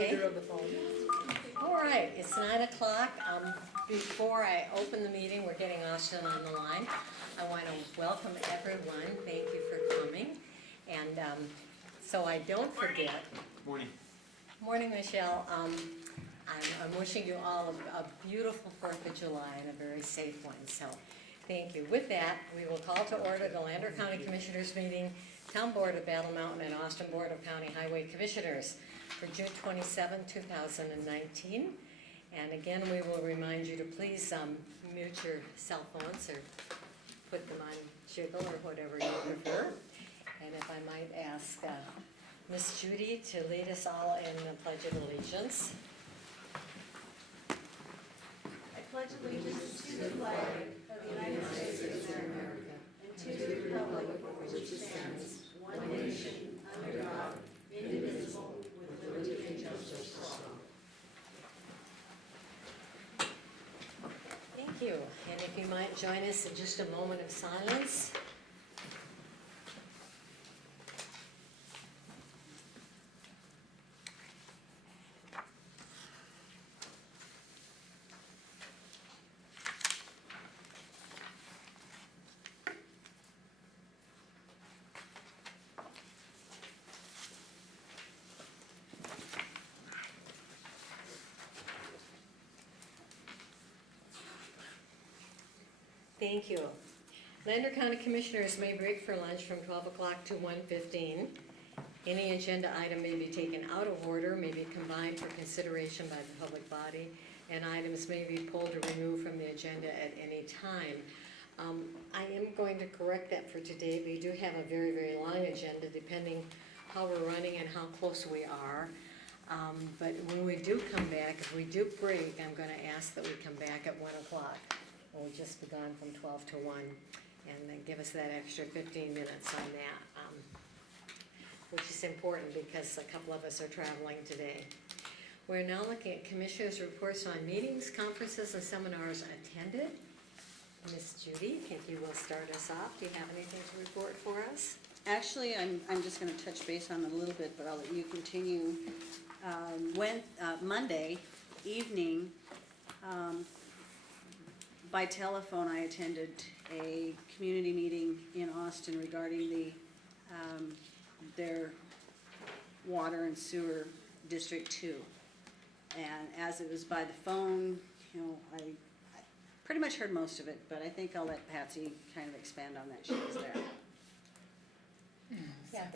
Okay. reader of the phone. All right, it's 9 o'clock. Before I open the meeting, we're getting Austin on the line. I want to welcome everyone. Thank you for coming. And so I don't forget. Morning. Morning, Michelle. I'm wishing you all a beautiful 4th of July and a very safe one. So thank you. With that, we will call to order the Lander County Commissioners meeting, Town Board of Battle Mountain and Austin Board of County Highway Commissioners for June 27, 2019. And again, we will remind you to please mute your cell phones or put them on jiggle or whatever you prefer. And if I might ask Miss Judy to lead us all in the Pledge of Allegiance. I pledge allegiance to the flag of the United States of America and to the republic for which it stands, one nation, under God, indivisible, with liberty and justice for all. Thank you. And if you might join us in just a moment of silence. Thank you. Lander County Commissioners may break for lunch from 12 o'clock to 1:15. Any agenda item may be taken out of order, may be combined for consideration by the public body, and items may be pulled or removed from the agenda at any time. I am going to correct that for today. We do have a very, very long agenda depending how we're running and how close we are. But when we do come back, if we do break, I'm going to ask that we come back at 1 o'clock. We'll just be gone from 12 to 1, and then give us that extra 15 minutes on that, which is important because a couple of us are traveling today. We're now looking at Commissioners' reports on meetings, conferences, and seminars attended. Miss Judy, if you will start us off, do you have anything to report for us? Actually, I'm just going to touch base on it a little bit, but I'll let you continue. Monday evening, by telephone, I attended a community meeting in Austin regarding their water and sewer District 2. And as it was by the phone, you know, I pretty much heard most of it, but I think I'll let Patsy kind of expand on that. She was there. Yeah.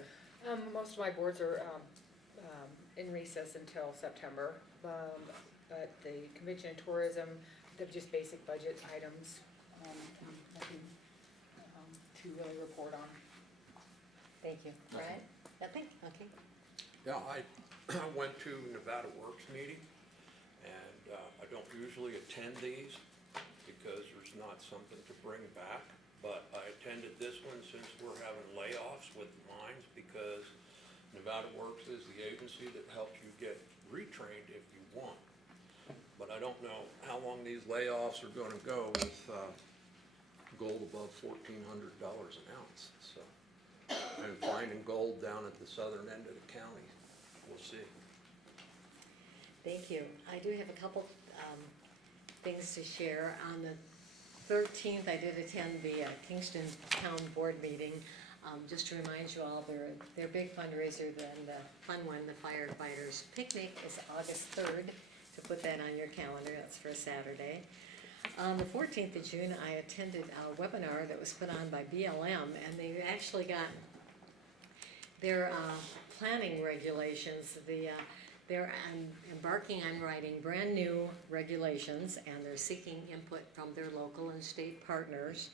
Most of my boards are in recess until September, but the Convention and Tourism, they're just basic budget items, nothing to really report on. Thank you. Brad? Nothing? Okay. Yeah, I went to Nevada Works meeting, and I don't usually attend these because there's not something to bring back, but I attended this one since we're having layoffs with mines because Nevada Works is the agency that helps you get retrained if you want. But I don't know how long these layoffs are gonna go with gold above $1,400 an ounce, so. And finding gold down at the southern end of the county, we'll see. Thank you. I do have a couple things to share. On the 13th, I did attend the Kingston Town Board meeting. Just to remind you all, their big fundraiser, the fun one, the Firefighters Picnic, is August 3rd. To put that on your calendar, that's for a Saturday. On the 14th of June, I attended a webinar that was put on by BLM, and they actually got their planning regulations. They're embarking on writing brand new regulations, and they're seeking input from their local and state partners.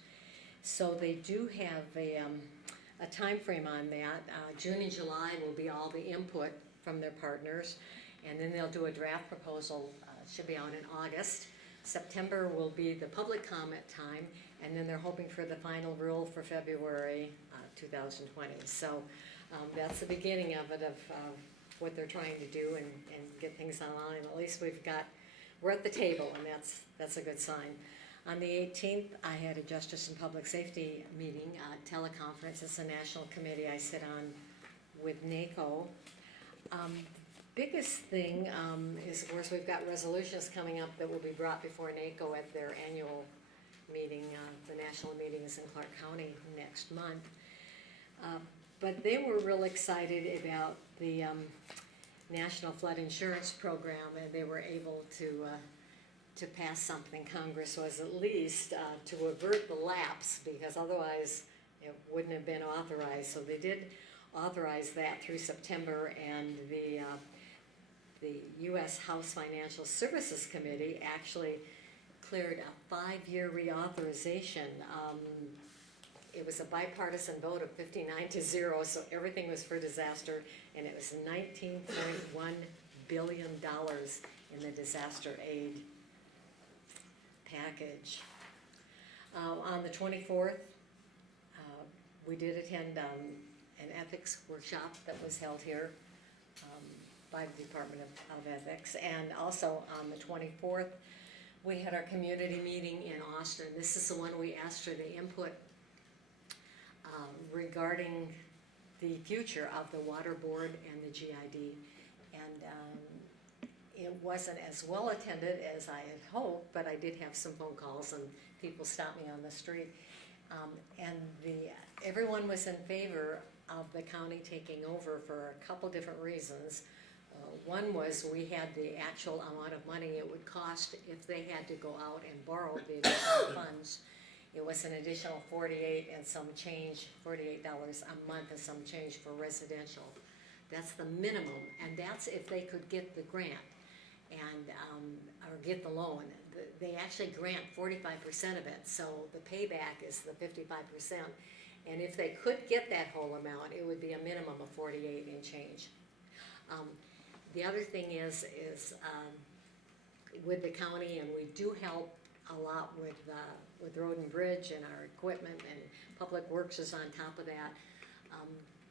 So they do have a time frame on that. June and July will be all the input from their partners, and then they'll do a draft proposal, should be out in August. September will be the public comment time, and then they're hoping for the final rule for February 2020. So that's the beginning of it, of what they're trying to do and get things online. At least we're at the table, and that's a good sign. On the 18th, I had a Justice and Public Safety meeting, teleconference. It's a national committee I sit on with NACO. biggest thing is, of course, we've got resolutions coming up that will be brought before NACO at their annual meeting. The national meeting is in Clark County next month. But they were real excited about the National Flood Insurance Program, and they were able to pass something. Congress was at least to avert the lapse, because otherwise it wouldn't have been authorized. So they did authorize that through September, and the U.S. House Financial Services Committee actually cleared a 5-year reauthorization. It was a bipartisan vote of 59-0, so everything was for disaster, and it was $19.1 billion in the disaster aid package. On the 24th, we did attend an ethics workshop that was held here by the Department of Ethics, and also on the 24th, we had our community meeting in Austin. This is the one we asked for the input regarding the future of the water board and the GID, and it wasn't as well attended as I had hoped, but I did have some phone calls and people stopped me on the street, and everyone was in favor of the county taking over for a couple different reasons. One was we had the actual amount of money it would cost if they had to go out and borrow the additional funds. It was an additional $48 and some change, $48 a month and some change for residential. That's the minimum, and that's if they could get the grant and or get the loan. They actually grant 45% of it, so the payback is the 55%. And if they could get that whole amount, it would be a minimum of 48 and change. The other thing is with the county, and we do help a lot with Road and Bridge and our equipment, and Public Works is on top of that.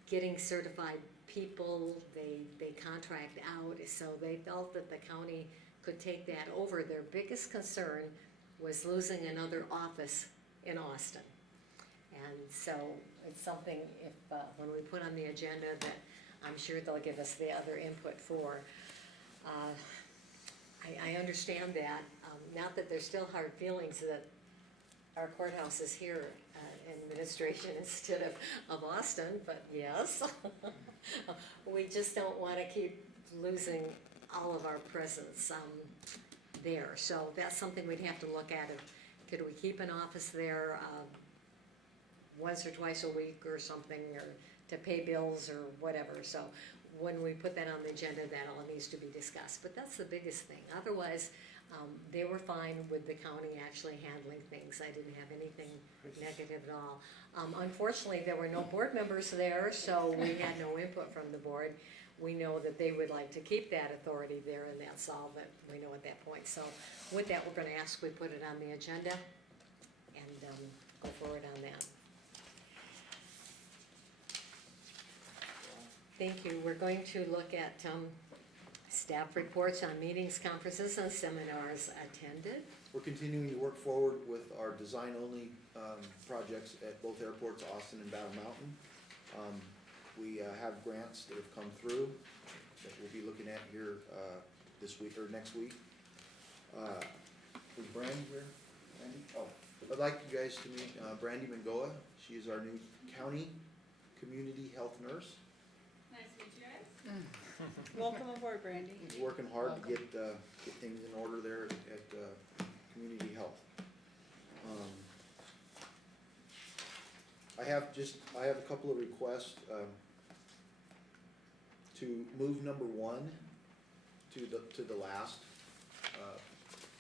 Getting certified people, they contract out, so they felt that the county could take that over. Their biggest concern was losing another office in Austin. And so it's something, if when we put on the agenda, that I'm sure they'll give us the other input for. I understand that, not that there's still hard feelings that our courthouse is here in administration instead of Austin, but yes. We just don't want to keep losing all of our presence there. So that's something we'd have to look at. Could we keep an office there once or twice a week or something, or to pay bills or whatever. So when we put that on the agenda, that all needs to be discussed. But that's the biggest thing. Otherwise, they were fine with the county actually handling things. I didn't have anything negative at all. Unfortunately, there were no board members there, so we had no input from the board. We know that they would like to keep that authority there, and that's all that we know at that point. So with that, we're going to ask we put it on the agenda and go forward on that. Thank you. We're going to look at staff reports on meetings, conferences, and seminars attended. We're continuing to work forward with our design-only projects at both airports, Austin and Battle Mountain. We have grants that have come through that we'll be looking at here this week or next week. Is Brandy here? Brandy? Oh, I'd like you guys to meet Brandy Mangoa. She is our new county community health nurse. Nice to meet you guys. Welcome aboard, Brandy. She's working hard to get things in order there at community health. I have a couple of requests to move number 1 to the last,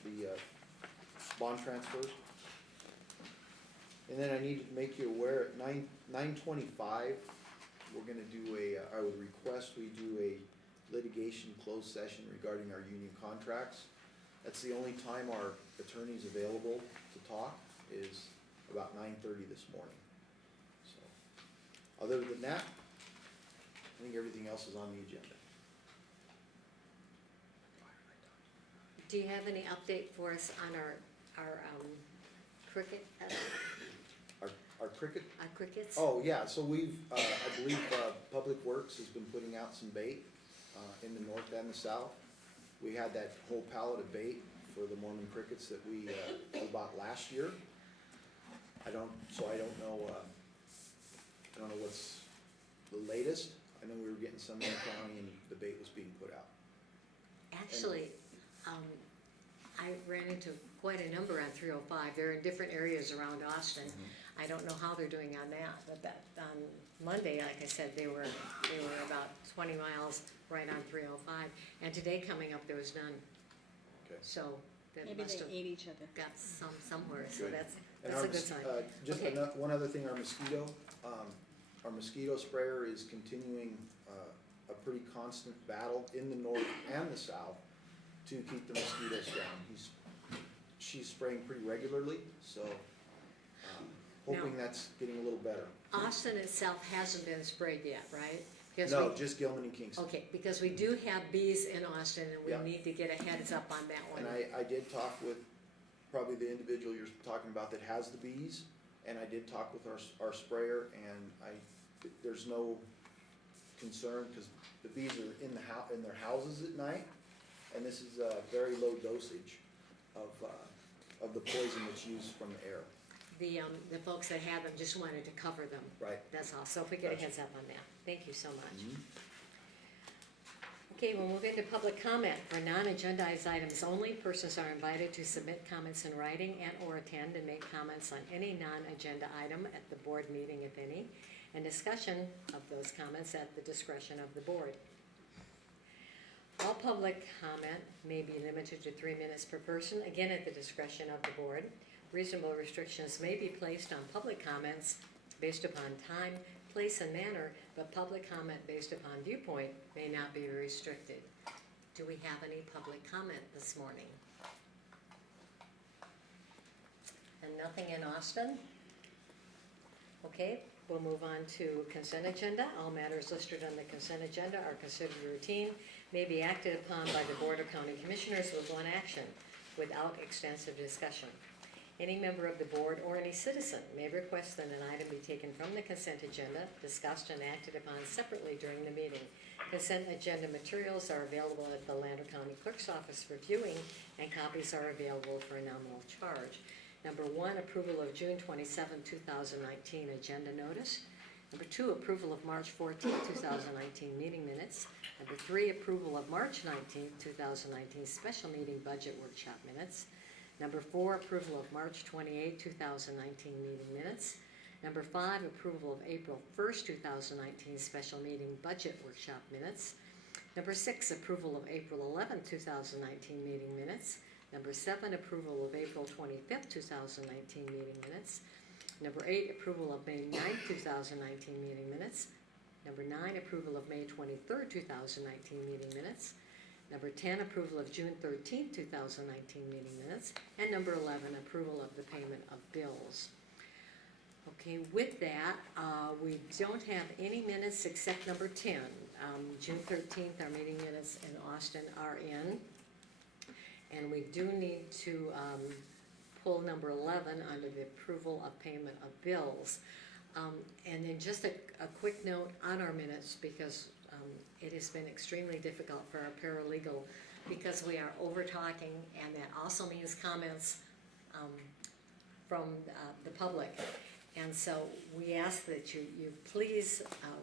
the bond transfers. And then I need to make you aware at 9:25, we're gonna do I would request we do a litigation closed session regarding our union contracts. That's the only time our attorney's available to talk, is about 9:30 this morning. So, other than that, I think everything else is on the agenda. Do you have any update for us on our cricket? Our cricket. Crickets? Oh, yeah, so we've, I believe, Public Works has been putting out some bait. in the north and the south. We had that whole pallet of bait for the Mormon crickets that we bought last year. I don't know what's the latest. I know we were getting some in the county and the bait was being put out. Actually, I ran into quite a number on 305. They're in different areas around Austin. I don't know how they're doing on that, but that, on Monday, like I said, they were about 20 miles right on 305. And today coming up, there was none. Okay. So that Maybe must they have ate each other. got some somewhere, so Good. that's And a our good sign. just Okay. one other thing, our mosquito sprayer is continuing a pretty constant battle in the north and the south to keep the mosquitoes down. She's spraying pretty regularly, so hoping that's getting a little better. Austin itself hasn't been sprayed yet, right? Because No, we- just Gilman and Kingston. Okay, because we do have bees in Austin and we Yeah. need to get a heads up on that one. And I did talk with probably the individual you're talking about that has the bees, and I did talk with our sprayer, and there's no concern, because the bees are in their houses at night, and this is a very low dosage of the poison that's used from the air. The folks that have them just wanted to cover them, Right. that's all. So if we get a Gotcha. heads up on that, thank you so much. Mhm. Okay, we'll move into public comment. For non-agendized items only, persons are invited to submit comments in writing and/or attend and make comments on any non-agenda item at the board meeting, if any, and discussion of those comments at the discretion of the board. All public comment may be limited to 3 minutes per person, again at the discretion of the board. Reasonable restrictions may be placed on public comments based upon time, place, and manner, but public comment based upon viewpoint may not be restricted. Do we have any public comment this morning? And nothing in Austin? Okay, we'll move on to consent agenda. All matters listed on the consent agenda are considered routine, may be acted upon by the Board of County Commissioners with one action, without extensive discussion. Any member of the board or any citizen may request that an item be taken from the consent agenda, discussed and acted upon separately during the meeting. Consent agenda materials are available at the Lander County Clerk's Office for viewing, and copies are available for a nominal charge. Number 1, approval of June 27, 2019 agenda notice. Number 2, approval of March 14, 2019 meeting minutes. Number 3, approval of March 19, 2019 special meeting budget workshop minutes. Number 4, approval of March 28, 2019 meeting minutes. Number 5, approval of April 1st, 2019 special meeting budget workshop minutes. Number 6, approval of April 11, 2019 meeting minutes. Number 7, approval of April 25th, 2019 meeting minutes. Number 8, approval of May 9th, 2019 meeting minutes. Number 9, approval of May 23rd, 2019 meeting minutes. Number 10, approval of June 13th, 2019 meeting minutes. And number 11, approval of the payment of bills. Okay, with that, we don't have any minutes except number 10. June 13th, our meeting minutes in Austin are in. And we do need to pull number 11 under the approval of payment of bills. And then just a quick note on our minutes, because it has been extremely difficult for our paralegal because we are over talking, and that also means comments from the public. And so we ask that you please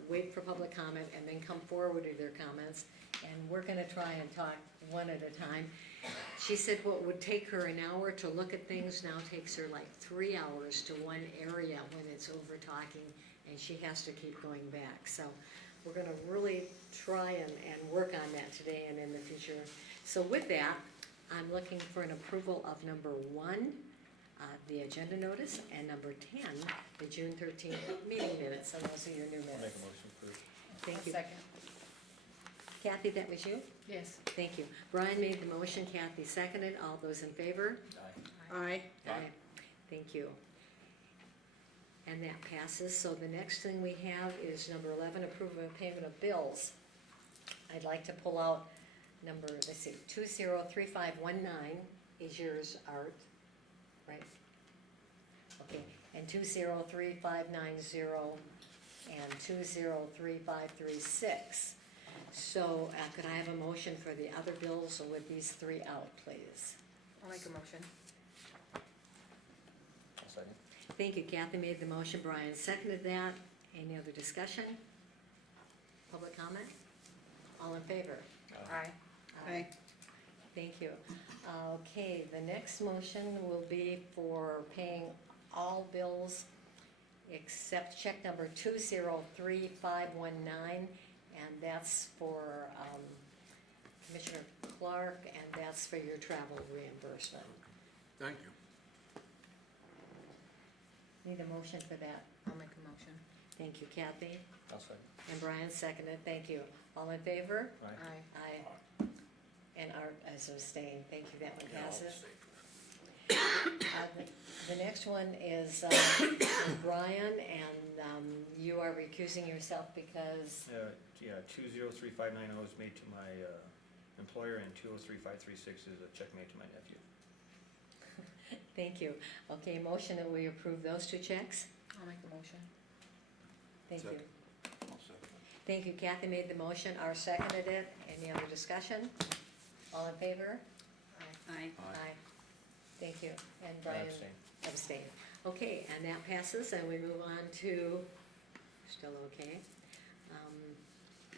wait for public comment and then come forward with your comments. And we're going to try and talk one at a time. She said what would take her an hour to look at things now takes her like 3 hours to one area when it's over talking, and she has to keep going back. So we're going to really try and work on that today and in the future. So with that, I'm looking for an approval of number 1, the agenda notice, and number 10, the June 13th meeting minutes. And those are your new minutes. Make a motion for. Thank you. Second. Kathy, that was you? Yes. Thank you. Brian made the motion, Kathy seconded. All those in favor? Aye. Aye. Thank you. And that passes. So the next thing we have is number 11, approval of payment of bills. I'd like to pull out number, let's see, 203519 is yours, Art, right? Okay, and 203590 and 203536. So, could I have a motion for the other bills with these three out, please? I'll make a motion. I'll second. Thank you, Kathy made the motion, Brian seconded that. Any other discussion? Public comment? All in favor? Aye. Aye. Thank you. Okay, the next motion will be for paying all bills except check number 203519, and that's for Commissioner Clark, and that's for your travel reimbursement. Thank you. Need a motion for that? I'll make a motion. Thank you, Kathy. I'll second. And Brian seconded, thank you. All in favor? Aye. Aye. Aye. And Art as abstained, thank you, that one Yeah, I'll passes. stay. The next one is Brian, and you are recusing yourself because, Yeah, 203590 is made to my employer, and 203536 is a check made to my nephew. thank you. Okay, motion that we approve those two checks? I'll make the motion. Thank you. Second. I'll second. Thank you, Kathy made the motion, Art seconded it. Any other discussion? All in favor? Aye. Aye. Thank you. And I Brian abstain. abstained. Okay, and that passes, and we move on to, still okay.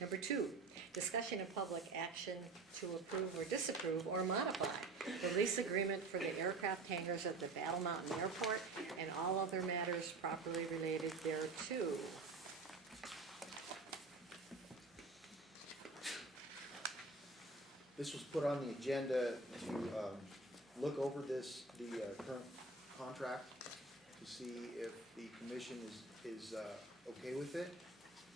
Number 2, discussion of public action to approve or disapprove or modify the lease agreement for the aircraft hangars at the Battle Mountain Airport and all other matters properly related thereto. This was put on the agenda to look over the current contract to see if the commission is okay with it,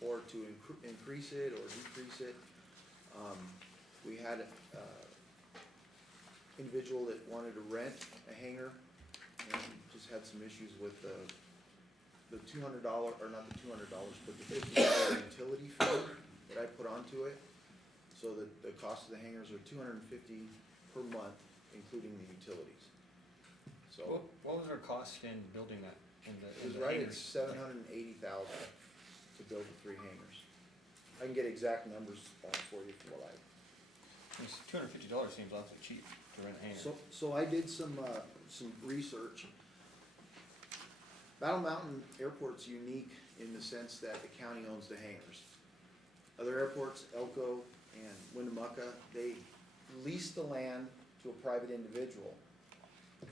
or to increase it or decrease it. We had an individual that wanted to rent a hangar, and just had some issues with the $200, or not the $200, but the $50 utility fee that I put onto it. So the cost of the hangars are $250 per month, including the utilities. So What was our cost in building that? it was right at $780,000 to build the 3 hangars. I can get exact numbers for you if you like. $250 seems awfully cheap to rent a hangar. So I did some research. Battle Mountain Airport's unique in the sense that the county owns the hangars. Other airports, Elko and Winnemucca, they lease the land to a private individual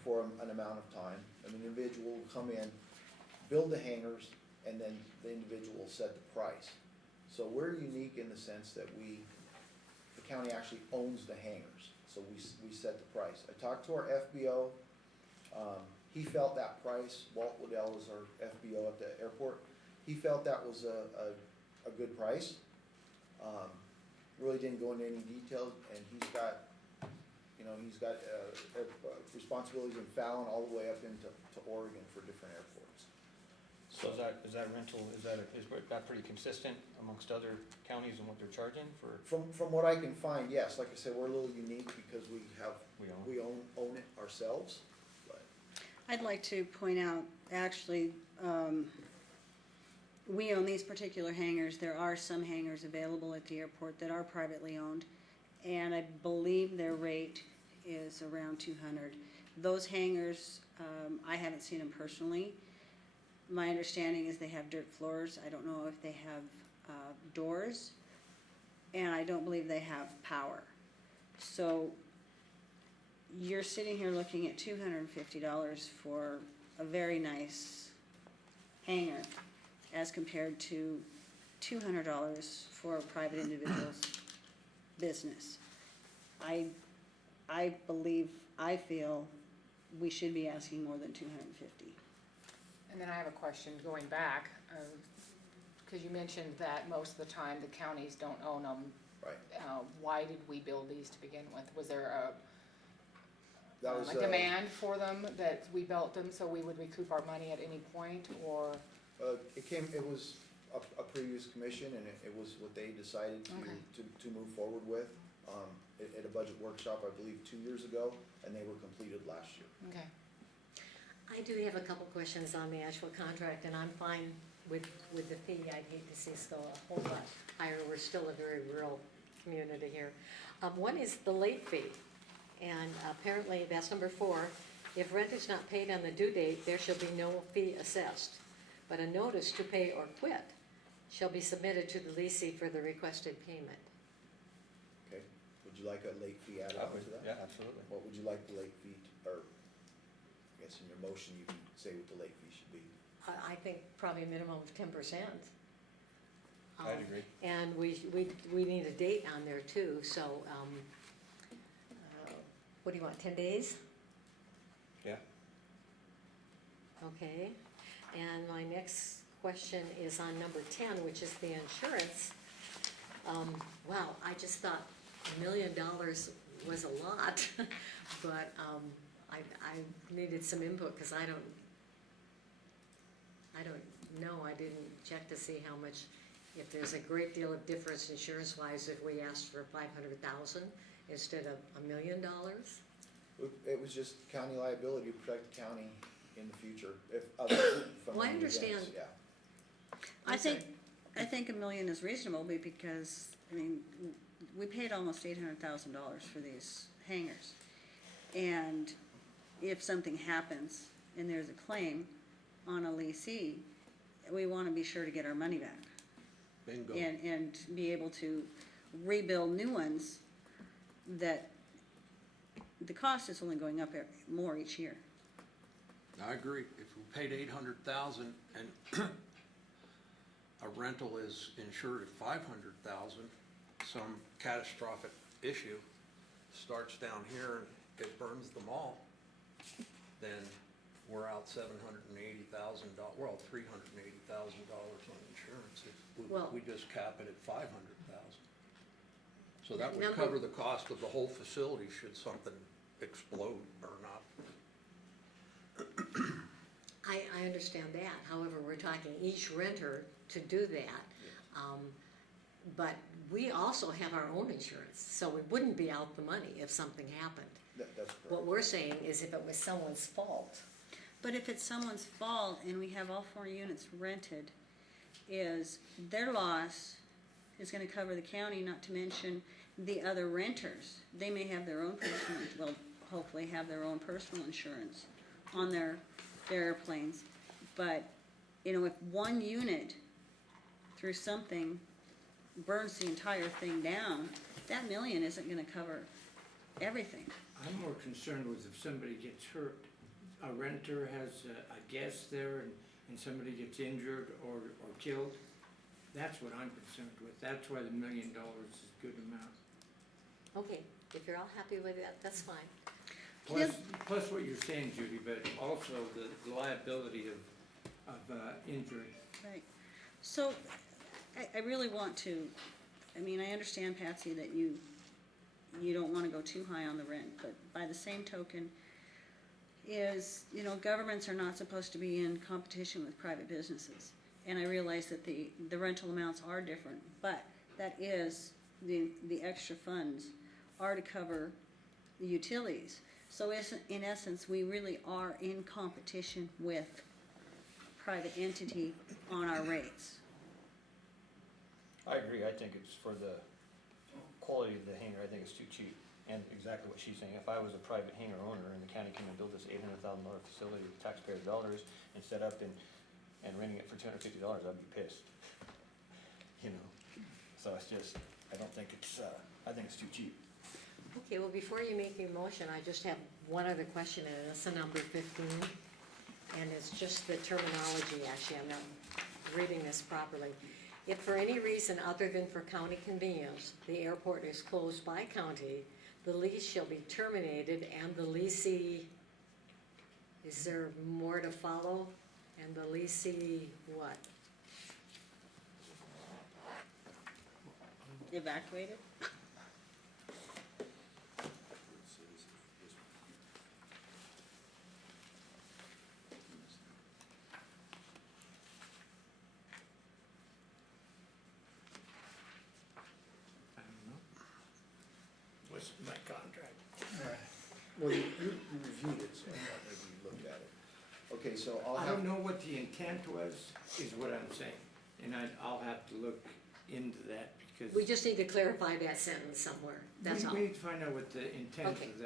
for an amount of time. An individual will come in, build the hangars, and then the individual will set the price. So we're unique in the sense that the county actually owns the hangars, so we set the price. I talked to our FBO, he felt that price, Walt Waddell was our FBO at the airport, he felt that was a good price. Really didn't go into any details, and he's got responsibilities in Fallon all the way up into Oregon for different airports. So is that rental, is that pretty consistent amongst other counties and what they're charging for? From what I can find, yes, like I said, we're a little unique because we We own it ourselves, but. I'd like to point out, actually, we own these particular hangars. There are some hangars available at the airport that are privately owned, and I believe their rate is around $200. Those hangars, I haven't seen them personally. My understanding is they have dirt floors. I don't know if they have doors, and I don't believe they have power. So you're sitting here looking at $250 for a very nice hangar as compared to $200 for a private individual's business. I feel we should be asking more than $250. And then I have a question going back, because you mentioned that most of the time the counties don't own them. Right. Why did we build these to begin with? Was there That was a demand for them, that we built them so we would recoup our money at any point, or? It was a previous commission, and it was what they decided Okay. to move forward with, at a budget workshop, I believe, 2 years ago, and they were completed last year. Okay. I do have a couple questions on the actual contract, and I'm fine with the fee. I'd hate to see us go a whole lot higher. We're still a very rural community here. One is the late fee, and apparently that's number 4. If rent is not paid on the due date, there shall be no fee assessed, but a notice to pay or quit shall be submitted to the leasing for the requested payment. Okay, would you like a late fee added on to that? Yeah, absolutely. What would you like the late fee, or, I guess in your motion, you can say what the late fee should be. I think probably a minimum of 10%. I'd agree. And we need a date on there too, so, what do you want, 10 days? Yeah. Okay, and my next question is on number 10, which is the insurance. Wow, I just thought $1 million was a lot, but I needed some input, because I don't know, I didn't check to see how much, if there's a great deal of difference insurance-wise if we asked for 500,000 instead of $1 million. It was just county liability to protect the county in the future, if other. Well, I understand. Yeah. I I'm sorry. think $1 million is reasonable because, I mean, we paid almost $800,000 for these hangars. And if something happens and there's a claim on a leasee, we want to be sure to get our money back. Bingo. And be able to rebuild new ones that the cost is only going up more each year. I agree. If we paid 800,000 and a rental is insured at 500,000, some catastrophic issue starts down here and it burns them all, then we're out $780,000, well, $380,000 on insurance. If Well- we just cap it at 500,000. So that would Number- cover the cost of the whole facility should something explode or not. I understand that, however, we're talking each renter to do that. But we also have our own insurance, so it wouldn't be out the money if something happened. That's correct. What we're saying is if it was someone's fault. But if it's someone's fault and we have all 4 units rented, is their loss is gonna cover the county, not to mention the other renters. They may have their own personal, well, hopefully have their own personal insurance on their airplanes. But, you know, if one unit through something burns the entire thing down, that $1 million isn't gonna cover everything. I'm more concerned with if somebody gets hurt. A renter has a guest there and somebody gets injured or killed. That's what I'm concerned with. That's why the $1 million is a good amount. Okay, if you're all happy with that, that's fine. Plus what you're saying, Judy, but also the liability of injury. Right. So, I really want to, I mean, I understand, Patsy, that you don't wanna go too high on the rent, but by the same token, is, you know, governments are not supposed to be in competition with private businesses. And I realize that the rental amounts are different, but that is, the extra funds are to cover the utilities. So in essence, we really are in competition with private entity on our rates. I agree, I think it's for the quality of the hangar, I think it's too cheap. And exactly what she's saying, if I was a private hangar owner and the county came and built this $800,000 facility with taxpayers' dollars and set up and renting it for $250, I'd be pissed. You know, so it's just, I don't think it's, I think it's too cheap. Okay, well, before you make your motion, I just have one other question, and it's a number 15. And it's just the terminology, actually, I'm not reading this properly. If for any reason other than for county convenience, the airport is closed by county, the lease shall be terminated and the leasee, is there more to follow? And the leasee, what? Evacuated? I don't know. What's my contract? Well, you reviewed it, so I thought maybe you looked at it. Okay, so I'll I have, don't know what the intent was, is what I'm saying. And I'll have to look into that because. We just need to clarify that sentence somewhere, that's all. We need to find out what the intent Okay. of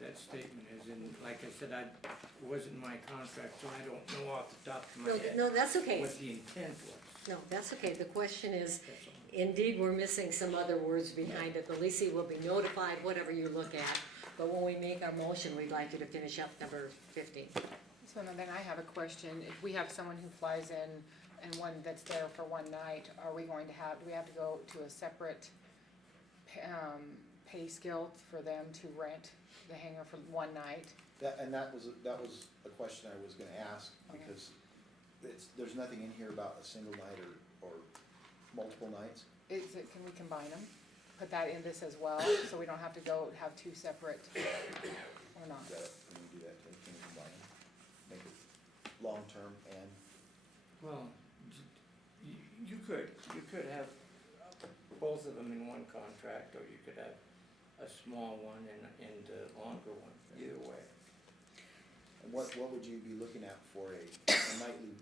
that statement is, and like I said, it wasn't my contract, so I don't know off the top of my No, head no, that's okay. what the intent was. No, that's okay. The question is, That's all. indeed, we're missing some other words behind it. The leasing will be notified, whatever you look at. But when we make our motion, we'd like you to finish up number 15. So then I have a question. If we have someone who flies in and one that's there for one night, are we going to have, do we have to go to a separate pay scale for them to rent the hangar for one night? That was a question I was gonna ask, Okay. because there's nothing in here about a single night or multiple nights. Can we combine them? Put that in this as well, so we don't have to go have two separate, or not? Can we do that, can we combine them? Make it long-term and, Well, you could have both of them in one contract, or you could have a small one and a longer one, either way. and what would you be looking at for a nightly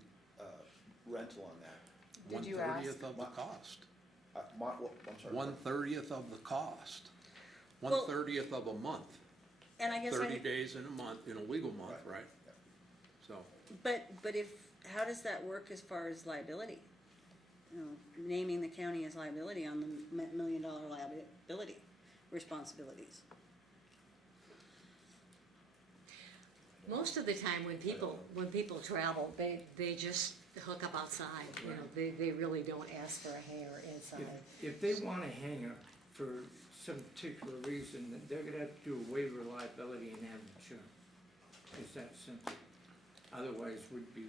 rental on that? Did you ask? 1/30th of the cost. I'm sorry. 1/30th of the cost. Well- 1/30th of a month. And I guess 30 days in a month, in a legal month, Right. right? So, but how does that work as far as liability? You know, naming the county as liability on the $1 million liability responsibilities. Most of the time, when people travel, they just hook up outside. You know, they really don't ask for a hangar inside. If they want a hangar for some particular reason, then they're gonna have to do a waiver of liability and have insurance. It's that simple. Otherwise, we'd be,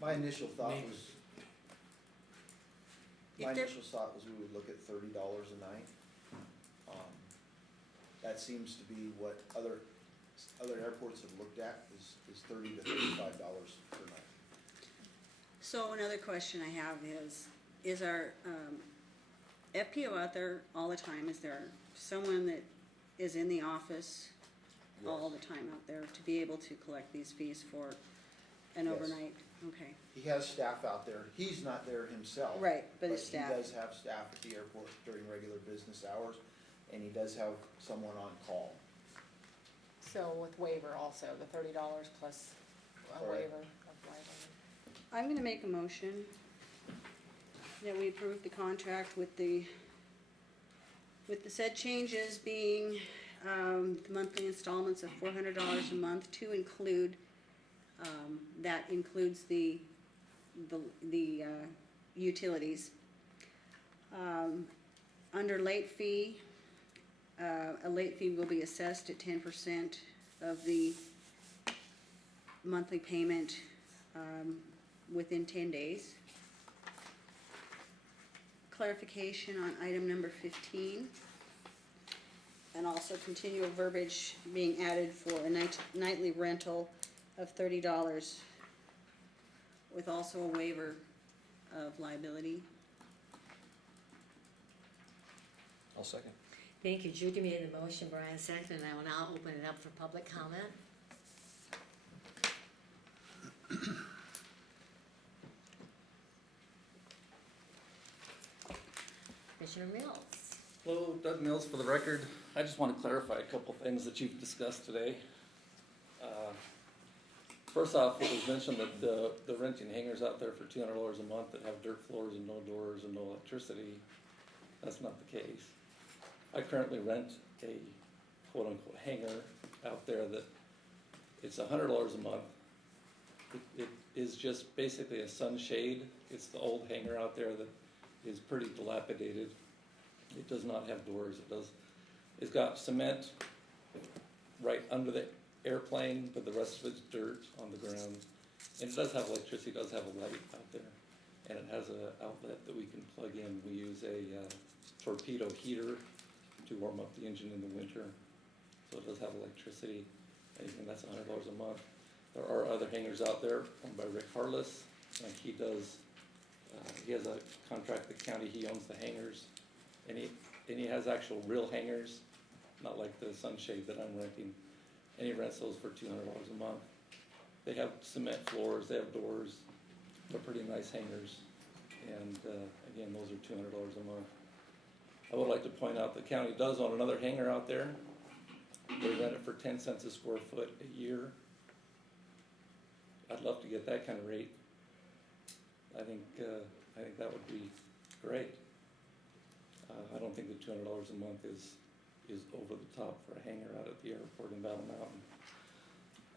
My initial thought Maybe. was, If my they're- initial thought was we would look at $30 a night. That seems to be what other airports have looked at, is $30 to $35 per night. So another question I have is our FPO out there all the time? Is there someone that is in the office all the time out there to be able to collect these fees for an Yes. overnight? Okay, He has staff out there, he's not there himself. right, but his staff. He does have staff at the airport during regular business hours, and he does have someone on call. So with waiver also, the $30 plus a All right. waiver of liability. I'm gonna make a motion that we approve the contract with the said changes being, the monthly installments of $400 a month to include, that includes the utilities. Under late fee, a late fee will be assessed at 10% of the monthly payment, within 10 days. Clarification on item number 15. And also continual verbiage being added for a nightly rental of $30 with also a waiver of liability. I'll second. Thank you. Judy made the motion, Brian seconded, and I will now open it up for public comment. Commissioner Mills. Hello, Doug Mills for the record. I just want to clarify a couple things that you've discussed today. First off, it was mentioned that the renting hangars out there for $200 a month that have dirt floors and no doors and no electricity. That's not the case. I currently rent a quote-unquote hangar out there that it's $100 a month. It is just basically a sunshade. It's the old hangar out there that is pretty dilapidated. It does not have doors. It's got cement right under the airplane, but the rest of it's dirt on the ground. And it does have electricity, it does have a light out there. And it has an outlet that we can plug in. We use a torpedo heater to warm up the engine in the winter. So it does have electricity, and that's $100 a month. There are other hangars out there owned by Rick Harless, and he has a contract with the county, he owns the hangars. And he has actual real hangars, not like the sunshade that I'm renting. And he rents those for $200 a month. They have cement floors, they have doors, they're pretty nice hangars. And, again, those are $200 a month. I would like to point out the county does own another hangar out there. They rent it for 10 cents a square foot a year. I'd love to get that kind of rate. I think that would be great. I don't think the $200 a month is over the top for a hangar out at the airport in Battle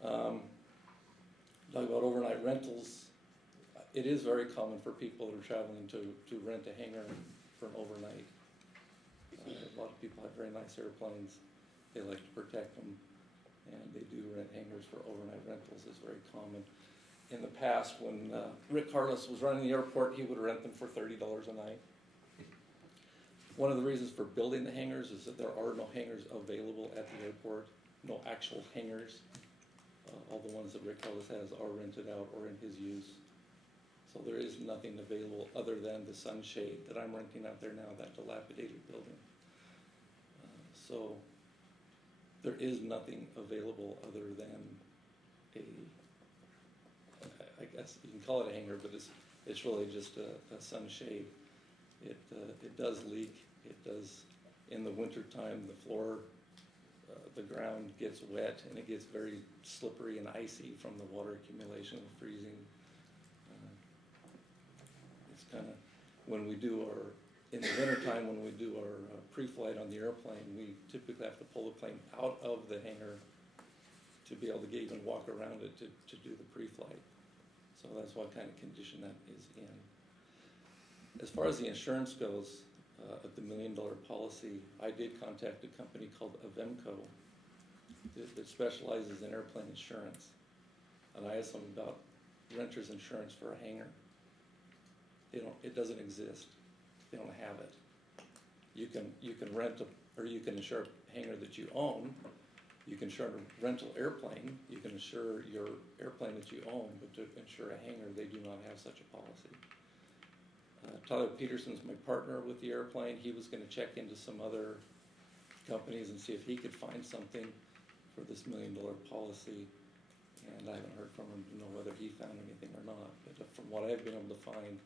Mountain. Talk about overnight rentals. It is very common for people that are traveling to rent a hangar for an overnight. A lot of people have very nice airplanes. They like to protect them, and they do rent hangars for overnight rentals. It's very common. In the past, when Rick Harless was running the airport, he would rent them for $30 a night. One of the reasons for building the hangars is that there are no hangars available at the airport, no actual hangars. All the ones that Rick Harless has are rented out or in his use. So there is nothing available other than the sunshade that I'm renting out there now, that dilapidated building. So there is nothing available other than I guess you can call it a hangar, but it's really just a sunshade. It does leak. It does, in the wintertime, the floor, the ground gets wet and it gets very slippery and icy from the water accumulation and freezing. It's kind of, when we do in the wintertime, when we do our pre-flight on the airplane, we typically have to pull the plane out of the hangar to be able to even walk around it to do the pre-flight. So that's what kind of condition that is in. As far as the insurance goes, at the $1 million policy, I did contact a company called Avemco that specializes in airplane insurance. And I asked them about renter's insurance for a hangar. It doesn't exist. They don't have it. You can rent or you can insure a hangar that you own. You can insure a rental airplane. You can insure your airplane that you own, but to insure a hangar, they do not have such a policy. Tyler Peterson's my partner with the airplane. He was going to check into some other companies and see if he could find something for this $1 million policy. And I haven't heard from him to know whether he found anything or not. But from what I've been able to find,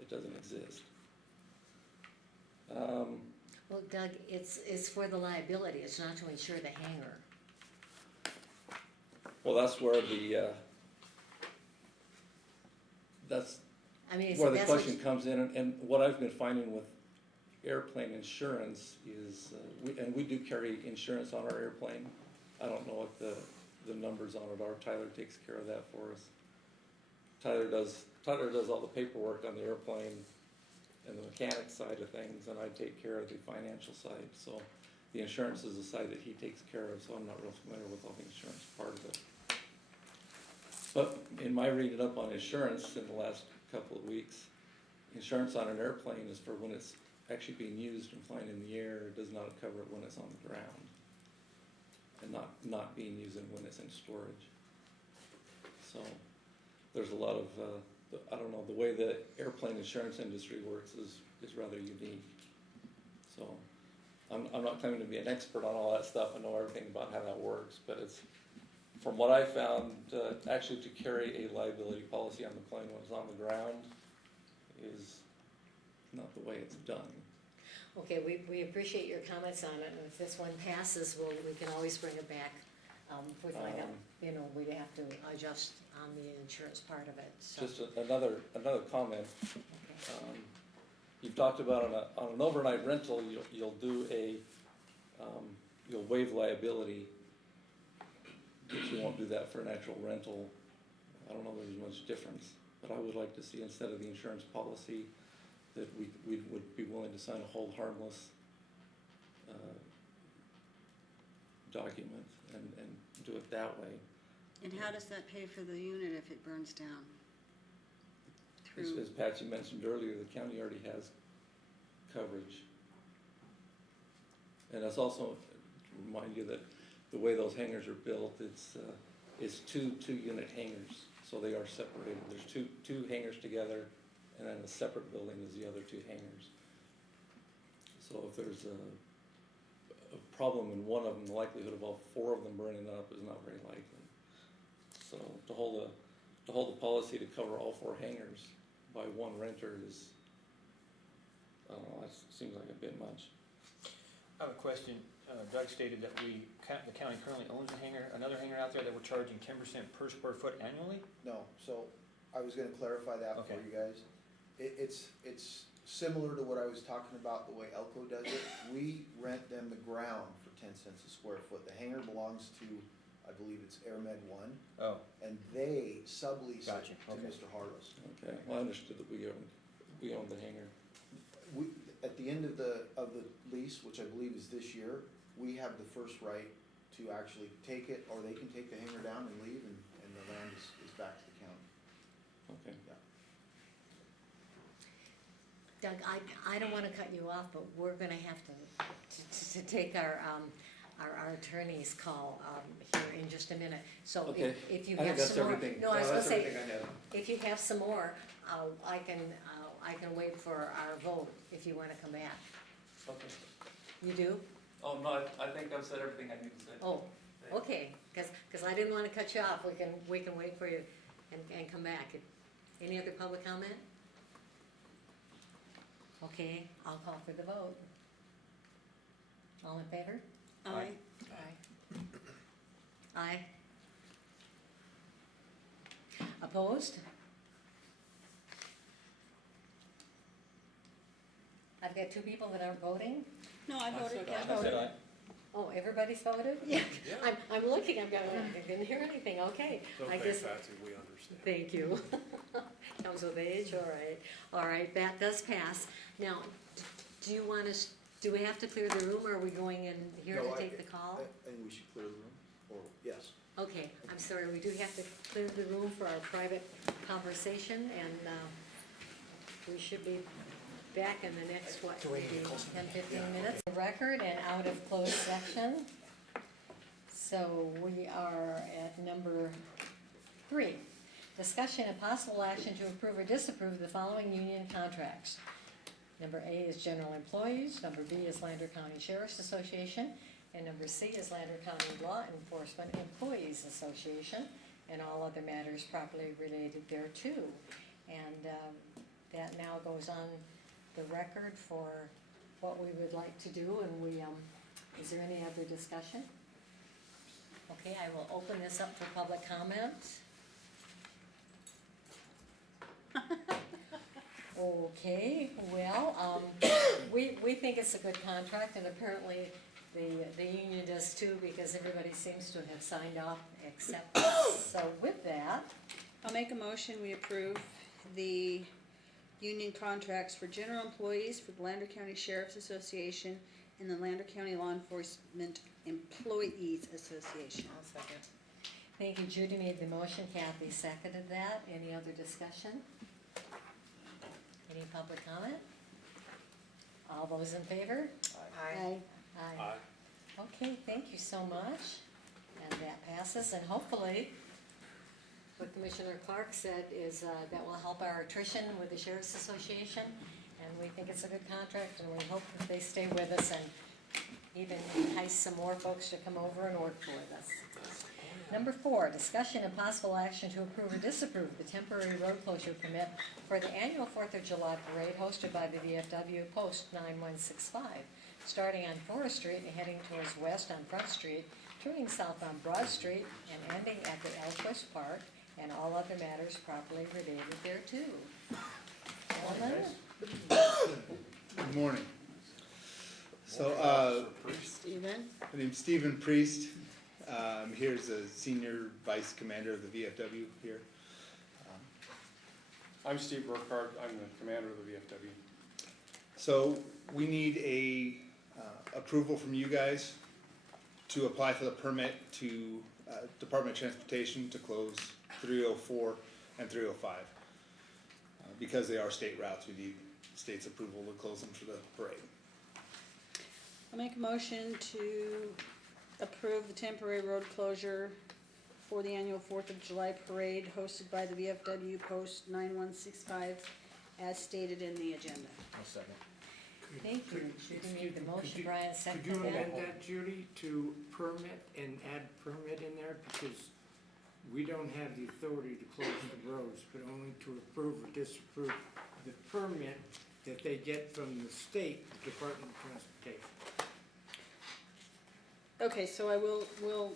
it doesn't exist. Well, Doug, it's for the liability, it's not to insure the hangar. Well, that's where the question comes in, and what I've been finding with airplane insurance is, we do carry insurance on our airplane. I don't know what the numbers on it are. Tyler takes care of that for us. Tyler does all the paperwork on the airplane and the mechanics side of things, and I take care of the financial side. So the insurance is the side that he takes care of, so I'm not real familiar with all the insurance part of it. But in my reading up on insurance in the last couple of weeks, insurance on an airplane is for when it's actually being used and flying in the air. It does not cover it when it's on the ground, and not being used when it's in storage. So there's a lot of, I don't know, the way the airplane insurance industry works is rather unique. So I'm not claiming to be an expert on all that stuff. I know everything about how that works, but it's, from what I found, actually to carry a liability policy on the plane when it's on the ground is not the way it's done. Okay, we appreciate your comments on it, and if this one passes, we can always bring it back. If we find out, we'd have to adjust on the insurance part of it, so. Just another comment. Okay. You've talked about on an overnight rental, you'll do you'll waive liability, but you won't do that for an actual rental. I don't know if there's much difference, but I would like to see, instead of the insurance policy, that we would be willing to sign a hold harmless document and do it that way. And how does that pay for the unit if it burns down? As Patsy mentioned earlier, the county already has coverage. And that's also, to remind you that the way those hangars are built, it's two unit hangars, so they are separated. There's two hangars together, and then a separate building is the other two hangars. So if there's a problem in one of them, the likelihood of all four of them burning up is not very likely. So to hold a policy to cover all four hangars by one renter is, I don't know, that seems like a bit much. I have a question. Doug stated that the county currently owns a hangar, another hangar out there that we're charging 10% per square foot annually? No, so I was gonna clarify that for Okay. you guys. It's similar to what I was talking about, the way Elko does it. We rent them the ground for 10 cents a square foot. The hangar belongs to, I believe it's AirMed One, Oh, and they sublease it Gotcha, to okay. Mr. Harless. Okay, well, I understood that we owned the hangar. We, at the end of the lease, which I believe is this year, we have the first right to actually take it, or they can take the hangar down and leave, and the land is back to the county. Okay. Doug, I don't wanna cut you off, but we're gonna have to take our attorney's call, here in just a minute. So Okay. if you I think have that's some more, everything. no, I was gonna That's say, everything I have. if you have some more, I can wait for our vote if you wanna come back. Okay. You do? Oh, no, I think I've said everything I need to say. Oh, okay, cause I didn't wanna cut you off, we can wait for you and come back. Any other public comment? Okay, I'll call for the vote. All in favor? Aye. Aye. Opposed? I've got two people that aren't voting. No, I voted, I I said voted. aye. Oh, everybody's voted? Yeah. I'm looking, I'm going, I didn't hear anything, okay. It's I okay, guess, Patsy, we understand. thank you. Comes with age, all right, that does pass. Now, do you want us, do we have to clear the room, or are we going in here No, to I- take the call? I think we should clear the room, or, yes. Okay, I'm sorry, we do have to clear the room for our private conversation, and we should be back in the next, what, maybe 10, 15 minutes. Record and out of closed section. So we are at number 3. Discussion and possible action to approve or disapprove the following union contracts. Number A is general employees, number B is Lander County Sheriff's Association, and number C is Lander County Law Enforcement Employees Association, and all other matters properly related thereto. And that now goes on the record for what we would like to do, and we, is there any other discussion? Okay, I will open this up for public comment. Okay, well, we think it's a good contract, and apparently the union does too, because everybody seems to have signed off except us. So with that, I'll make a motion, we approve the union contracts for general employees for the Lander County Sheriff's Association and the Lander County Law Enforcement Employees Association. I'll second. thank you, Judy made the motion, Kathy seconded that. Any other discussion? Any public comment? All those in favor? Aye. Aye. Okay, thank you so much, and that passes, and hopefully, what Commissioner Clark said is, that will help our attrition with the Sheriff's Association, and we think it's a good contract, and we hope that they stay with us and even entice some more folks to come over and work with us. Number 4, discussion and possible action to approve or disapprove the temporary road closure permit for the annual 4th of July parade hosted by the VFW Post 9165, starting on Forest Street and heading towards west on Front Street, turning south on Broad Street, and ending at the Elquist Park, and all other matters properly related thereto. Gentlemen? Good morning. So, Stephen? my name's Stephen Priest. I'm here as a senior vice commander of the VFW here. I'm Steve Burkhardt, I'm the commander of the VFW. So, we need a approval from you guys to apply for the permit to Department of Transportation to close 304 and 305. Because they are state routes, we need state's approval to close them for the parade. I'll make a motion to approve the temporary road closure for the annual 4th of July parade hosted by the VFW Post 9165 as stated in the agenda. I'll second. Thank you. Judy made the motion, Brian Could seconded you amend that. that, Judy, to permit and add permit in there, because we don't have the authority to close the roads, but only to approve or disapprove the permit that they get from the state Department of Transportation. Okay, so will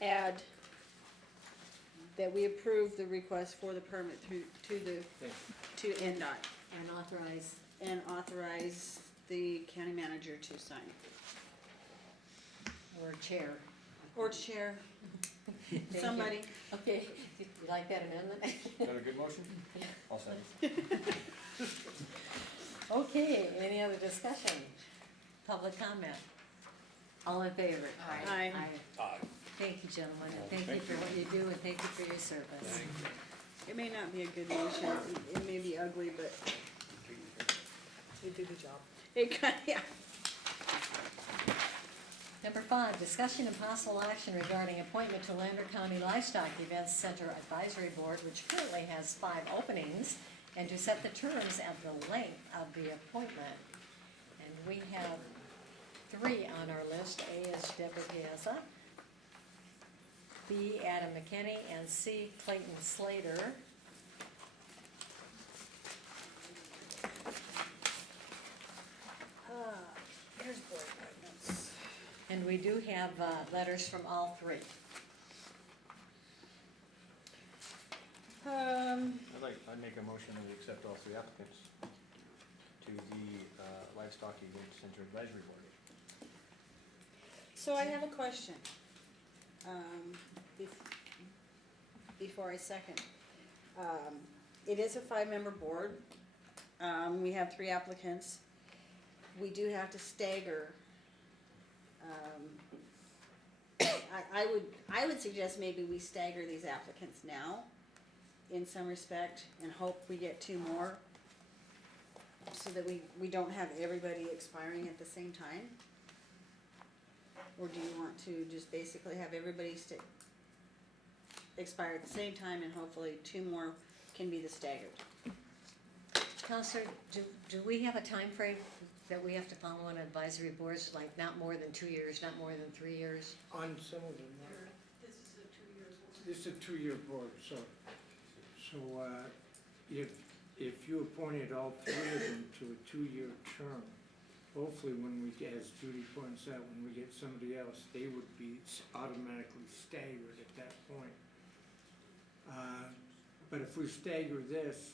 add that we approve the request for the permit to NDOT And authorize, and authorize the county manager to sign. or chair. Or chair, Thank you. somebody. Okay, you like that amendment? Is that a good motion? I'll second. Okay, any other discussion? Public comment? All in favor? Aye. Aye. Thank you, gentlemen, and thank you for what you do, and thank you for your service. It may not be a good motion, it may be ugly, but You did the job. it kind, yeah. Number 5, discussion and possible action regarding appointment to Lander County Livestock Events Center Advisory Board, which currently has 5 openings, and to set the terms and the length of the appointment. And we have 3 on our list. A is Deborah Piazza, B, Adam McKinney, and C, Clayton Slater. Here's board appointments. And we do have letters from all 3. I'd make a motion that we accept all 3 applicants to the Livestock Event Center Advisory Board. So I have a question, before I second. It is a 5-member board. We have 3 applicants. We do have to stagger. I would suggest maybe we stagger these applicants now in some respect and hope we get 2 more so that we don't have everybody expiring at the same time. Or do you want to just basically have everybody expire at the same time and hopefully 2 more can be the staggered? Counselor, do we have a time frame that we have to follow on advisory boards, like not more than 2 years, not more than 3 years? On some of them, This is a 2 years. this is a 2-year board, so if you appointed all 3 of them to a 2-year term, hopefully when we get, as Judy points out, when we get somebody else, they would be automatically staggered at that point. But if we stagger this,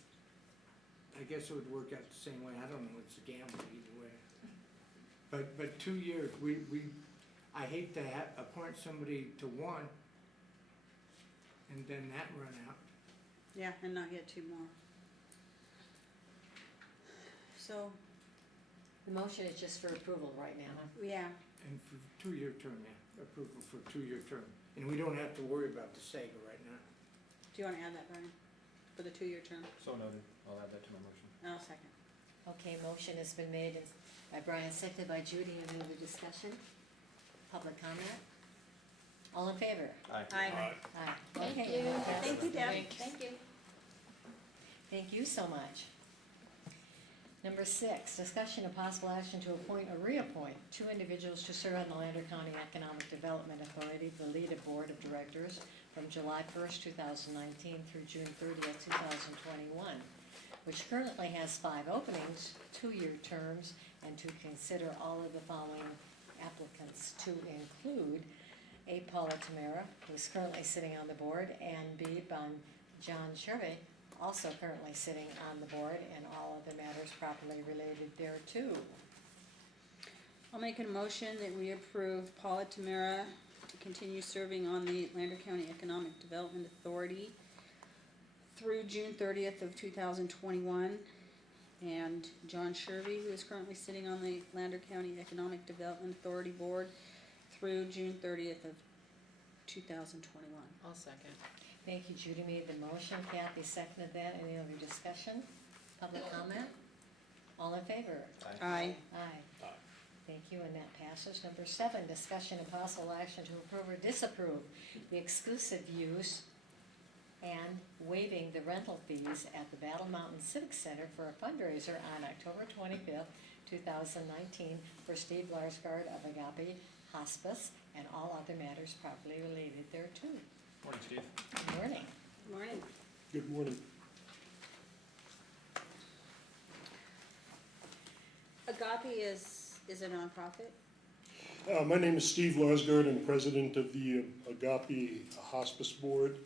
I guess it would work out the same way. I don't know, it's a gamble either way. But 2 years, I hate to appoint somebody to one and then that run out. Yeah, and not get 2 more. So, The motion is just for approval right now. yeah, And for 2-year term, yeah, approval for 2-year term. And we don't have to worry about the stagger right now. do you wanna add that, Brian, for the 2-year term? So noted. I'll add that to my motion. I'll second. Okay, motion has been made by Brian, seconded by Judy. Any other discussion? Public comment? All in favor? Aye. Aye. Aye. Thank Okay, you. passes. Thank you, Deb. Thank you. Thank you so much. Number 6, discussion of possible action to appoint or reappoint 2 individuals to serve on the Lander County Economic Development Authority, the LEDA Board of Directors, from July 1st, 2019 through June 30th, 2021, which currently has 5 openings, 2-year terms, and to consider all of the following applicants, to include A. Paula Tamara, who is currently sitting on the board, and B. John Shervey, also currently sitting on the board, and all other matters properly related thereto. I'll make a motion that we approve Paula Tamara to continue serving on the Lander County Economic Development Authority through June 30th of 2021, and John Shervey, who is currently sitting on the Lander County Economic Development Authority Board through June 30th of 2021. I'll second. Thank you, Judy made the motion, Kathy seconded that. Any other discussion? Public comment? All in favor? Aye. Aye. Thank you, and that passes. Number 7, discussion and possible action to approve or disapprove the exclusive use and waiving the rental fees at the Battle Mountain Civic Center for a fundraiser on October 25th, 2019 for Steve Larsgaard of Agape Hospice and all other matters properly related thereto. Morning, Steve. Good morning. Morning. Good morning. Agape is a nonprofit? My name is Steve Larsgaard. I'm president of the Agape Hospice Board.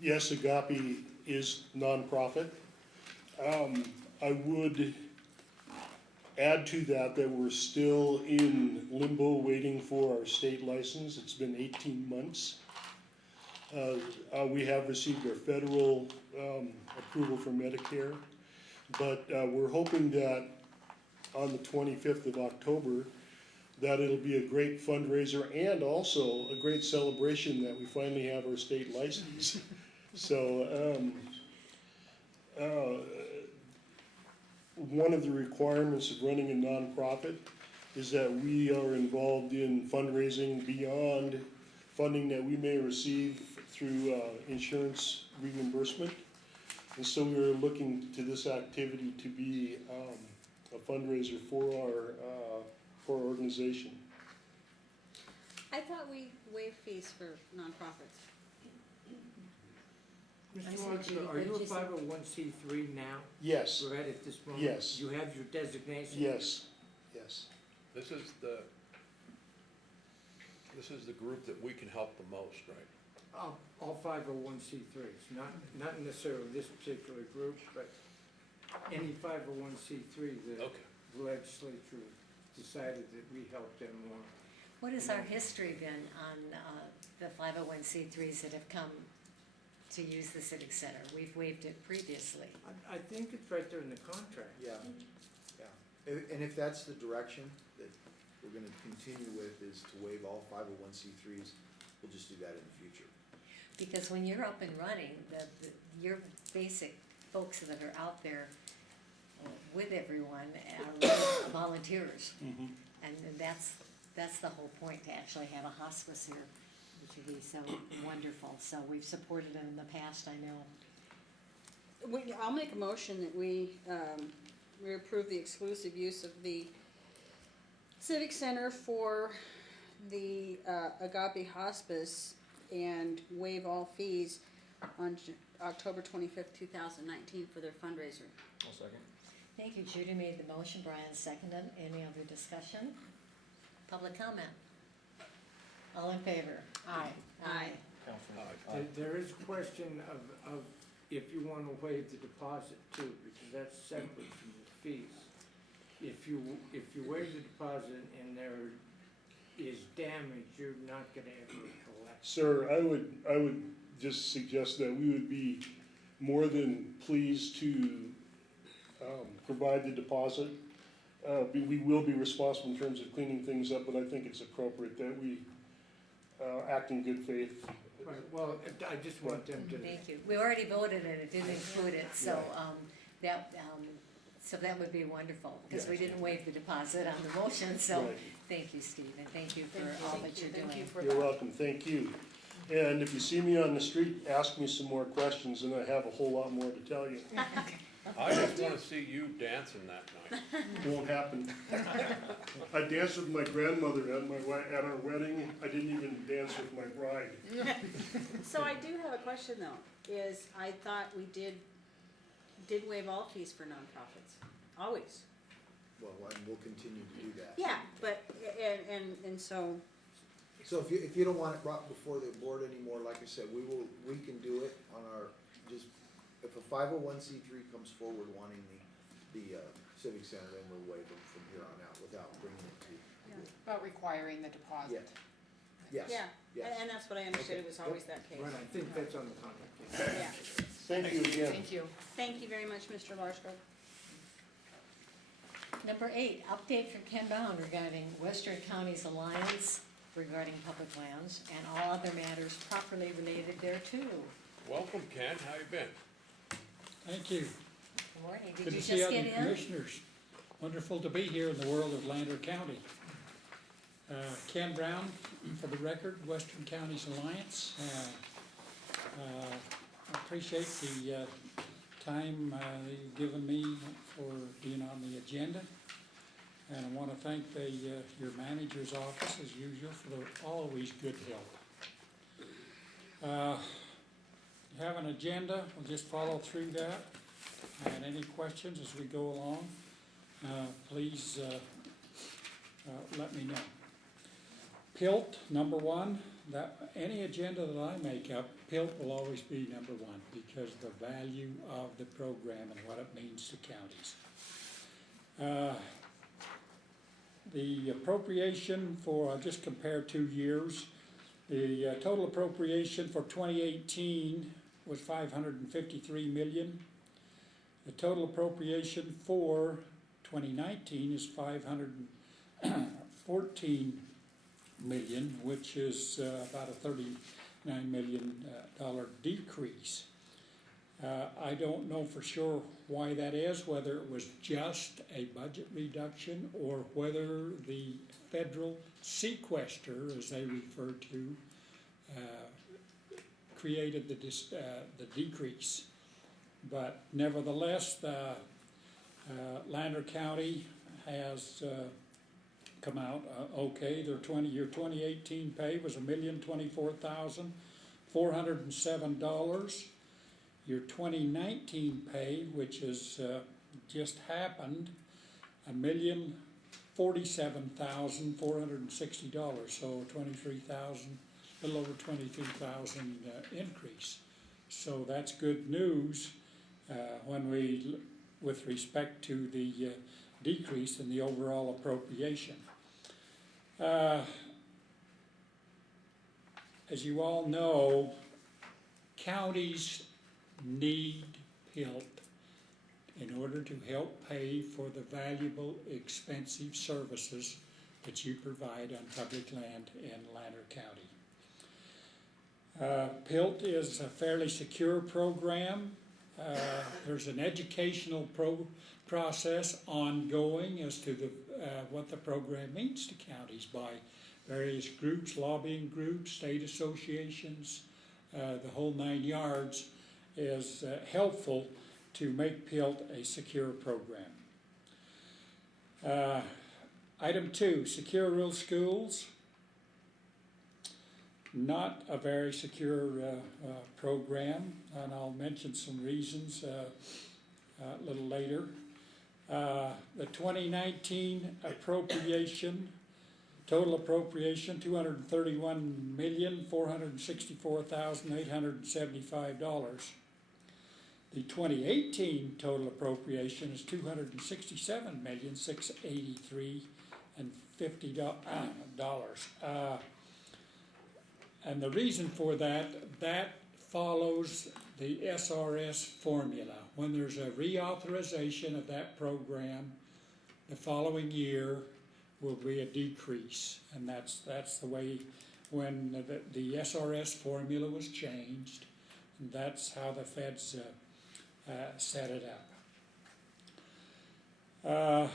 Yes, Agape is nonprofit. I would add to that we're still in limbo waiting for our state license. It's been 18 months. We have received our federal approval for Medicare, but we're hoping that on the 25th of October, that it'll be a great fundraiser and also a great celebration that we finally have our state license. So, one of the requirements of running a nonprofit is that we are involved in fundraising beyond funding that we may receive through insurance reimbursement. And so we're looking to this activity to be a fundraiser for our organization. I thought we waived fees for nonprofits. I'm Mr. sorry, Walker, Judy, are what you a did you say? 501c3 now? Yes, Right at this moment? Yes. You have your designation? yes, yes. This is the group that we can help the most, right? All 501c3s, not necessarily this particular group, but any 501c3 that Okay. the legislature decided that we help them more. What has our history been on the 501c3s that have come to use the Civic Center? We've waived it previously. I think it's right there in the contract. Yeah, yeah. And if that's the direction that we're gonna continue with, is to waive all 501c3s, we'll just do that in the future. Because when you're up and running, your basic folks that are out there with everyone are volunteers. And that's the whole point, to actually have a hospice here, which would be so wonderful. So we've supported it in the past, I know. I'll make a motion that we approve the exclusive use of the Civic Center for the Agape Hospice and waive all fees on October 25th, 2019 for their fundraiser. I'll second. Thank you. Judy made the motion, Brian seconded. Any other discussion? Public comment? All in favor? Aye. Aye. Aye. There is a question of if you want to waive the deposit too, because that's separate from the fees. If you waive the deposit and there is damage, you're not gonna ever collect. Sir, I would just suggest that we would be more than pleased to provide the deposit. We will be responsible in terms of cleaning things up, but I think it's appropriate that we act in good faith. Right, well, I just want them to. Thank you. We already voted and it didn't include it, so that would be wonderful, because we Yes. didn't waive the deposit on the motion, so Right. thank you, Steve, and thank you for all that you're doing. Thank you for You're that. welcome, thank you. And if you see me on the street, ask me some more questions and I have a whole lot more to tell you. I just wanna see you dancing that night. Won't happen. I danced with my grandmother at our wedding. I didn't even dance with my bride. So I do have a question though, is I thought we did waive all fees for nonprofits, always. Well, and we'll continue to do that. Yeah, but, and so, So if you don't want it brought before the board anymore, like I said, we can do it on our, just, if a 501c3 comes forward wanting the Civic Center, then we'll waive them from here on out without bringing it to you. About requiring the deposit. Yes, yeah, yes. and that's what I understood, it was Okay. always that case. Right, I think that's on the contract. Yeah, Thank you again. Thank you. thank you very much, Mr. Larsgaard. Number 8, update from Ken Bound regarding Western Counties Alliance regarding public lands and all other matters properly related thereto. Welcome, Ken, how you been? Thank you. Good morning. Did Good you to just see all get the in? commissioners. Wonderful to be here in the world of Lander County. Ken Brown, for the record, Western Counties Alliance. I appreciate the time you've given me for being on the agenda. And I want to thank your manager's office, as usual, for the always good help. You have an agenda, we'll just follow through that. And any questions as we go along, please let me know. PILT, number one, that any agenda that I make up, PILT will always be number one because of the value of the program and what it means to counties. The appropriation for, I'll just compare 2 years. The total appropriation for 2018 was $553 million. The total appropriation for 2019 is $514 million, which is about a $39 million decrease. I don't know for sure why that is, whether it was just a budget reduction or whether the federal sequester, as they refer to, created the decrease. But nevertheless, Lander County has come out okay. Their year 2018 pay was $1,024,407. Your 2019 pay, which has just happened, $1,047,460. So 23,000, a little over 23,000 increase. So that's good news with respect to the decrease in the overall appropriation. As you all know, counties need PILT in order to help pay for the valuable, expensive services that you provide on public land in Lander County. PILT is a fairly secure program. There's an educational process ongoing as to what the program means to counties by various groups, lobbying groups, state associations, the whole 9 yards is helpful to make PILT a secure program. Item 2, secure rural schools. Not a very secure program, and I'll mention some reasons a little later. The 2019 appropriation, total appropriation, $231,464,875. The 2018 total appropriation is $267,683,050. And the reason for that follows the SRS formula. When there's a reauthorization of that program, the following year will be a decrease. And that's the way when the SRS formula was changed, and that's how the feds set it up.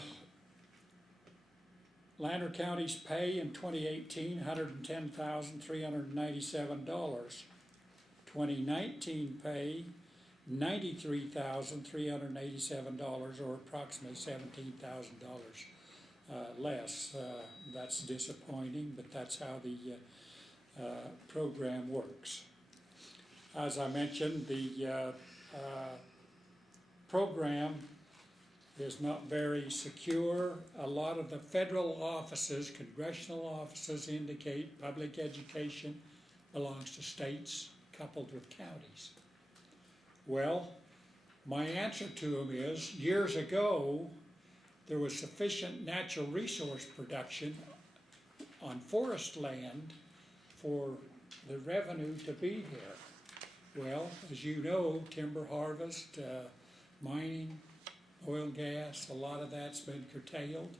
Lander County's pay in 2018, $110,397. 2019 pay, $93,387, or approximately $17,000 less. That's disappointing, but that's how the program works. As I mentioned, the program is not very secure. A lot of the federal offices, congressional offices, indicate public education belongs to states coupled with counties. Well, my answer to them is, years ago, there was sufficient natural resource production on forest land for the revenue to be here. Well, as you know, timber harvest, mining, oil and gas, a lot of that's been curtailed.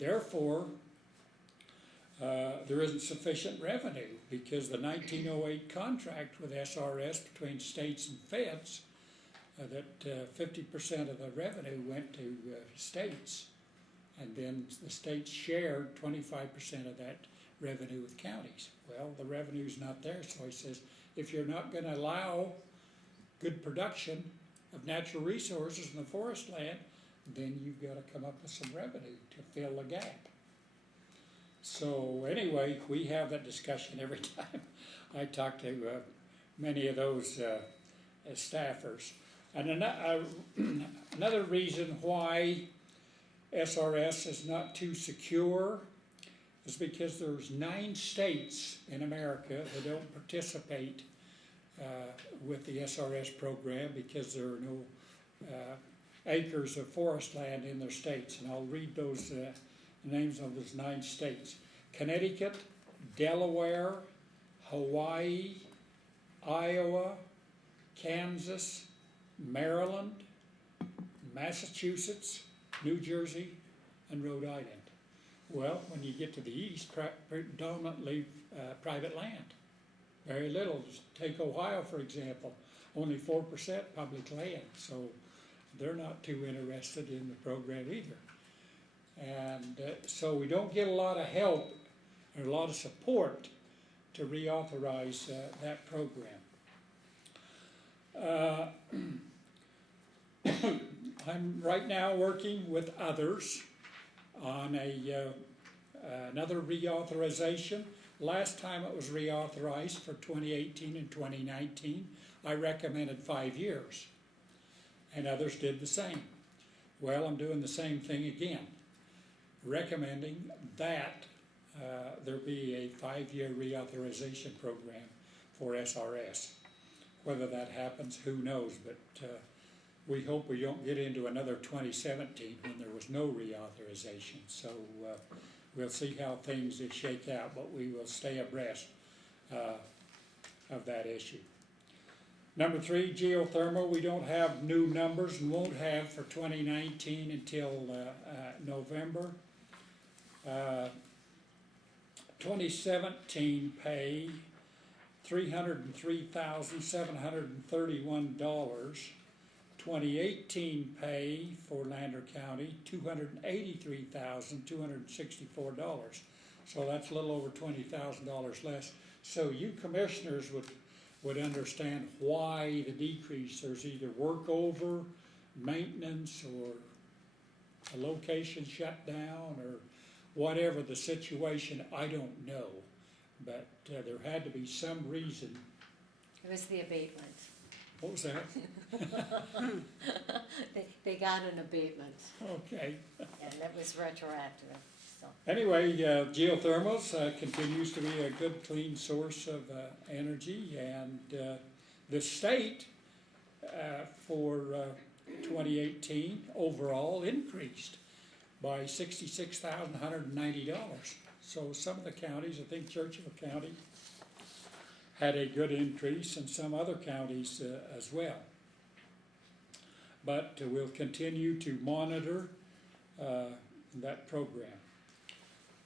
Therefore, there isn't sufficient revenue because the 1908 contract with SRS between states and feds, that 50% of the revenue went to states, and then the states shared 25% of that revenue with counties. Well, the revenue's not there, so he says, if you're not going to allow good production of natural resources in the forest land, then you've got to come up with some revenue to fill the gap. So anyway, we have that discussion every time I talk to many of those as staffers. And another reason why SRS is not too secure is because there's 9 states in America that don't participate with the SRS program because there are no acres of forest land in their states. And I'll read those names of those 9 states. Connecticut, Delaware, Hawaii, Iowa, Kansas, Maryland, Massachusetts, New Jersey, and Rhode Island. Well, when you get to the east, predominantly private land. Very little. Just take Ohio, for example. Only 4% public land, so they're not too interested in the program either. And so we don't get a lot of help or a lot of support to reauthorize that program. I'm right now working with others on another reauthorization. Last time it was reauthorized for 2018 and 2019, I recommended 5 years, and others did the same. Well, I'm doing the same thing again, recommending that there be a 5-year reauthorization program for SRS. Whether that happens, who knows, but we hope we don't get into another 2017 when there was no reauthorization. So we'll see how things shake out, but we will stay abreast of that issue. Number 3, geothermal. We don't have new numbers and won't have for 2019 until November. 2017 pay $303,731. 2018 pay for Lander County $283,264. So that's a little over $20,000 less. So you commissioners would understand why the decrease. There's either work over, maintenance, or a location shut down, or whatever the situation, I don't know. But there had to be some reason. It was the abatement. What was that? They got an abatement, Okay. and that was retroactive, so. Anyway, geothermals continues to be a good, clean source of energy, and the state for 2018 overall increased by $66,190. So some of the counties, I think Churchill County had a good increase, and some other counties as well. But we'll continue to monitor that program.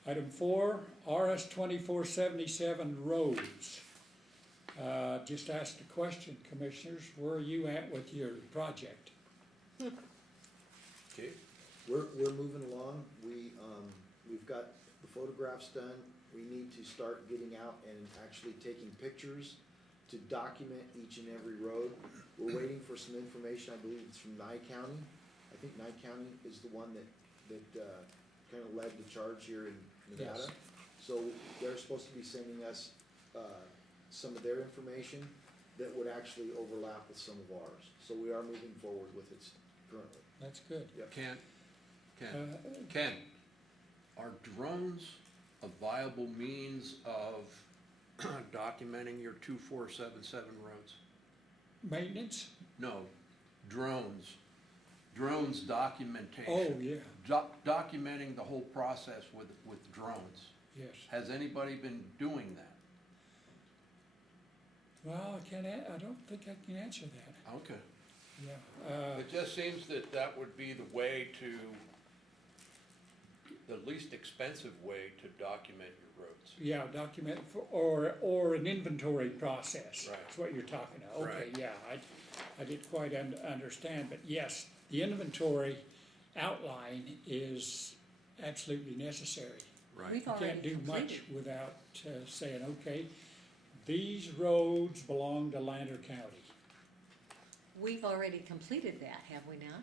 Item 4, RS 2477 roads. Just asked a question, commissioners, where are you at with your project? Okay. We're moving along. We've got the photographs done. We need to start getting out and actually taking pictures to document each and every road. We're waiting for some information, I believe it's from Nye County. I think Nye County is the one that kind of led the charge here in Nevada. Yes. So they're supposed to be sending us some of their information that would actually overlap with some of ours. So we are moving forward with it currently. That's good. Yep. Ken, are drones a viable means of Documenting your 2477 roads. Maintenance? No, drones. Drones documentation. Oh, yeah, Documenting the whole process with drones. yes. Has anybody been doing that? Well, I don't think I can answer that, Okay. yeah. It just seems that that would be the way to, the least expensive way to document your roads. Yeah, document, or an inventory process. Right. That's what you're talking about. Okay, Right. yeah, I didn't quite understand, but yes, the inventory outline is absolutely necessary. Right. We've You already can't do much completed. without saying, okay, these roads belong to Lander County. We've already completed that, have we not?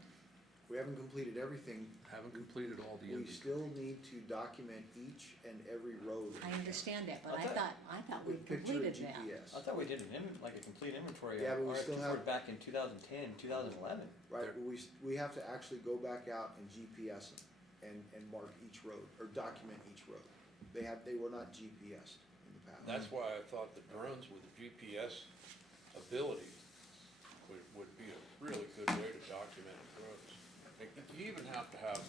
We haven't completed everything. Haven't completed all the We inventory. still need to document each and every road. I understand that, but I I thought we With picture and completed that. GPS. I thought we did like a complete inventory Yeah, of but we RF still two have- back in 2010, 2011. Right, but we have to actually go back out and GPS them and mark each road, or document each road. They were not GPSed in the past. That's why I thought the drones with the GPS ability would be a really good way to document roads. You even have to have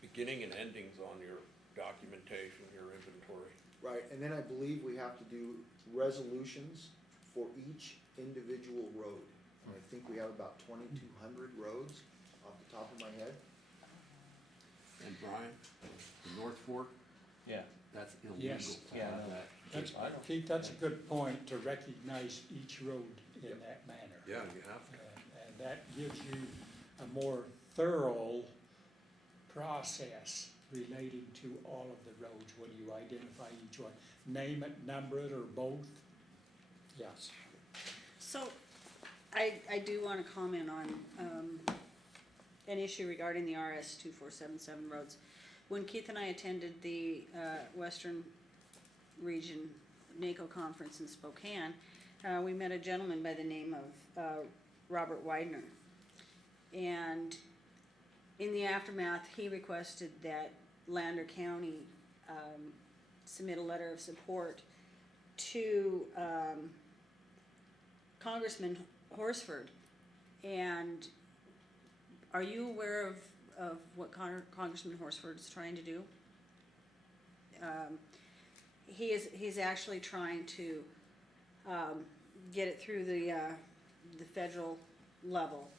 beginning and endings on your documentation, your inventory. Right, and then I believe we have to do resolutions for each individual road. And I think we have about 2,200 roads off the top of my head. And Brian, the North Fork, Yeah. that's illegal Yes. to Yeah, have no. that. That's, I don't- Keith, that's a good point, to recognize each road in that manner. Yeah, you have to. And that gives you a more thorough process relating to all of the roads when you identify each one. Name it, number it, or both. Yes. So, I do wanna comment on, an issue regarding the RS 2477 roads. When Keith and I attended the, Western Region NACO conference in Spokane, we met a gentleman by the name of, Robert Widener. And in the aftermath, he requested that Lander County, submit a letter of support to, Congressman Horsford. And are you aware of what Congressman Horsford is trying to do? He's actually trying to, get it through the federal level.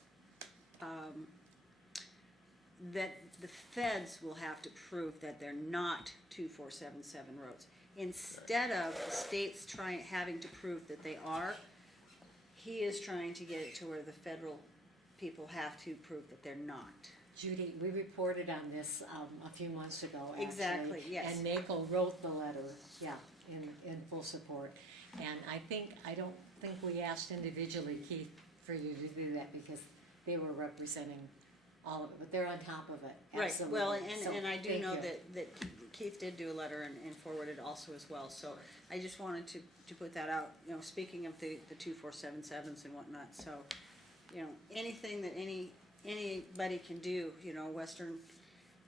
That the feds will have to prove that they're not 2477 roads. Instead of the states having to prove that they are, he is trying to get it to where the federal people have to prove that they're not. Judy, we reported on this a few months ago, actually. Exactly, yes. And NACO wrote the letter, yeah, in full support. And I don't think we asked individually, Keith, for you to do that because they were representing all of it, but they're on top of it, Right, absolutely. well, So, and I do thank know you. that Keith did do a letter and forwarded also as well, so I just wanted to put that out, you know, speaking of the 2477s and whatnot, so, you know, anything that anybody can do, you know, Western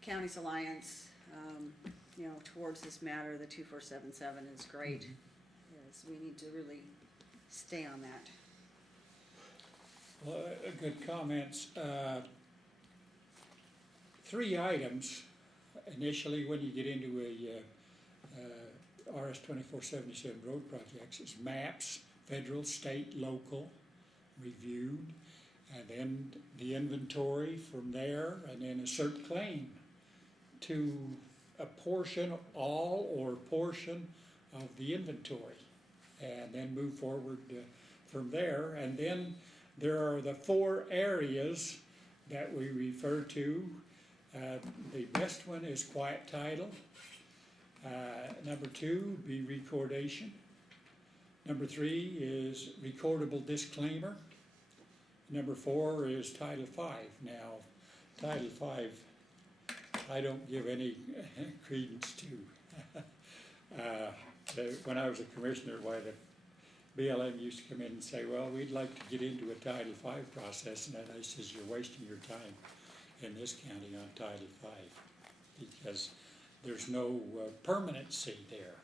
Counties Alliance, you know, towards this matter, the 2477 is great. Yes, we need to really stay on that. Well, good comments. 3 items initially when you get into a RS 2477 road projects is maps, federal, state, local, reviewed, and then the inventory from there, and then assert claim to a portion, all or portion of the inventory, and then move forward from there. And then there are the 4 areas that we refer to. The best one is quiet title. Number 2 would be recordation. Number 3 is recordable disclaimer. Number 4 is Title 5. Now, Title 5, I don't give any credence to. When I was a commissioner, why the BLM used to come in and say, well, we'd like to get into a Title 5 process, and then I says, you're wasting your time in this county on Title 5, because there's no permanency there.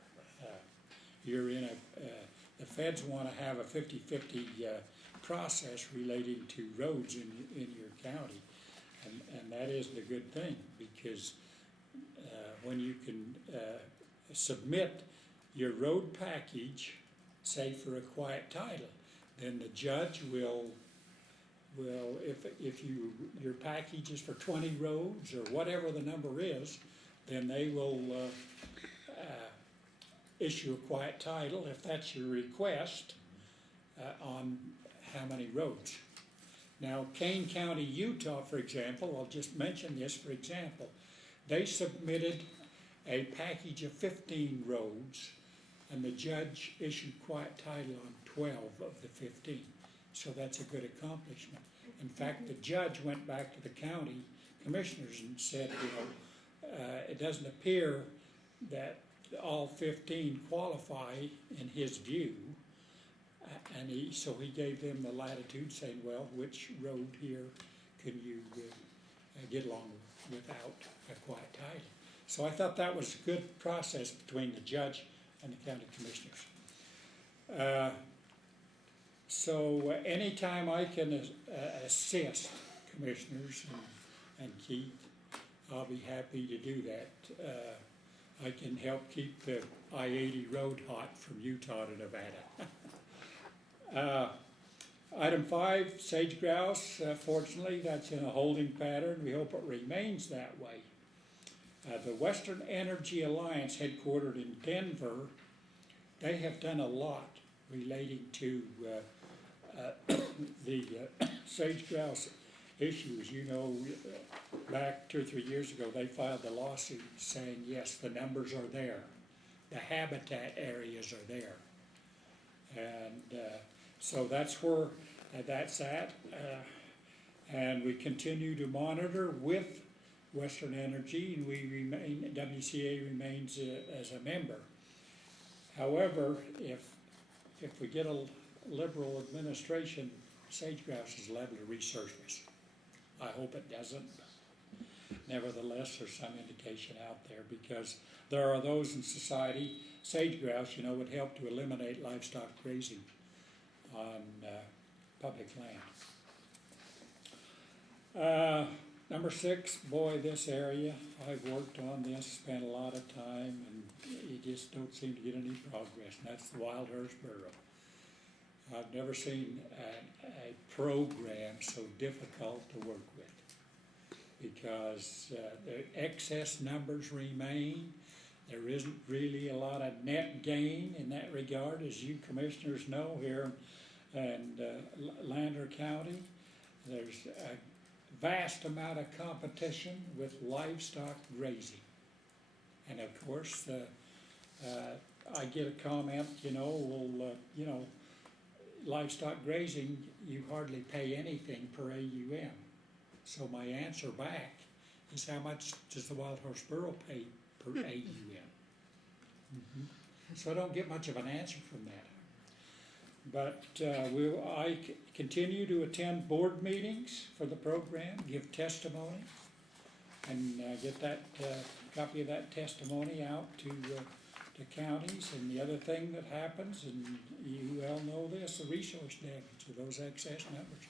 You're in the feds want to have a 50-50 process relating to roads in your county, and that isn't a good thing, because when you can submit your road package, say for a quiet title, then the judge will, if your package is for 20 roads or whatever the number is, then they will issue a quiet title if that's your request on how many roads. Now, Kane County, Utah, for example, I'll just mention this for example, they submitted a package of 15 roads, and the judge issued quiet title on 12 of the 15. So that's a good accomplishment. In fact, the judge went back to the county commissioners and said, it doesn't appear that all 15 qualify in his view. And so he gave them the latitude saying, well, which road here can you get along without a quiet title? So I thought that was a good process between the judge and the county commissioners. So anytime I can assist commissioners and Keith, I'll be happy to do that. I can help keep the I-80 road hot from Utah to Nevada. Item 5, sage grouse. Fortunately, that's in a holding pattern. We hope it remains that way. The Western Energy Alliance, headquartered in Denver, they have done a lot relating to the sage grouse issues. Back 2 or 3 years ago, they filed a lawsuit saying, yes, the numbers are there. The habitat areas are there. And so that's where that's at. And we continue to monitor with Western Energy, and WCA remains as a member. However, if we get a liberal administration, sage grouse is liable to resurface. I hope it doesn't. Nevertheless, there's some indication out there because there are those in society, sage grouse, would help to eliminate livestock grazing on public land. Number 6, boy, this area, I've worked on this, spent a lot of time, and you just don't seem to get any progress, and that's the Wildhurst Borough. I've never seen a program so difficult to work with because the excess numbers remain. There isn't really a lot of net gain in that regard, as you commissioners know here in Lander County. There's a vast amount of competition with livestock grazing. And of course, I get a comment, livestock grazing, you hardly pay anything per AUM. So my answer back is, how much does the Wildhorse Borough pay per AUM? So I don't get much of an answer from that. But I continue to attend board meetings for the program, give testimony, and get that copy of that testimony out to counties. And the other thing that happens, and you all know this, the resource damage of those excess numbers.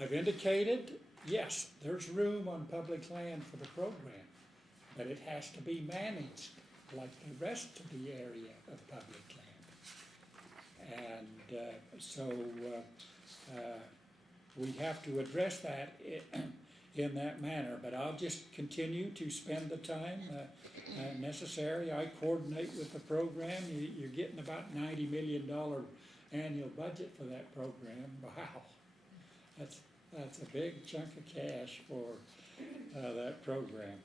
I've indicated, yes, there's room on public land for the program, but it has to be managed like the rest of the area of public land. And so we have to address that in that manner, but I'll just continue to spend the time necessary. I coordinate with the program. You're getting about $90 million annual budget for that program. Wow, that's a big chunk of cash for that program.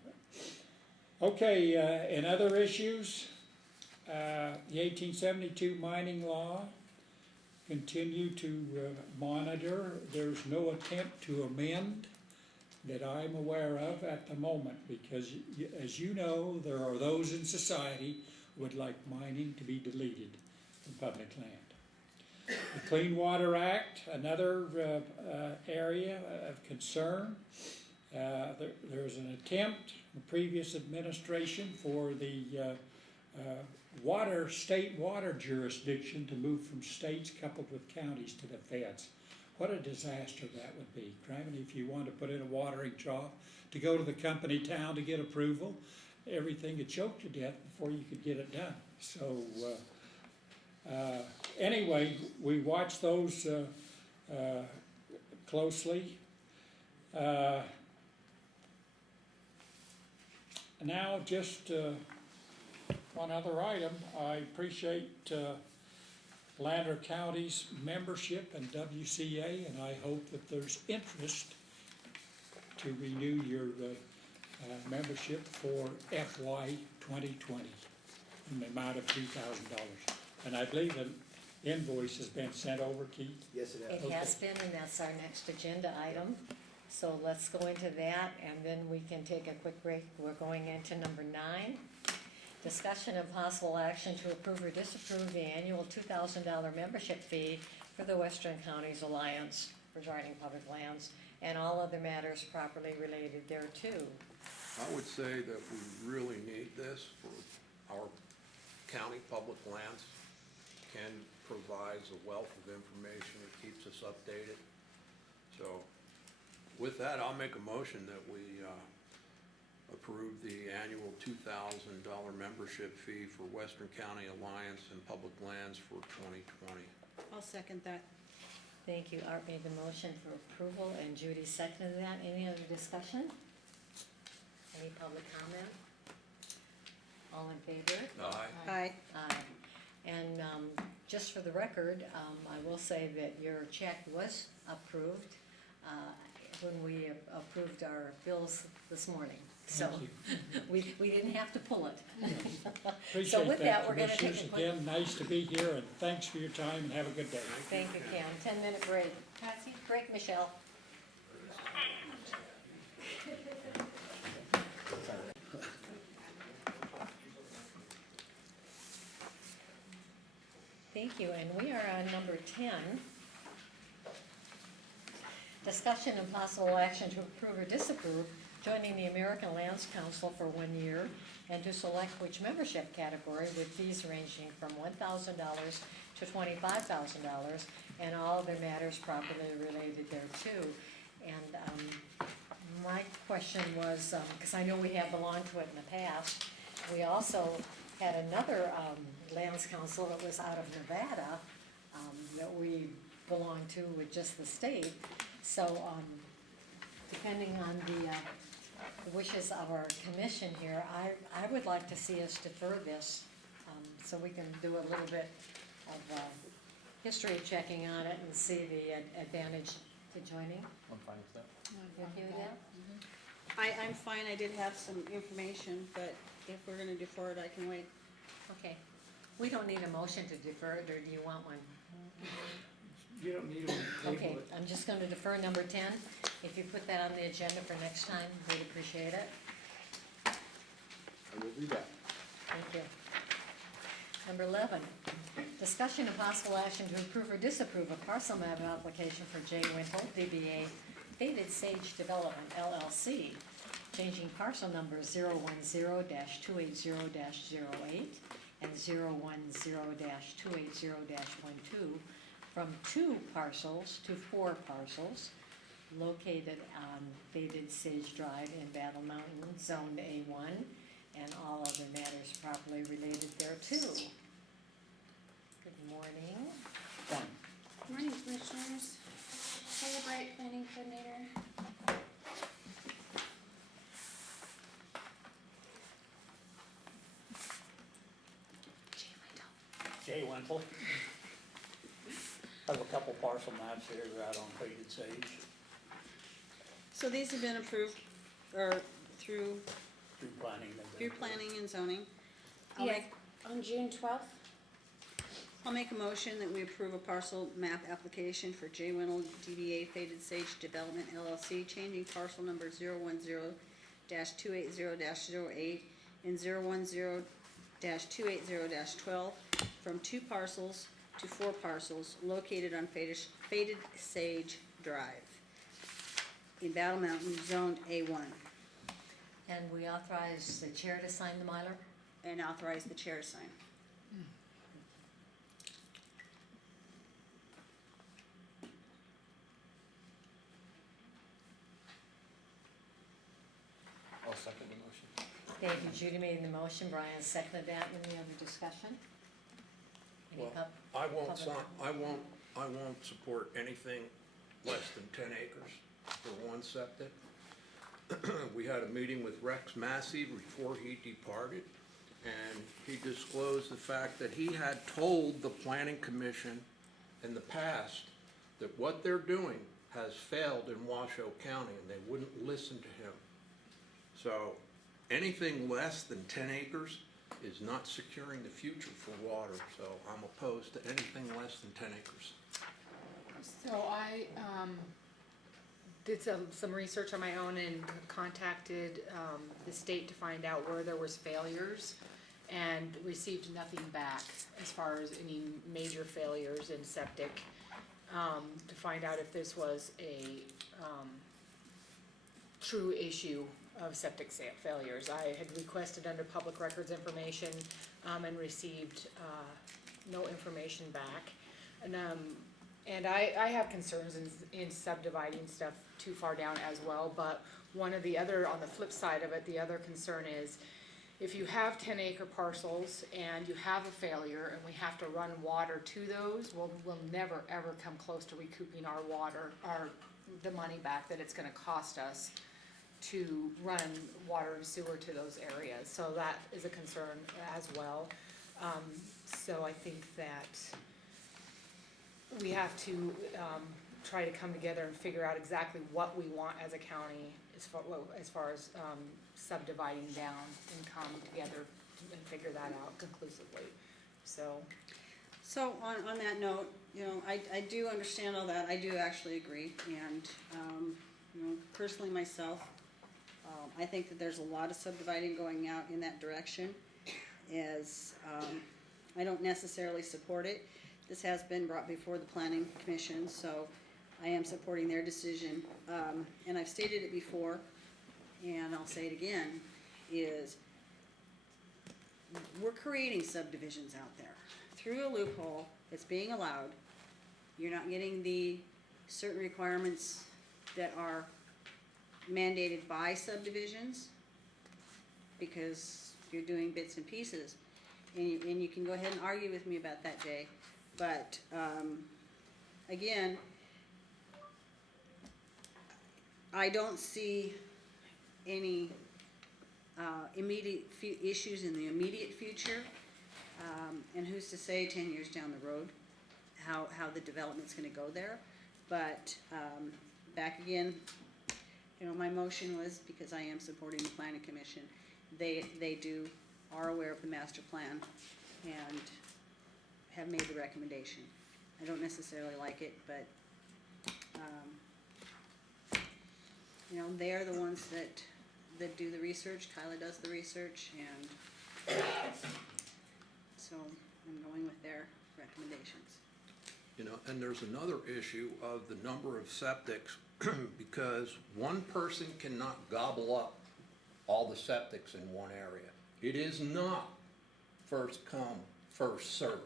Okay, in other issues, the 1872 mining law, continue to monitor. There's no attempt to amend that I'm aware of at the moment, because as you know, there are those in society who would like mining to be deleted from public land. The Clean Water Act, another area of concern. There's an attempt in the previous administration for the state water jurisdiction to move from states coupled with counties to the feds. What a disaster that would be. Criminy, if you wanted to put in a watering trough to go to the company town to get approval, everything would choke to death before you could get it done. So anyway, we watch those closely. Now just one other item. I appreciate Lander County's membership in WCA, and I hope that there's interest to renew your membership for FY 2020 in the amount of $3,000. And I believe that invoice has been sent over, Keith? Yes, it has. It has been, and that's our next agenda item. So let's go into that, and then we can take a quick break. We're going into number 9. Discussion of possible action to approve or disapprove the annual $2,000 membership fee for the Western Counties Alliance regarding public lands and all other matters properly related thereto. I would say that we really need this for our county public lands. Ken provides a wealth of information that keeps us updated. So with that, I'll make a motion that we approve the annual $2,000 membership fee for Western County Alliance and Public Lands for 2020. I'll second that. Thank you. Art made the motion for approval, and Judy seconded that. Any other discussion? Any public comment? All in favor? Aye. Aye. Aye. And just for the record, I will say that your check was approved when we approved our bills this morning. So Thank we didn't have to pull it. Appreciate with that, that, we're gonna take Commissioners. a quick- Again, nice to be here, and thanks for your time, and have a good day. Thank you, Cam. 10-minute break. Patsy, break, Michelle. Thank you, and we are on number 10. Discussion and possible action to approve or disapprove joining the American Lands Council for 1 year and to select which membership category with fees ranging from $1,000 to $25,000 and all other matters properly related thereto. And my question was, because I know we have belonged to it in the past, we also had another lands council that was out of Nevada that we belonged to with just the state. So depending on the wishes of our commission here, I would like to see us defer this so we can do a little bit of history checking on it and see the advantage to joining. I'm fine with that. You okay with that? I'm fine, I did have some information, but if we're gonna defer it, I can wait. Okay. We don't need a motion to defer it, or do you want one? You don't need them to Okay, table it. I'm just gonna defer number 10. If you put that on the agenda for next time, we'd appreciate it. I will do that. Thank you. Number 11, discussion of possible action to approve or disapprove a parcel map application for J. Wintle, DBA Faded Sage Development LLC, changing parcel number 010-280-08 and 010-280-12 from 2 parcels to 4 parcels located on Faded Sage Drive in Battle Mountain, Zone A1, and all other matters properly related thereto. Good morning. Good morning, Commissioners. Taylor Bright, Planning Coordinator. Jay Wintle. Have a couple parcel maps here that are out on Faded Sage So these have been approved, or through through planning. they've been- planning and zoning. Yes, on June 12th. I'll make a motion that we approve a parcel map application for J. Wintle DBA Faded Sage Development LLC, changing parcel number 010-280-08 and 010-280-12 from 2 parcels to 4 parcels located on Faded Sage Drive in Battle Mountain, Zone A1, And we authorize the chair to sign the Mylar? and authorize the chair to sign. I'll second the motion. Thank you. Judy made the motion, Brian seconded that. Any other discussion? Any Well, pub- I won't, public- I won't support anything less than 10 acres for one septic. We had a meeting with Rex Massey before he departed, and he disclosed the fact that he had told the planning commission in the past that what they're doing has failed in Washoe County, and they wouldn't listen to him. So anything less than 10 acres is not securing the future for water, so I'm opposed to anything less than 10 acres. So I did some research on my own and contacted the state to find out where there was failures and received nothing back as far as any major failures in septic, to find out if this was a true issue of septic failures. I had requested under public records information and received no information back. And I have concerns in subdividing stuff too far down as well, but one of the other, on the flip side of it, the other concern is if you have 10-acre parcels and you have a failure and we have to run water to those, we'll never ever come close to recouping our water, the money back that it's gonna cost us to run water and sewer to those areas. So that is a concern as well. So I think that we have to try to come together and figure out exactly what we want as a county as far as subdividing down and come together and figure that out conclusively. So on that note, you know, I do understand all that. I do actually agree. And, you know, personally myself, I think that there's a lot of subdividing going out in that direction. I don't necessarily support it. This has been brought before the Planning Commission, so I am supporting their decision. And I've stated it before, and I'll say it again, is we're creating subdivisions out there. Through a loophole, it's being allowed. You're not getting the certain requirements that are mandated by subdivisions because you're doing bits and pieces. And you can go ahead and argue with me about that, Jay. But, again, I don't see any immediate issues in the immediate future. And who's to say 10 years down the road how the development's gonna go there. But back again, you know, my motion was because I am supporting the Planning Commission. They are aware of the master plan and have made the recommendation. I don't necessarily like it, but, you know, they are the ones that do the research. Kyla does the research, and so I'm going with their recommendations. You know, and there's another issue of the number of septics because one person cannot gobble up all the septics in one area. It is not first come, first serve.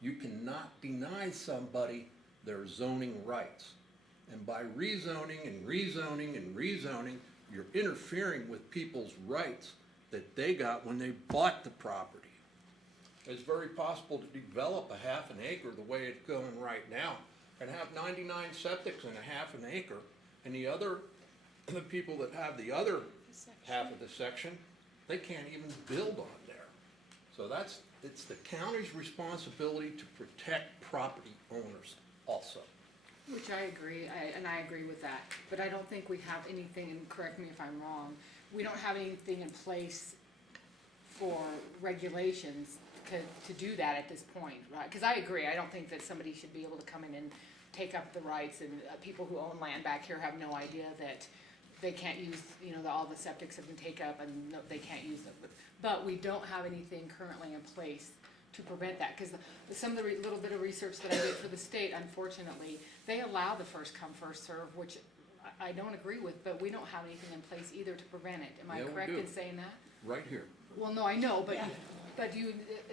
You cannot deny somebody their zoning rights. And by rezoning and rezoning and rezoning, you're interfering with people's rights that they got when they bought the property. It's very possible to develop a half an acre the way it's going right now and have 99 septics in a half an acre, and the people that have the other half of the section, they can't even build on there. So it's the county's responsibility to protect property owners also. which I agree, and I agree with that, but I don't think we have anything, and correct me if I'm wrong, we don't have anything in place for regulations to do that at this point, right? Because I agree, I don't think that somebody should be able to come in and take up the rights, and people who own land back here have no idea that they can't use, all the septics have been taken up and they can't use them. But we don't have anything currently in place to prevent that, because some of the little bit of research that I did for the state, unfortunately, they allow the first come, first serve, which I don't agree with, but we don't have anything in place either to prevent it. Am I Yeah, we correct do. in saying that? Right here. Well, no, I know, but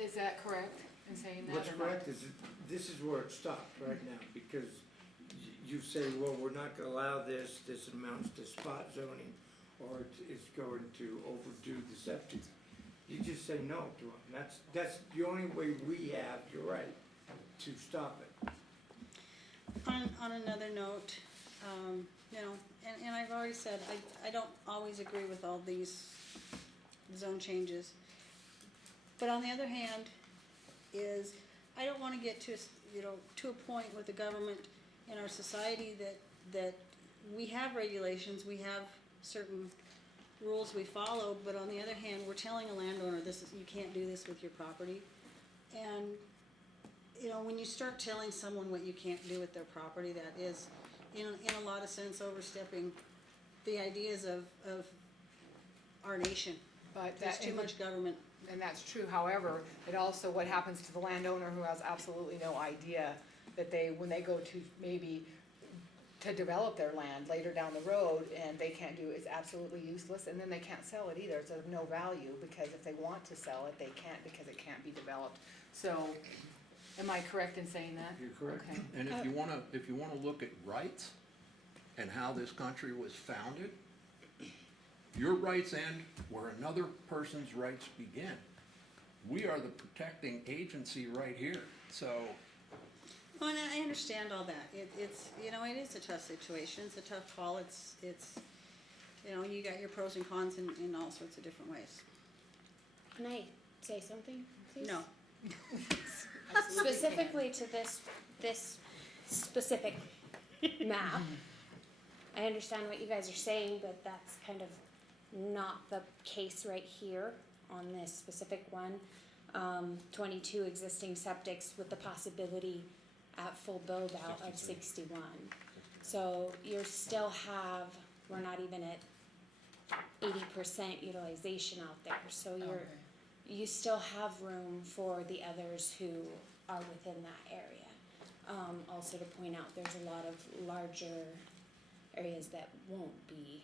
is that correct in saying that? What's or not? correct is, this is where it stopped right now, because you say, well, we're not gonna allow this amounts to spot zoning, or it's going to overdo the septic. You just say no to them, that's the only way we have, you're right, to stop it. On another note, and I've already said, I don't always agree with all these zone changes. But on the other hand, is I don't wanna get to, to a point with the government in our society that we have regulations, we have certain rules we follow, but on the other hand, we're telling a landowner, this is, you can't do this with your property. And, you know, when you start telling someone what you can't do with their property, that is, in a lot of sense, overstepping the ideas of our nation. But There's too much government. And that's true, however, it also, what happens to the landowner who has absolutely no idea that they, when they go to maybe to develop their land later down the road and they can't do, it's absolutely useless, and then they can't sell it either, it's of no value, because if they want to sell it, they can't because it can't be developed. So, am I correct in saying that? You're correct. Okay. And if you wanna look at rights and how this country was founded, your rights end where another person's rights begin. We are the protecting agency right here, so. Well, and I understand all that. It's, you know, it is a tough situation. It's a tough call. It's, you know, you got your pros and cons in all sorts of different ways. Can I say something, please? No. Specifically to this specific map. I understand what you guys are saying, but that's kind of not the case right here on this specific one. 22 existing septics with the possibility at full build out of 61. So you still have, we're not even at 80% utilization out there. So you still have room for the others who are within that area. Also to point out, there's a lot of larger areas that won't be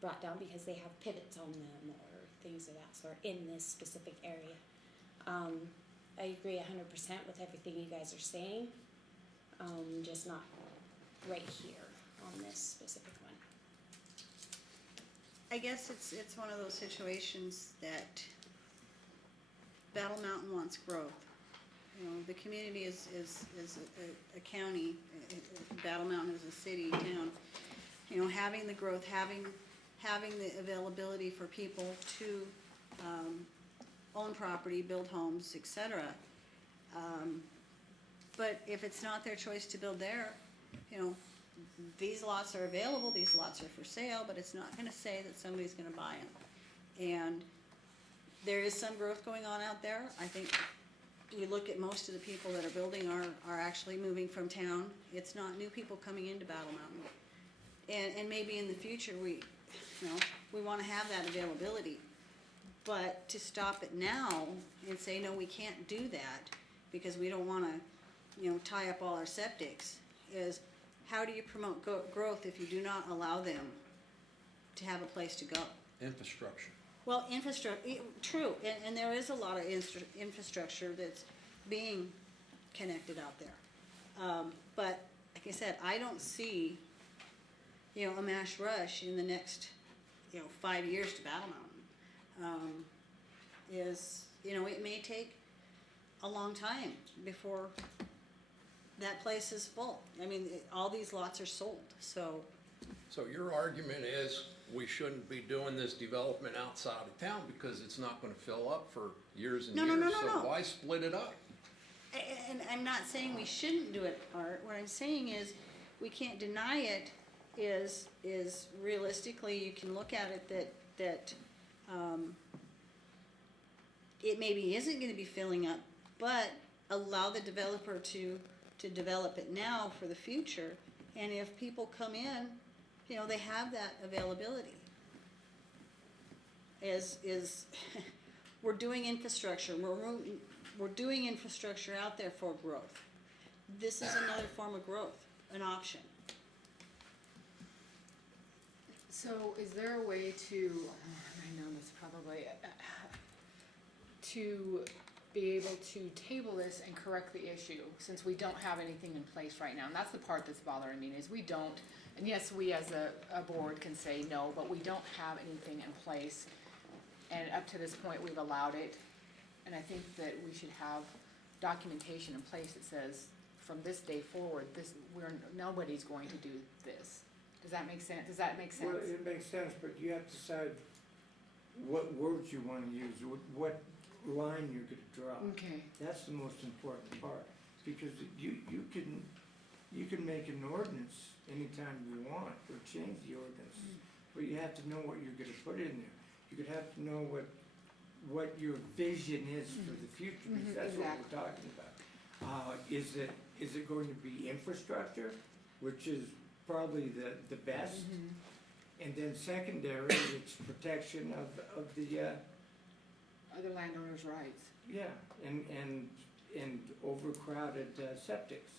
brought down because they have pivots on them or things of that sort in this specific area. I agree 100% with everything you guys are saying, just not right here on this specific one. I guess it's one of those situations that Battle Mountain wants growth. You know, the community is a county, Battle Mountain is a city, town. You know, having the growth, having the availability for people to own property, build homes, etc. But if it's not their choice to build there, you know, these lots are available, these lots are for sale, but it's not gonna say that somebody's gonna buy them. And there is some growth going on out there. I think you look at most of the people that are building are actually moving from town. It's not new people coming into Battle Mountain. And maybe in the future we wanna have that availability. But to stop it now and say, no, we can't do that because we don't wanna, you know, tie up all our septics, is how do you promote growth if you do not allow them to have a place to go? Infrastructure. Well, true, and there is a lot of infrastructure that's being connected out there. But like I said, I don't see, you know, a mass rush in the next, 5 years to Battle Mountain. It may take a long time before that place is full. I mean, all these lots are sold, so. So your argument is we shouldn't be doing this development outside of town because it's not gonna fill up for years and years. No. So why split it up? And I'm not saying we shouldn't do it, Art. What I'm saying is, we can't deny it, is realistically, you can look at it that it maybe isn't gonna be filling up, but allow the developer to develop it now for the future. And if people come in, they have that availability. We're doing infrastructure, we're doing infrastructure out there for growth. This is another form of growth, an option. So is there a way to, I know this probably, to be able to table this and correct the issue, since we don't have anything in place right now? And that's the part that's bothering me, is we don't, and yes, we as a board can say no, but we don't have anything in place. And up to this point, we've allowed it. And I think that we should have documentation in place that says, from this day forward, nobody's going to do this. Does that make sense? Does that make sense? Well, it makes sense, but you have to decide what words you wanna use, what line you're gonna draw. Okay. That's the most important part, because you can make an ordinance anytime you want, or change the ordinance. But you have to know what you're gonna put in there. You're gonna have to know what your vision is for the future, because that's what we're talking about. Is it going to be infrastructure, which is probably the best? And then secondary, it's protection of the, Other landowners' rights. yeah, and overcrowded septics.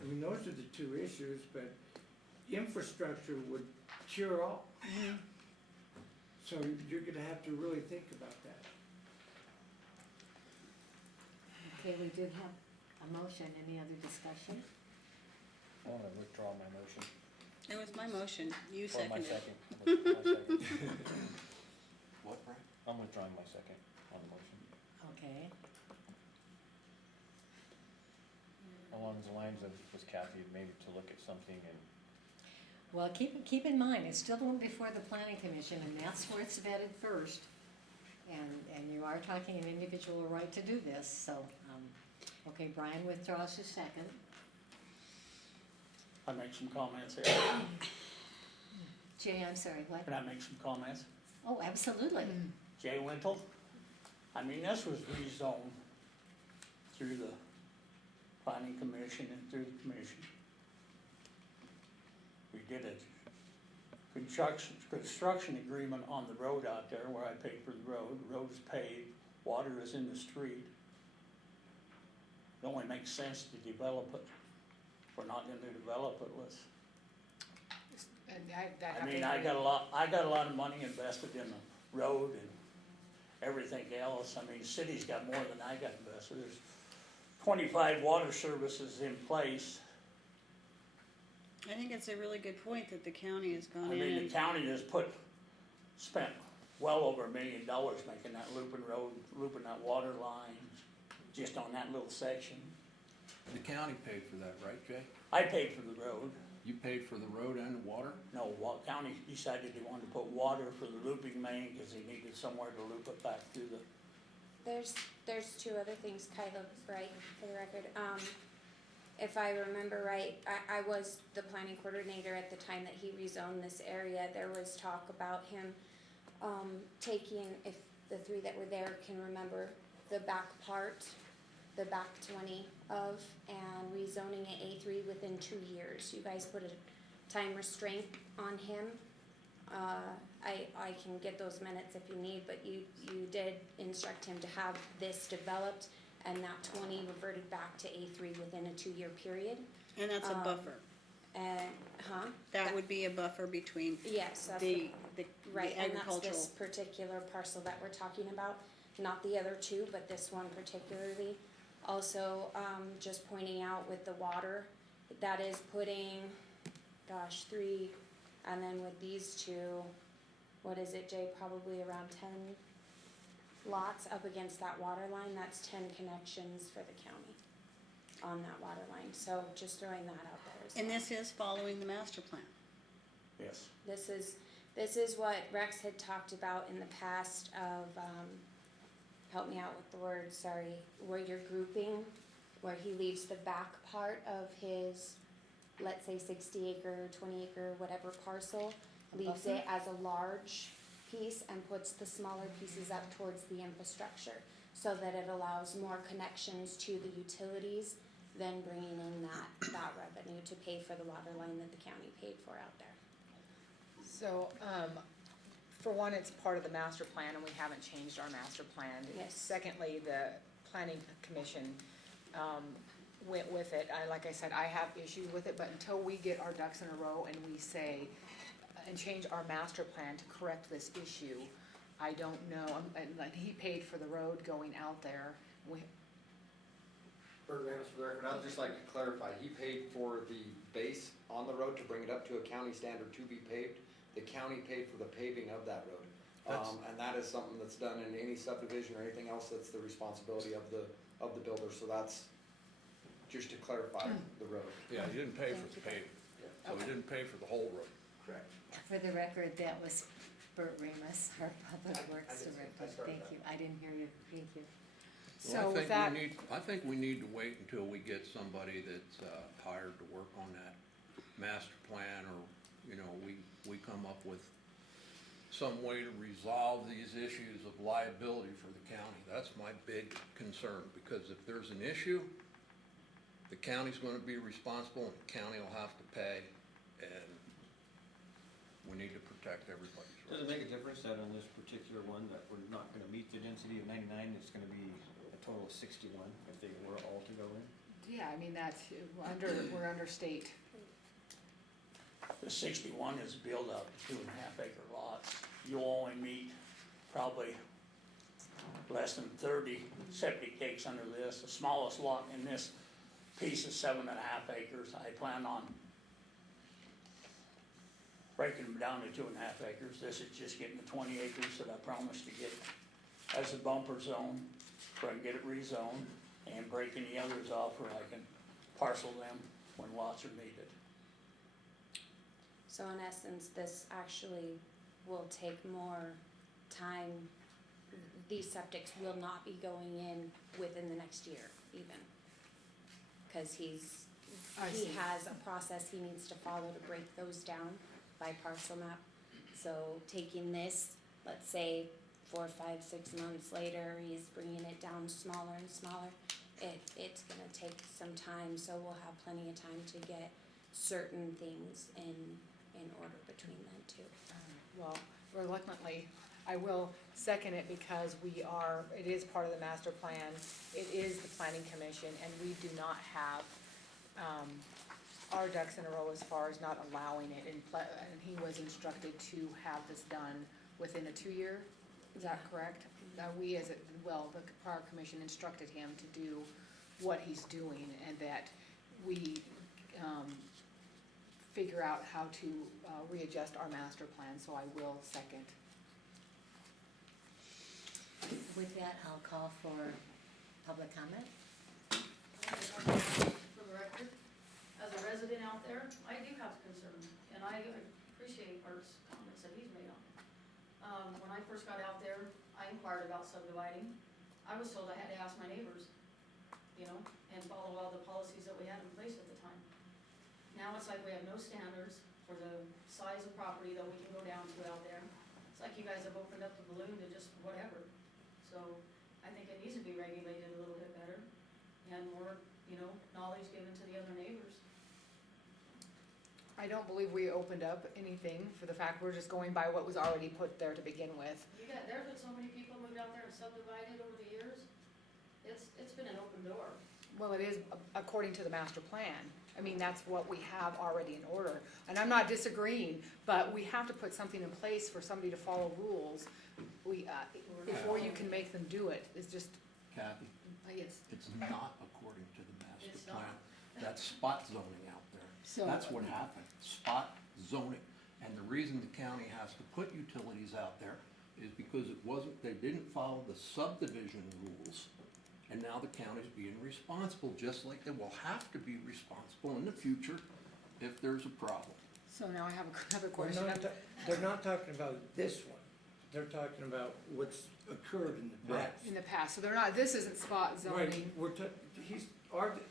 I mean, those are the two issues, but infrastructure would cure all. So you're gonna have to really think about that. Okay, we did have a motion, any other discussion? I wanna withdraw my motion. It was my motion, you Or my seconded. second. My second. What, Brian? I'm withdrawing my second on the motion. Okay, Along the lines of, was Kathy, maybe to look at something and well, keep in mind, it's still going before the planning commission, and that's where it's vetted first. And you are talking an individual right to do this, so, okay, Brian withdraws his second. I make some comments here. Jay, I'm sorry, what? Can I make some comments? Oh, absolutely. Jay Wintle, I mean, this was rezoned through the planning commission and through the commission. We did a construction agreement on the road out there where I paid for the road. The road is paved, water is in the street. It only makes sense to develop it. If we're not gonna develop it, let's. And that. I mean, I got a lot of money invested in the road and everything else. I mean, the city's got more than I got invested. There's 25 water services in place. I think it's a really good point that the county has gone I in mean, the and, county has spent well over $1 million making that looping road, looping that water line, just on that little section. The county paid for that, right, Jay? I paid for the road. You paid for the road and the water? No, county decided they wanted to put water for the looping main because they needed somewhere to loop it back through the. There's two other things, Kyla, right, for the record. If I remember right, I was the planning coordinator at the time that he rezoned this area. There was talk about him, taking, if the three that were there can remember, the back part, the back 20 of, and rezoning it A3 within 2 years. You guys put a time restraint on him. I can get those minutes if you need, but you did instruct him to have this developed, and that 20 reverted back to A3 within a 2-year period. and that's a buffer. And, That would be a buffer between Yes, that's the right, and that's agricultural. this particular parcel that we're talking about, not the other two, but this one particularly. Also, just pointing out with the water, that is putting, 3, and then with these two, what is it, Jay, probably around 10 lots up against that water line. That's 10 connections for the county on that water line, so just throwing that out there as well. And this is following the master plan. Yes. This is what Rex had talked about in the past of, help me out with the word, sorry, where you're grouping, where he leaves the back part of his, let's say 60 acre, 20 acre, whatever parcel, leaves it as a large piece and puts the smaller pieces up towards the infrastructure, so that it allows more connections to the utilities than bringing in that revenue to pay for the water line that the county paid for out there. So, for one, it's part of the master plan, and we haven't changed our master plan. Yes. Secondly, the planning commission, went with it. Like I said, I have issues with it, but until we get our ducks in a row and we say, and change our master plan to correct this issue, I don't know. And like, he paid for the road going out there. Bert Ramos for the record, I'd just like to clarify, he paid for the base on the road to bring it up to a county standard to be paved. The county paid for the paving of that road. And that is something that's done in any subdivision or anything else, that's the responsibility of the builder, so that's just to clarify the road. Yeah, he didn't pay for the paving, so he didn't pay for the whole road. Correct. For the record, that was Bert Ramus, our Public Works I Director. started Thank that. you. I didn't hear you. Thank you. Well, So with that, I think we need to wait until we get somebody that's hired to work on that master plan, or, we come up with some way to resolve these issues of liability for the county. That's my big concern, because if there's an issue, the county's gonna be responsible and the county will have to pay, and we need to protect everybody's Does it rights. make a difference that on this particular one, that we're not gonna meet the density of 99, it's gonna be a total of 61 if they were all to go in? Yeah, I mean, that's, we're under state. The 61 is built up 2.5 acre lots. You'll only meet probably less than 30 septic tanks under this. The smallest lot in this piece is 7.5 acres. I plan on breaking them down to 2.5 acres. This is just getting the 20 acres that I promised to get as a bumper zone, where I can get it rezoned, and breaking the others off where I can parcel them when lots are needed. So in essence, this actually will take more time. These septics will not be going in within the next year even. Cause he see. has a process he needs to follow to break those down by parcel map. So taking this, let's say 4, 5, 6 months later, he's bringing it down smaller and smaller. It's gonna take some time, so we'll have plenty of time to get certain things in order between them two. Well, reluctantly, I will second it because it is part of the master plan. It is the planning commission, and we do not have, our ducks in a row as far as not allowing it. And he was instructed to have this done within a 2-year, is that correct? We the prior commission instructed him to do what he's doing, and that we, figure out how to readjust our master plan, so I will second. With that, I'll call for public comment. For the record, as a resident out there, I do have concerns, and I appreciate Art's comments that he's made on it. When I first got out there, I inquired about subdividing. I was told I had to ask my neighbors, and follow all the policies that we had in place at the time. Now it's like we have no standards for the size of property that we can go down to out there. It's like you guys have opened up the balloon to just whatever. So I think it needs to be regulated a little bit better and more, knowledge given to the other neighbors. I don't believe we opened up anything for the fact we're just going by what was already put there to begin with. There's been so many people moved out there and subdivided over the years. It's been an open door. Well, it is according to the master plan. I mean, that's what we have already in order. And I'm not disagreeing, but we have to put something in place for somebody to follow rules. Before you can make them do it, it's just, Kathy, yes. it's not according to the master It's plan. not. That's spot zoning out there. So- That's what happened, spot zoning. And the reason the county has to put utilities out there is because they didn't follow the subdivision rules. And now the county's being responsible, just like they will have to be responsible in the future if there's a problem. So now I have another We're question. not they're not talking about this one, they're talking about what's occurred in the Right. past. In the past, so this isn't spot Right, zoning.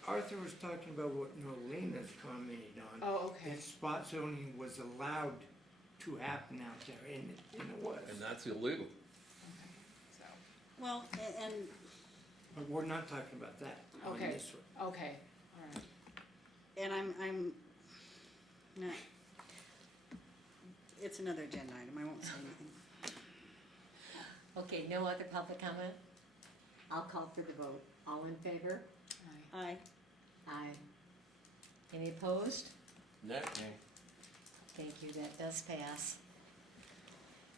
Arthur was talking about what Nolina's commented on. Oh, okay. That spot zoning was allowed to happen out there, and it was. And that's illegal. So, Well, and But we're not talking about that on Okay. this one. okay, all right. And I'm not, it's another agenda item, I won't say anything. Okay, no other public comment? I'll call for the vote. All in favor? Aye. Aye. Any opposed? Nay. Thank you, that does pass.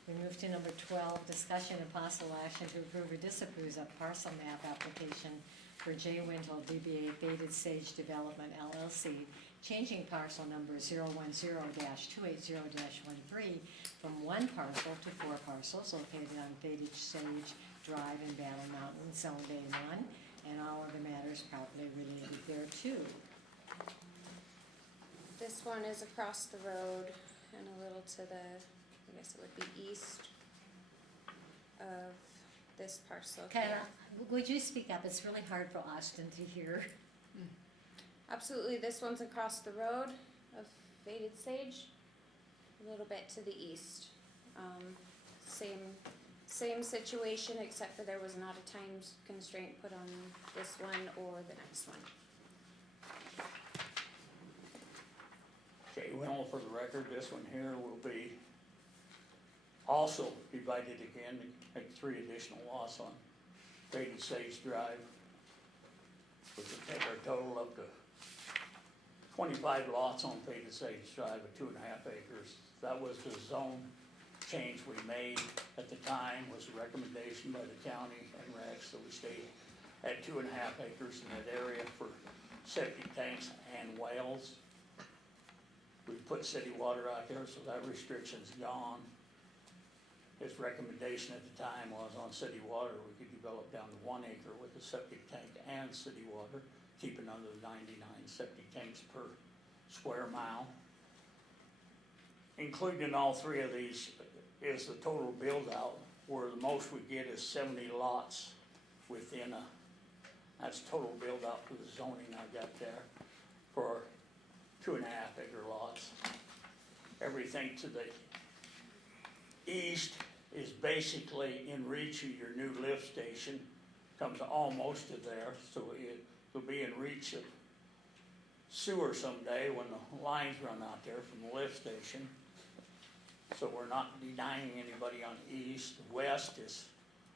We move to number 12, discussion and possible action to approve or disapprove a parcel map application for J. Wintle DBA Faded Sage Development LLC, changing parcel number 010-280-13 from one parcel to 4 parcels located on Faded Sage Drive in Battle Mountain, Zone A1, and all other matters properly related thereto. This one is across the road and a little to the, I guess it would be east of this parcel here. Kyla, would you speak up? It's really hard for Austin to hear. Absolutely, this one's across the road of Faded Sage, a little bit to the east. same situation, except for there was not a time constraint put on this one or the next one. Okay, well, for the record, this one here will be also divided again, make 3 additional lots on Faded Sage Drive, which would take our total up to 25 lots on Faded Sage Drive at 2.5 acres. That was the zone change we made at the time, was a recommendation by the county and Rex, so we stayed at 2.5 acres in that area for septic tanks and wells. We put city water out there, so that restriction's gone. His recommendation at the time was on city water, we could develop down to 1 acre with a septic tank and city water, keeping under 99 septic tanks per square mile. Included in all 3 of these is the total build out, where the most we get is 70 lots within that's total build out for the zoning I got there for 2.5 acre lots. Everything to the east is basically in reach of your new lift station, comes almost to there, so it will be in reach of sewer someday when the lines run out there from the lift station. So we're not denying anybody on the east. West is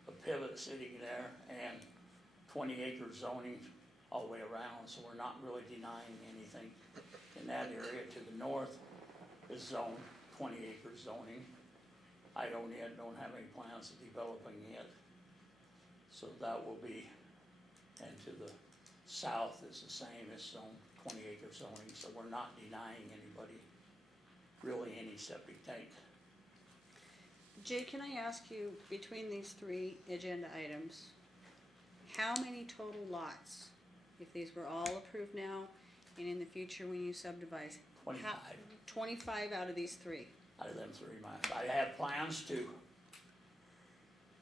a pivot sitting there and 20 acre zoning all the way around, so we're not really denying anything in that area. To the north is zone 20 acre zoning. I don't have any plans of developing it. So that will be, and to the south is the same as zone 20 acre zoning, so we're not denying anybody really any septic tank. Jay, can I ask you, between these 3 agenda items, how many total lots, if these were all approved now and in the future when you subdivide? 25. 25 out of these 3. Out of them 3 miles. I have plans to,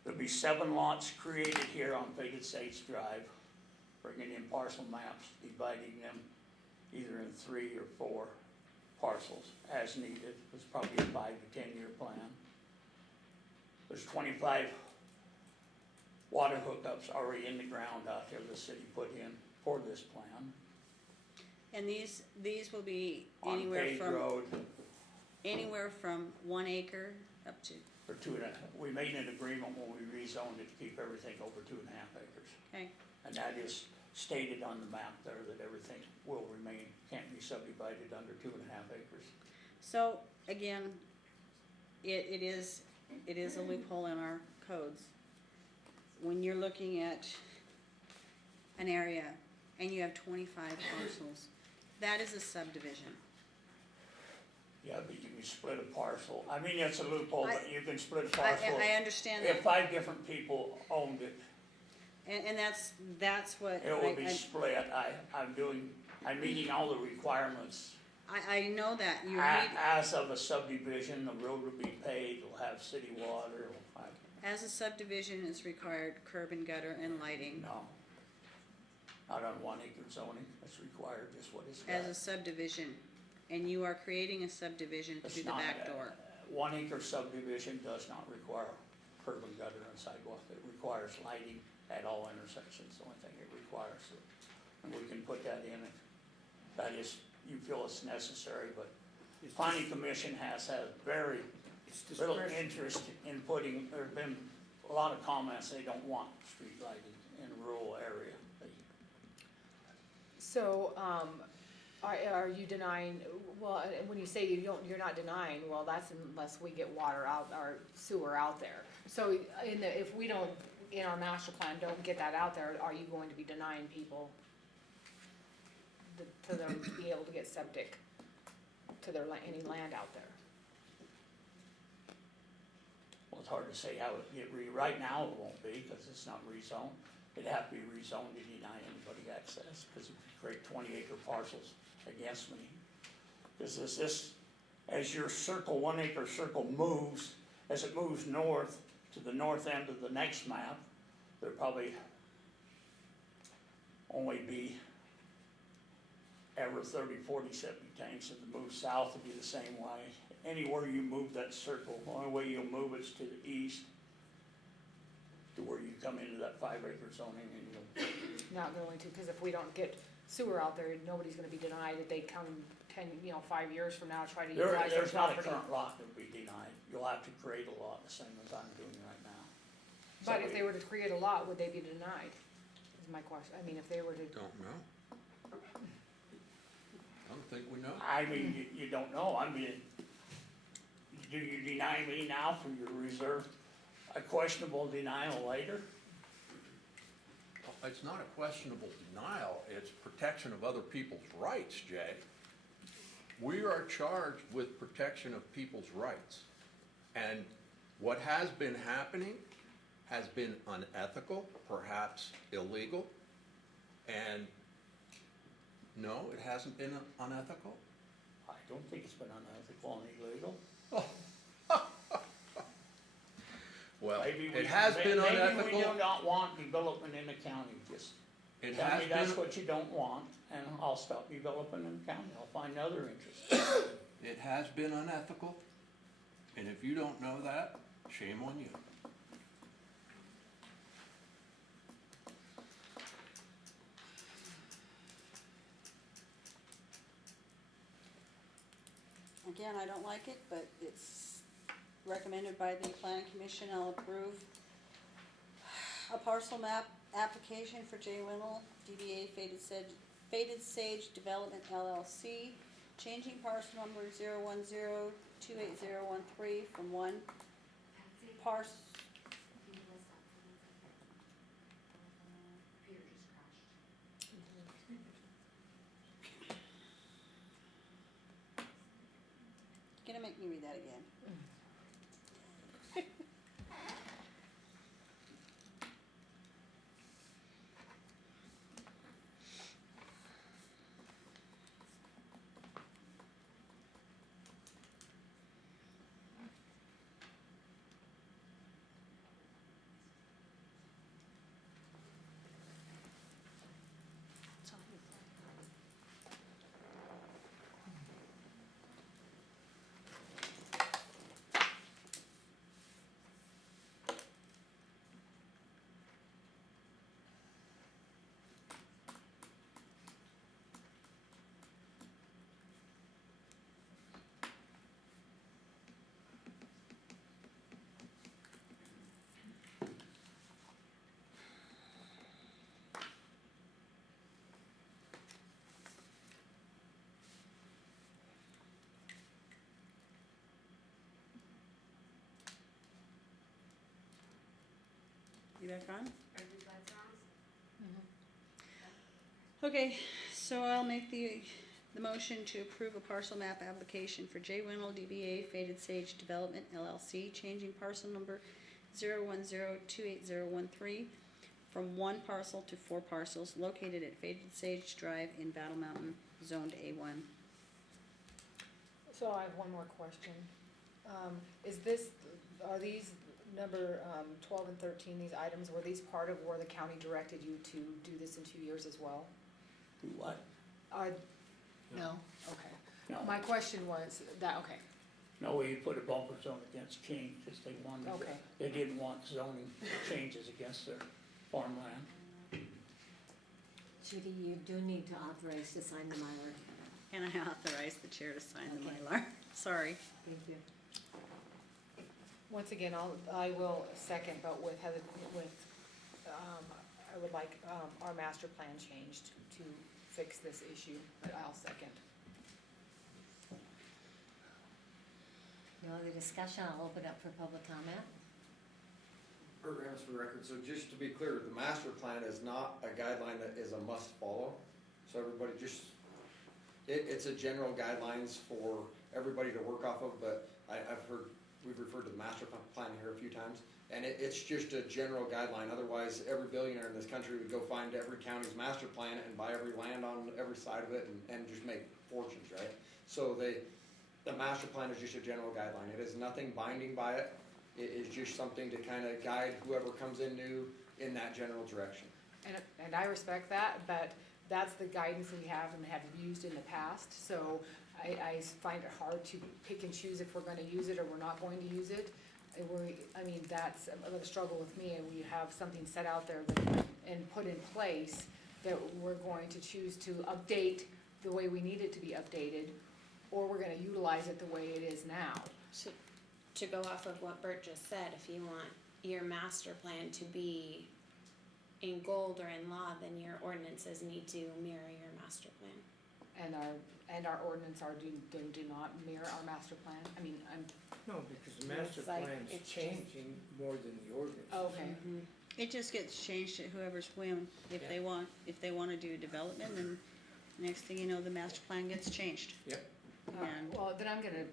there'll be 7 lots created here on Faded Sage Drive, bringing in parcel maps, dividing them either in 3 or 4 parcels as needed. It's probably a 5 to 10 year plan. There's 25 water hookups already in the ground out there the city put in for this plan. And these will be On paved road, anywhere from 1 acre up to, for 2.5, we made an agreement when we rezoned it to keep everything over 2.5 acres. okay? And that is stated on the map there, that everything will remain, can't be subdivided under 2.5 acres. So, again, it is a loophole in our codes. When you're looking at an area and you have 25 parcels, that is a subdivision. Yeah, but you can split a parcel, I mean, it's a loophole, but you can split a parcel. I understand If that, 5 different people owned it, and that's what it will be split. I'm meeting all the requirements. I know that, you need, As of a subdivision, the road will be paved, it'll have city water, it'll have, as a subdivision is required curb and gutter and lighting. no. Not on 1 acre zoning, it's required, just what it's got. As a subdivision, and you are creating a subdivision It's through the not, back door. 1 acre subdivision does not require curb and gutter and sidewalk, it requires lighting at all intersections, the only thing it requires. And we can put that in, that is, you feel it's necessary, but planning commission has had very little interest in putting, there's been a lot of comments, they don't want street lighting in a rural area. So, are you denying, well, when you say you're not denying, well, that's unless we get water out, or sewer out there. So, if we don't, in our master plan, don't get that out there, are you going to be denying people to them be able to get septic to their, any land out there? Well, it's hard to say how it get right now it won't be, because it's not rezoned. It'd have to be rezoned to deny anybody access, because if you create 20 acre parcels against me. Because as your circle, 1 acre circle moves, as it moves north to the north end of the next map, there'll probably only be ever 30, 40 septic tanks. If it moves south, it'll be the same way. anywhere you move that circle, the only way you'll move it's to the east, to where you come into that 5-acre zoning and you'll, Not going to, because if we don't get sewer out there, nobody's gonna be denied that they come 5 years from now, try to utilize their there's not a property. current lot that would be denied. You'll have to create a lot, the same as I'm doing right now. But if they were to create a lot, would they be denied? Is my question. I mean, if they were to, Don't know. I don't think we know. I mean, you don't know, I mean, do you deny me now for your reserved, a questionable denial later? It's not a questionable denial, it's protection of other people's rights, Jay. We are charged with protection of people's rights. And what has been happening has been unethical, perhaps illegal. And no, it hasn't been unethical. I don't think it's been unethical and illegal. Well, Maybe it has been unethical. Maybe we do not want development in the county, just It tell has me that's been- what you don't want, and I'll stop developing in the county, I'll find other interests. It has been unethical, and if you don't know that, shame on you. Again, I don't like it, but it's recommended by the planning commission. I'll approve a parcel map application for J. Winnell, DBA Faded Sage Development LLC, changing parcel number 010-28013 from one parcel. Gonna make me read that again. You back on? Okay, so I'll make the motion to approve a parcel map application for J. Winnell DBA Faded Sage Development LLC, changing parcel number 010-28013 from one parcel to 4 parcels located at Faded Sage Drive in Battle Mountain, zoned A1. so I have one more question. Are these number 12 and 13, these items, were these part of where the county directed you to do this in 2 years as well? Do what? No, okay. No. My question was that, okay, No, we put a bumper zone against King, because they wanted, Okay. they didn't want zoning changes against their farmland. Judy, you do need to authorize to sign the Mylar. And I authorize the chair to sign the Okay. Mylar. Sorry. Thank you. once again, I will second, but with Heather, I would like our master plan changed to fix this issue, but I'll second. No other discussion, I'll open up for public comment. Bert Ramos for the record, so just to be clear, the master plan is not a guideline that is a must follow. So everybody it's a general guidelines for everybody to work off of, but we've referred to the master plan here a few times. And it's just a general guideline, otherwise every billionaire in this country would go find every county's master plan and buy every land on every side of it and just make fortunes, right? So the master plan is just a general guideline, it is nothing binding by it. It is just something to kind of guide whoever comes in new in that general direction. And I respect that, but that's the guidance we have and have used in the past. So I find it hard to pick and choose if we're gonna use it or we're not going to use it. That's a struggle with me, and we have something set out there and put in place that we're going to choose to update the way we need it to be updated, or we're gonna utilize it the way it is now. So, to go off of what Bert just said, if you want your master plan to be in gold or in law, then your ordinances need to mirror your master plan. And our ordinance do not mirror our master plan. No, because the master It's like- plan's it's changing more than the ordinance. Okay. It just gets changed at whoever's whim. If they wanna do development, then next thing you know, the master plan gets changed. Yep. And Well, then I'm gonna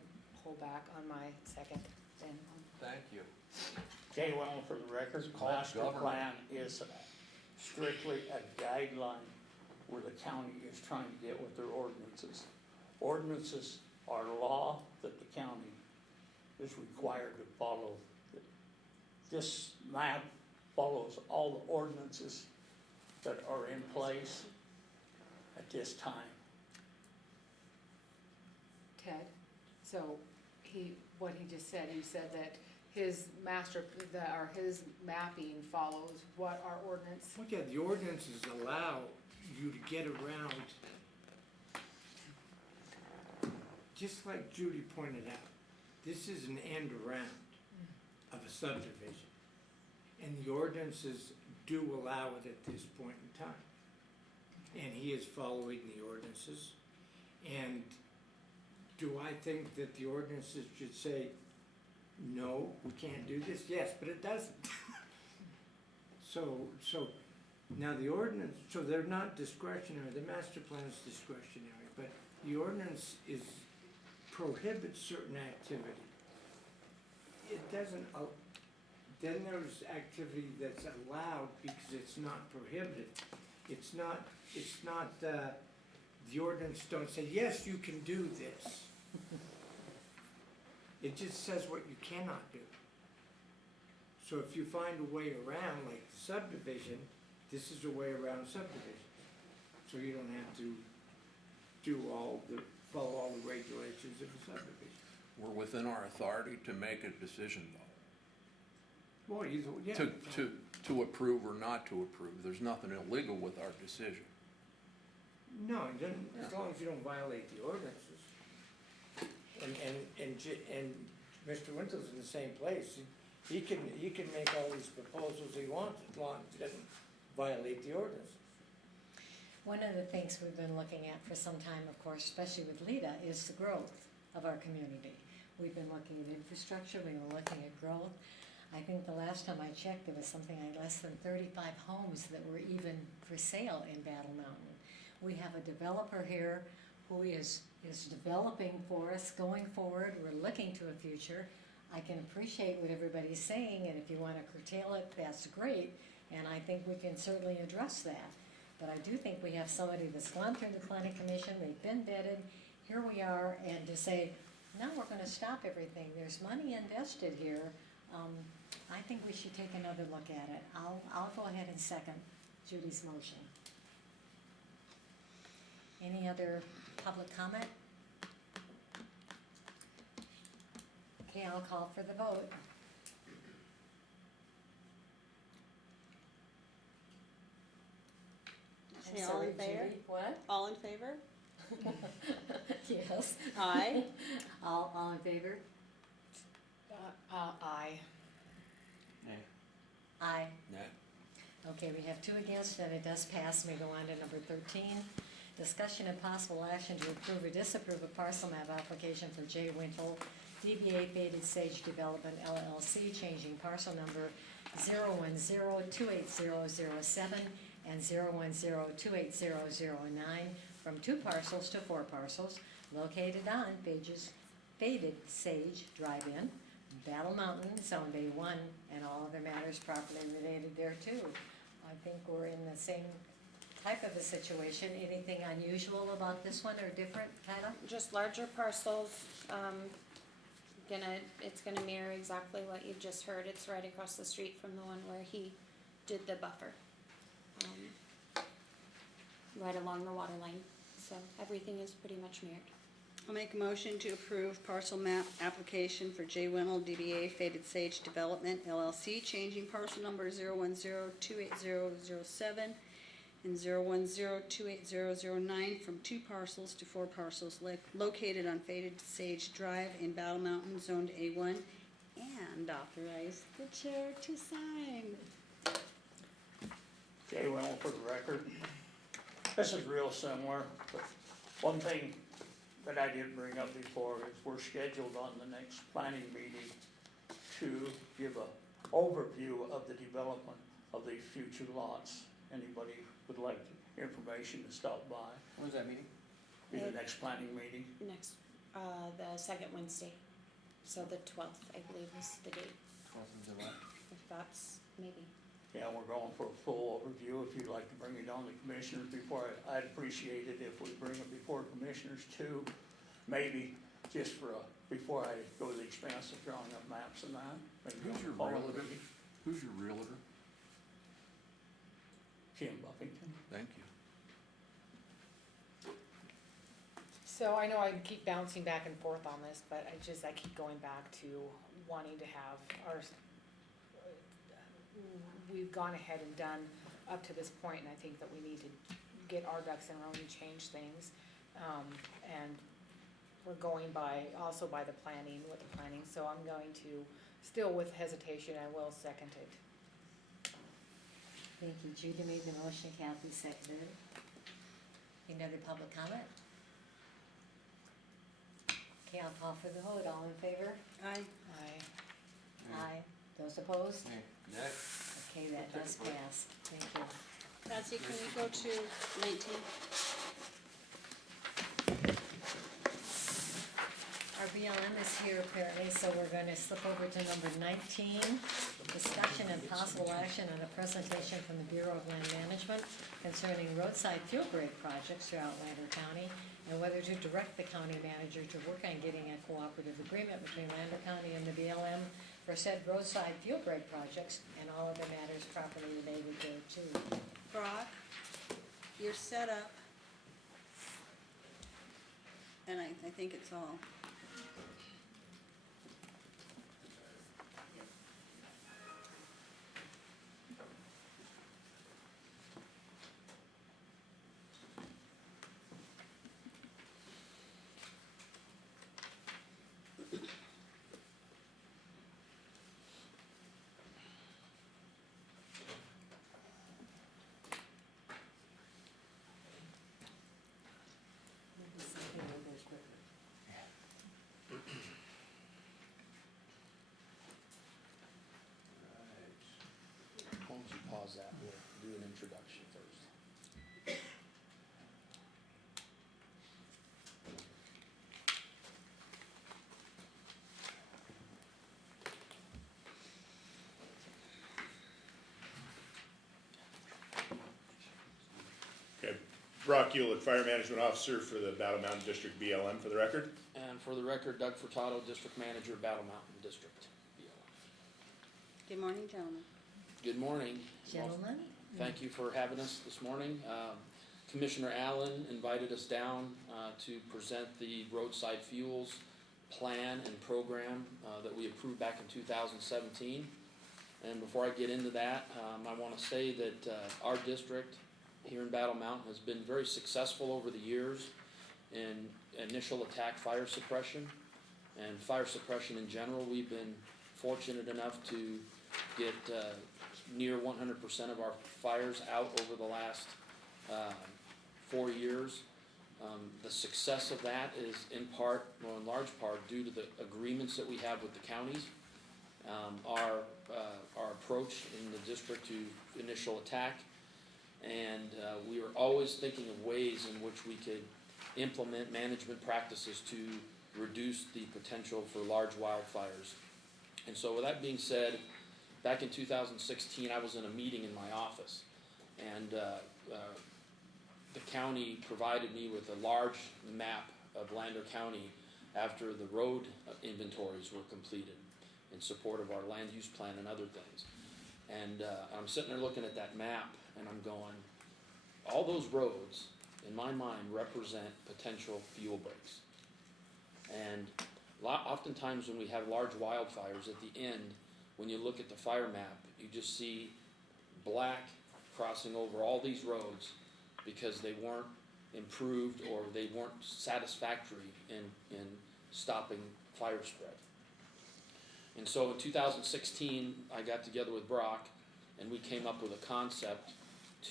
hold back on my second then. Thank you. Okay, well, for the record, It's called master government. plan is strictly a guideline where the county is trying to get with their ordinances. Ordinances are law that the county is required to follow. This map follows all the ordinances that are in place at this time. Ted, so what he just said, he said that his his mapping follows what our ordinance. Well, yeah, the ordinances allow you to get around, just like Judy pointed out, this is an end around of a subdivision. And the ordinances do allow it at this point in time. And he is following the ordinances. And do I think that the ordinances should say, no, we can't do this? Yes, but it doesn't. So now the ordinance, so they're not discretionary, the master plan is discretionary, but the ordinance prohibits certain activity. It doesn't, then there's activity that's allowed because it's not prohibited. It's not, the ordinance don't say, yes, you can do this. It just says what you cannot do. So if you find a way around, like the subdivision, this is a way around subdivision. So you don't have to follow all the regulations of a subdivision. We're within our authority to make a decision, though. Well, yeah. To approve or not to approve. There's nothing illegal with our decision. No, as long as you don't violate the ordinances. And Mr. Wintel's in the same place. He can make all these proposals he wants as long as he doesn't violate the ordinances. One of the things we've been looking at for some time, of course, especially with LIDA, is the growth of our community. We've been looking at infrastructure, we've been looking at growth. I think the last time I checked, there was something like less than 35 homes that were even for sale in Battle Mountain. We have a developer here who is developing for us going forward. We're looking to a future. I can appreciate what everybody's saying, and if you want to curtail it, that's great, and I think we can certainly address that. But I do think we have somebody that's gone through the planning commission, they've been vetted, here we are, and to say, now we're gonna stop everything, there's money invested here, I think we should take another look at it. I'll go ahead and second Judy's motion. Any other public comment? Okay, I'll call for the vote. I'm Say all sorry, in favor? Judy, what? All in favor? Yes. Aye. All in favor? Aye. Aye. Nah. Okay, we have 2 against, and it does pass. We go on to number 13. Discussion and possible action to approve or disapprove a parcel map application for J. Wintle, DBA Faded Sage Development LLC, changing parcel number 010-28007 and 010-28009 from 2 parcels to 4 parcels located on Faded Sage Drive-In, Battle Mountain, Zone Bay 1, and all other matters properly related thereto. I think we're in the same type of a situation. Anything unusual about this one or different, Kyla? Just larger parcels, it's gonna mirror exactly what you've just heard. It's right across the street from the one where he did the buffer. Right along the water line, so everything is pretty much mirrored. I'll make a motion to approve parcel map application for J. Winnell DBA Faded Sage Development LLC, changing parcel number 010-28007 and 010-28009 from 2 parcels to 4 parcels located on Faded Sage Drive in Battle Mountain, zoned A1, and authorize the chair to sign. Jay Winnell for the record. This is real similar, but one thing that I didn't bring up before is we're scheduled on the next planning meeting to give a overview of the development of the future lots. Anybody would like information to stop by? When's that meeting? Be the next planning meeting. Next, the second Wednesday, so the 12th, I believe is the date, 12th of July. if that's, maybe. Yeah, we're going for a full overview. If you'd like to bring it on the commissioners before, I'd appreciate it if we bring it before commissioners too. Maybe just for before I go to the expense of drawing up maps and that. Maybe Who's your follow realtor? the- Who's your realtor? Jim Buffington. Thank you. So I know I keep bouncing back and forth on this, but I keep going back to wanting to have our, we've gone ahead and done up to this point, and I think that we need to get our ducks in a row and change things. And we're going also by the planning, with the planning, so I'm going to, still with hesitation, I will second it. Thank you. Judy made the motion, Kathy seconded it. Any other public comment? Okay, I'll call for the vote. All in favor? Aye. Aye. Those opposed? Next. Okay, that does pass. Thank you. Patsy, can we go to 19? Our BLM is here apparently, so we're gonna slip over to number 19. Discussion and possible action on a presentation from the Bureau of Land Management concerning roadside fuel break projects throughout Lander County, and whether to direct the county manager to work on getting a cooperative agreement between Lander County and the BLM for said roadside fuel break projects and all other matters properly related thereto. Brock, you're set up. And I think it's all. Why don't you pause that, we'll do an introduction first. Okay, Brock Hewlett, Fire Management Officer for the Battle Mountain District BLM for the record. And for the record, Doug Furtado, District Manager, Battle Mountain District. Good morning, gentlemen. Good morning. Gentlemen? Thank you for having us this morning. Commissioner Allen invited us down to present the roadside fuels plan and program that we approved back in 2017. And before I get into that, I want to say that our district here in Battle Mountain has been very successful over the years in initial attack fire suppression and fire suppression in general. We've been fortunate enough to get near 100% of our fires out over the last 4 years. The success of that is in part, or in large part, due to the agreements that we have with the counties. Our approach in the district to initial attack, and we are always thinking of ways in which we could implement management practices to reduce the potential for large wildfires. And so with that being said, back in 2016, I was in a meeting in my office, and the county provided me with a large map of Lander County after the road inventories were completed in support of our land use plan and other things. And I'm sitting there looking at that map, and I'm going, all those roads, in my mind, represent potential fuel breaks. And oftentimes when we have large wildfires, at the end, when you look at the fire map, you just see black crossing over all these roads because they weren't improved or they weren't satisfactory in stopping fire spread. And so in 2016, I got together with Brock and we came up with a concept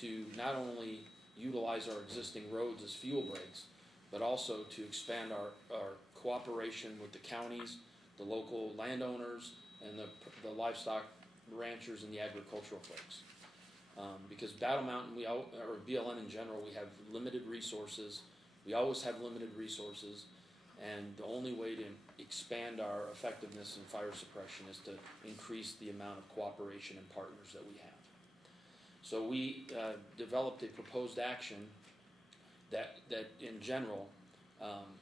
to not only utilize our existing roads as fuel breaks, but also to expand our cooperation with the counties, the local landowners, and the livestock ranchers and the agricultural folks. Because Battle Mountain, or BLM in general, we have limited resources. We always have limited resources, and the only way to expand our effectiveness in fire suppression is to increase the amount of cooperation and partners that we have. So we developed a proposed action that in general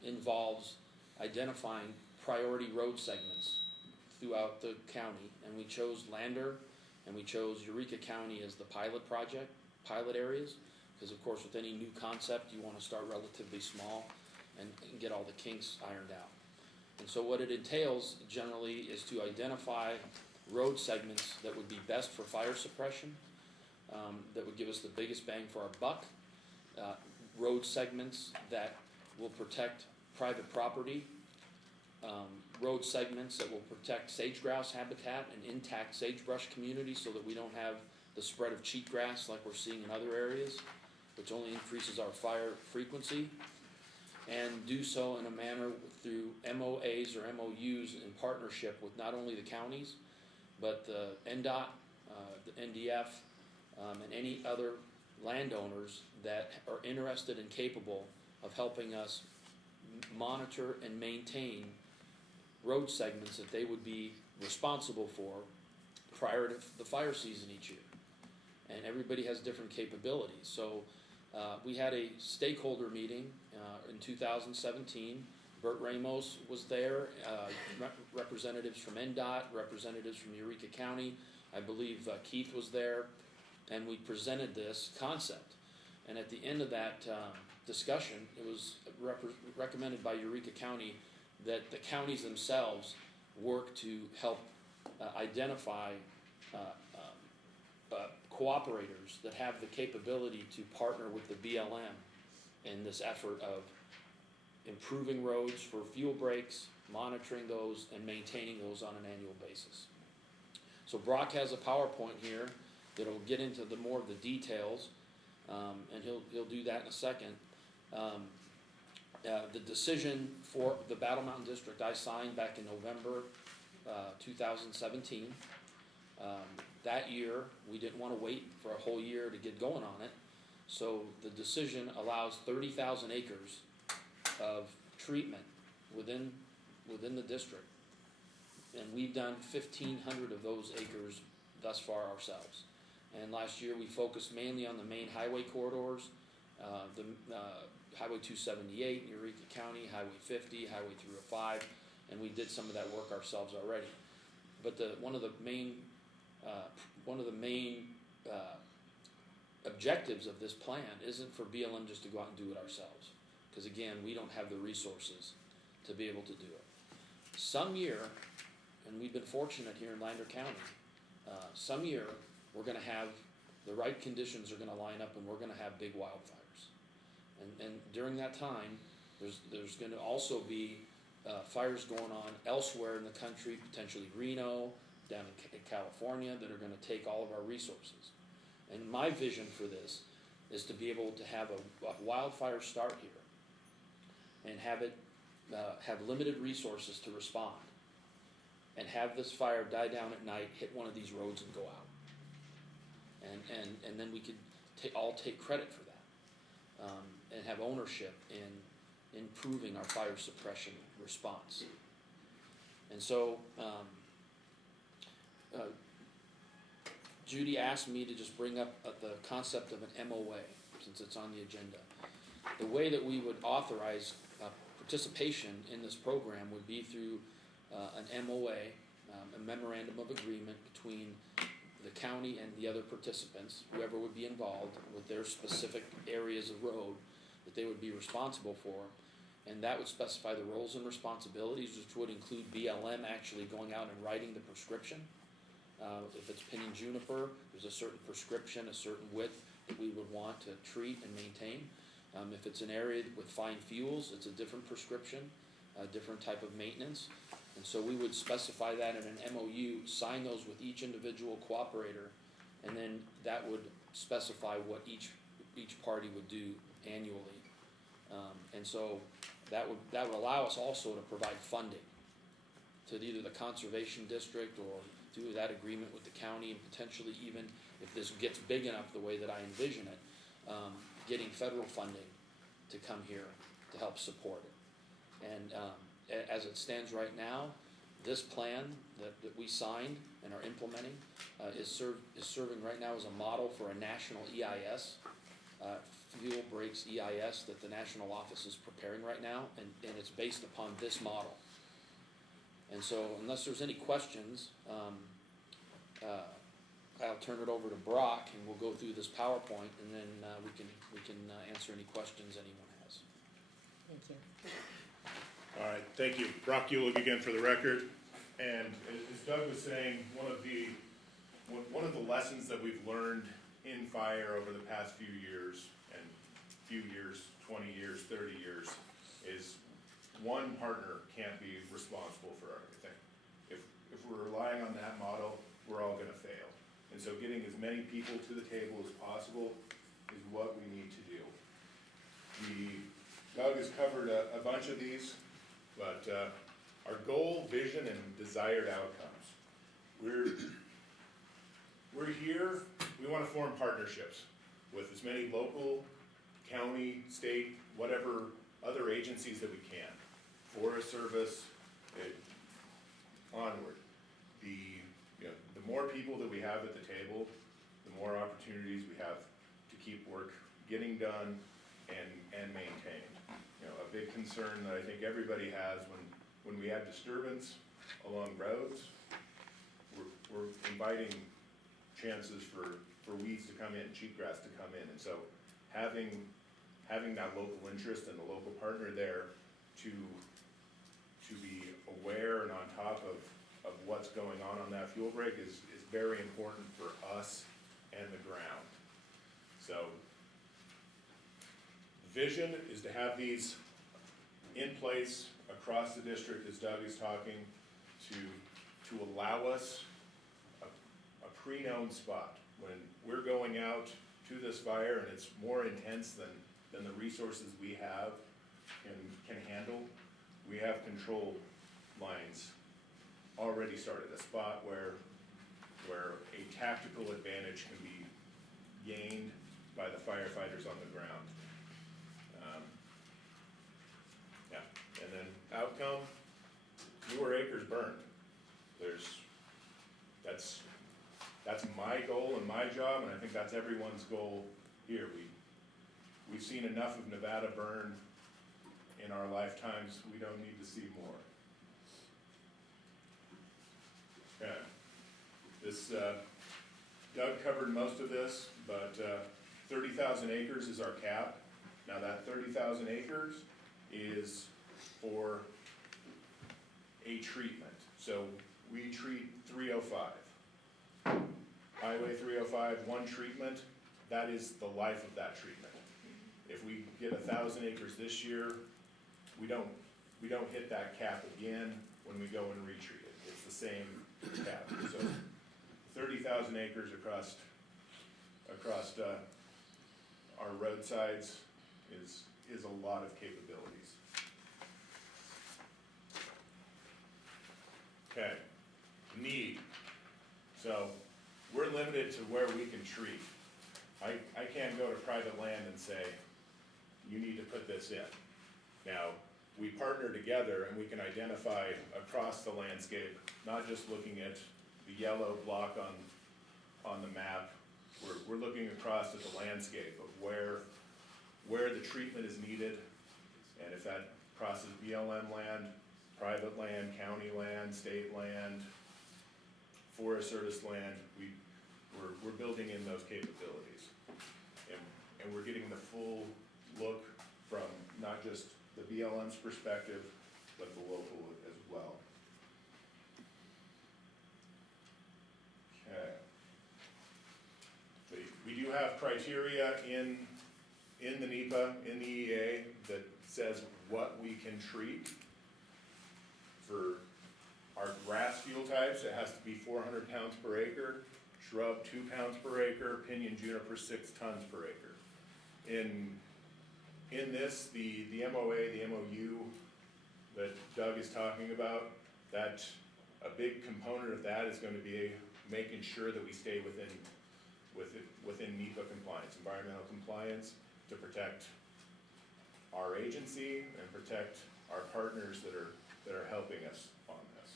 involves identifying priority road segments throughout the county, and we chose Lander and we chose Eureka County as the pilot areas, because of course with any new concept you want to start relatively small and get all the kinks ironed out. And so what it entails generally is to identify road segments that would be best for fire suppression, that would give us the biggest bang for our buck, road segments that will protect private property, road segments that will protect sage grouse habitat and intact sagebrush communities so that we don't have the spread of cheatgrass like we're seeing in other areas, which only increases our fire frequency, and do so in a manner through MOAs or MOUs in partnership with not only the counties, but the NDOT, the NDF, and any other landowners that are interested and capable of helping us monitor and maintain road segments that they would be responsible for prior to the fire season each year. And everybody has different capabilities. So we had a stakeholder meeting in 2017. Bert Ramos was there, representatives from NDOT, representatives from Eureka County. I believe Keith was there, and we presented this concept. And at the end of that discussion, it was recommended by Eureka County that the counties themselves work to help identify cooperators that have the capability to partner with the BLM in this effort of improving roads for fuel breaks, monitoring those, and maintaining those on an annual basis. So Brock has a PowerPoint here that'll get into more of the details, and he'll do that in a second. The decision for the Battle Mountain District I signed back in November 2017. That year, we didn't want to wait for a whole year to get going on it, so the decision allows 30,000 acres of treatment within the district, and we've done 1,500 of those acres thus far ourselves. And last year we focused mainly on the main highway corridors, the Highway 278 in Eureka County, Highway 50, Highway 305, and we did some of that work ourselves already. But one of the main objectives of this plan isn't for BLM just to go out and do it ourselves, because again, we don't have the resources to be able to do it. Some year, and we've been fortunate here in Lander County, some year we're going to have the right conditions are going to line up, and we're going to have big wildfires. And during that time, there's going to also be fires going on elsewhere in the country, potentially Reno, down in California, that are going to take all of our resources. And my vision for this is to be able to have a wildfire start here and have it have limited resources to respond, and have this fire die down at night, hit one of these roads and go out. And then we could all take credit for that, and have ownership in improving our fire suppression response. And so Judy asked me to just bring up the concept of an MOA, since it's on the agenda. The way that we would authorize participation in this program would be through an MOA, a memorandum of agreement between the county and the other participants, whoever would be involved with their specific areas of road that they would be responsible for, and that would specify the roles and responsibilities, which would include BLM actually going out and writing the prescription. If it's pinyon juniper, there's a certain prescription, a certain width that we would want to treat and maintain. If it's an area with fine fuels, it's a different prescription, a different type of maintenance. And so we would specify that in an MOU, sign those with each individual cooperator, and then that would specify what each party would do annually. And so that would allow us also to provide funding to either the conservation district or through that agreement with the county, and potentially even if this gets big enough the way that I envision it, getting federal funding to come here to help support it. And as it stands right now, this plan that we signed and are implementing is serving right now as a model for a national EIS, Fuel Breaks EIS, that the national office is preparing right now, and it's based upon this model. And so unless there's any questions, I'll turn it over to Brock, and we'll go through this PowerPoint, and then we can answer any questions anyone has. Thank you. All right, thank you. Brock Uhlig again for the record. And as Doug was saying, one of the lessons that we've learned in fire over the past few years, 20 years, 30 years, is one partner can't be responsible for everything. If we're relying on that model, we're all gonna fail. And so getting as many people to the table as possible is what we need to do. Doug has covered a bunch of these, but our goal, vision, and desired outcomes. We're here, we wanna form partnerships with as many local, county, state, whatever other agencies that we can. Forest Service, onward. The more people that we have at the table, the more opportunities we have to keep work getting done and maintained. A big concern that I think everybody has when we have disturbance along roads, we're inviting chances for weeds to come in, cheatgrass to come in. And so having that local interest and the local partner there to be aware and on top of what's going on that fuel break is very important for us and the ground. So the vision is to have these in place across the district, as Doug is talking, to allow us a pre-known spot. When we're going out to this fire and it's more intense than the resources we have can handle, we have control lines already started, a spot where a tactical advantage can be gained by the firefighters on the ground. And then outcome, fewer acres burned. That's my goal and my job, and I think that's everyone's goal here. We've seen enough of Nevada burn in our lifetimes. We don't need to see more. Okay. Doug covered most of this, but 30,000 acres is our cap. Now that 30,000 acres is for a treatment. So we treat 305. Highway 305, one treatment, that is the life of that treatment. If we get 1,000 acres this year, we don't hit that cap again when we go and retreat it. It's the same cap. So 30,000 acres across our roadsides is a lot of capabilities. Okay, need. So we're limited to where we can treat. I can't go to private land and say, you need to put this in. Now, we partner together and we can identify across the landscape, not just looking at the yellow block on the map. We're looking across at the landscape of where the treatment is needed, and if that crosses BLM land, private land, county land, state land, Forest Service land, we're building in those capabilities. And we're getting the full look from not just the BLM's perspective, but the local as well. Okay. We do have criteria in the NEPA, in the EA, that says what we can treat. For our grass fuel types, it has to be 400 pounds per acre, shrub 2 pounds per acre, pinyon juniper 6 tons per acre. In this, the MOA, the MOU that Doug is talking about, that a big component of that is going to be making sure that we stay within NEPA compliance, environmental compliance, to protect our agency and protect our partners that are helping us on this.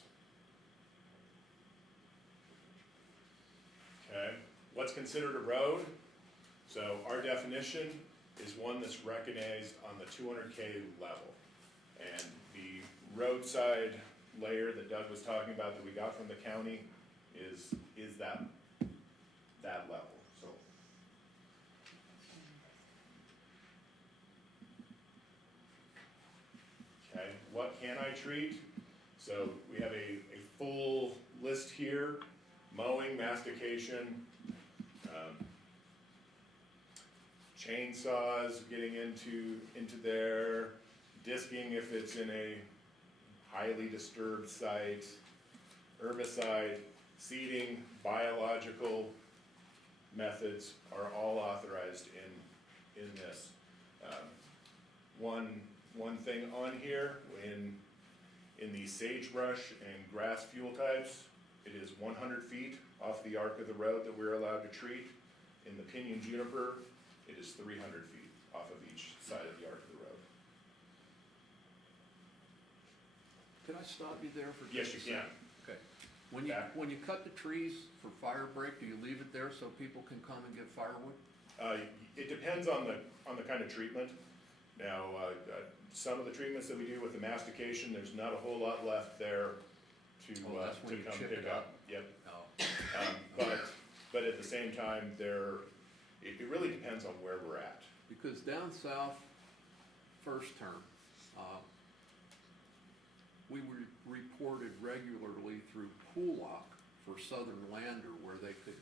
Okay, what's considered a road? So our definition is one that's recognized on the 200K level. And the roadside layer that Doug was talking about that we got from the county is that level. So okay, what can I treat? So we have a full list here: mowing, mastication, chainsaws, getting into there, disking if it's in a highly disturbed site, herbicide, seeding, biological methods are all authorized in this. One thing on here, in the sagebrush and grass fuel types, it is 100 feet off the arc of the road that we're allowed to treat. In the pinyon juniper, it is 300 feet off of each side of the arc of the road. Can I stop you there for Yes, just you a can. second? Okay. When you cut the trees for fire break, do you leave it there so people can come and get firewood? It depends on the kind of treatment. Now, some of the treatments that we do with the mastication, there's not a whole lot left there to that's when you come chip pick it up. up. Yep. Oh. But at the same time, it really depends on where we're at. Because down south, first term, we were reported regularly through Poolock for Southern Lander where they could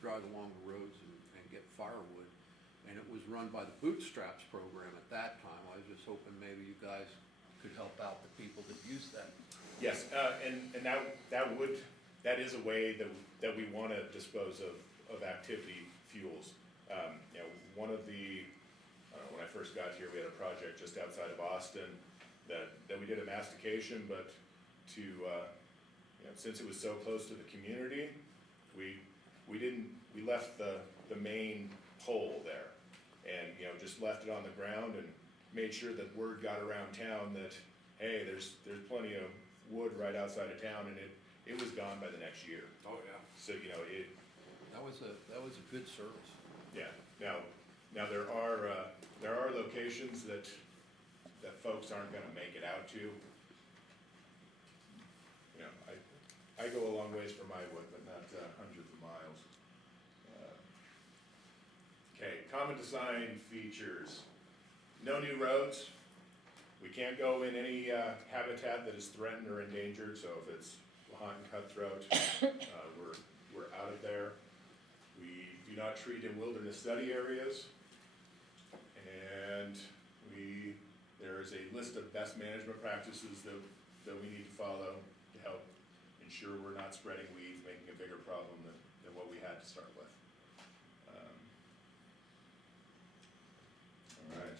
drive along the roads and get firewood. And it was run by the Bootstraps program at that time. I was just hoping maybe you guys could help out the people that use that. Yes, and that is a way that we want to dispose of activity fuels. You know, one of the, when I first got here, we had a project just outside of Austin that we did a mastication, but since it was so close to the community, we left the main pole there, and just left it on the ground and made sure that word got around town that, hey, there's plenty of wood right outside of town, and it was gone by the next year. Oh, yeah. So That was a good service. yeah. Now there are locations that folks aren't going to make it out to. I go a long ways for my wood, but not hundreds of miles. Okay, common design features. No new roads. We can't go in any habitat that is threatened or endangered, so if it's Lahontan cutthroat, we're out of there. We do not treat in wilderness study areas, and there is a list of best management practices that we need to follow to help ensure we're not spreading weeds, making a bigger problem than what we had to start with. All right.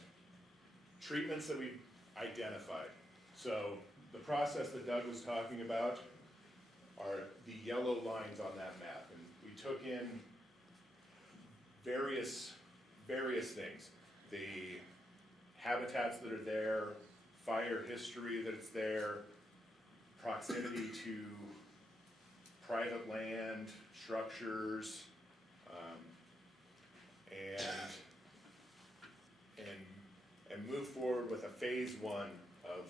Treatments that we've identified. So the process that Doug was talking about are the yellow lines on that map. And we took in various things. The habitats that are there, fire history that's there, proximity to private land, structures, and move forward with a phase one of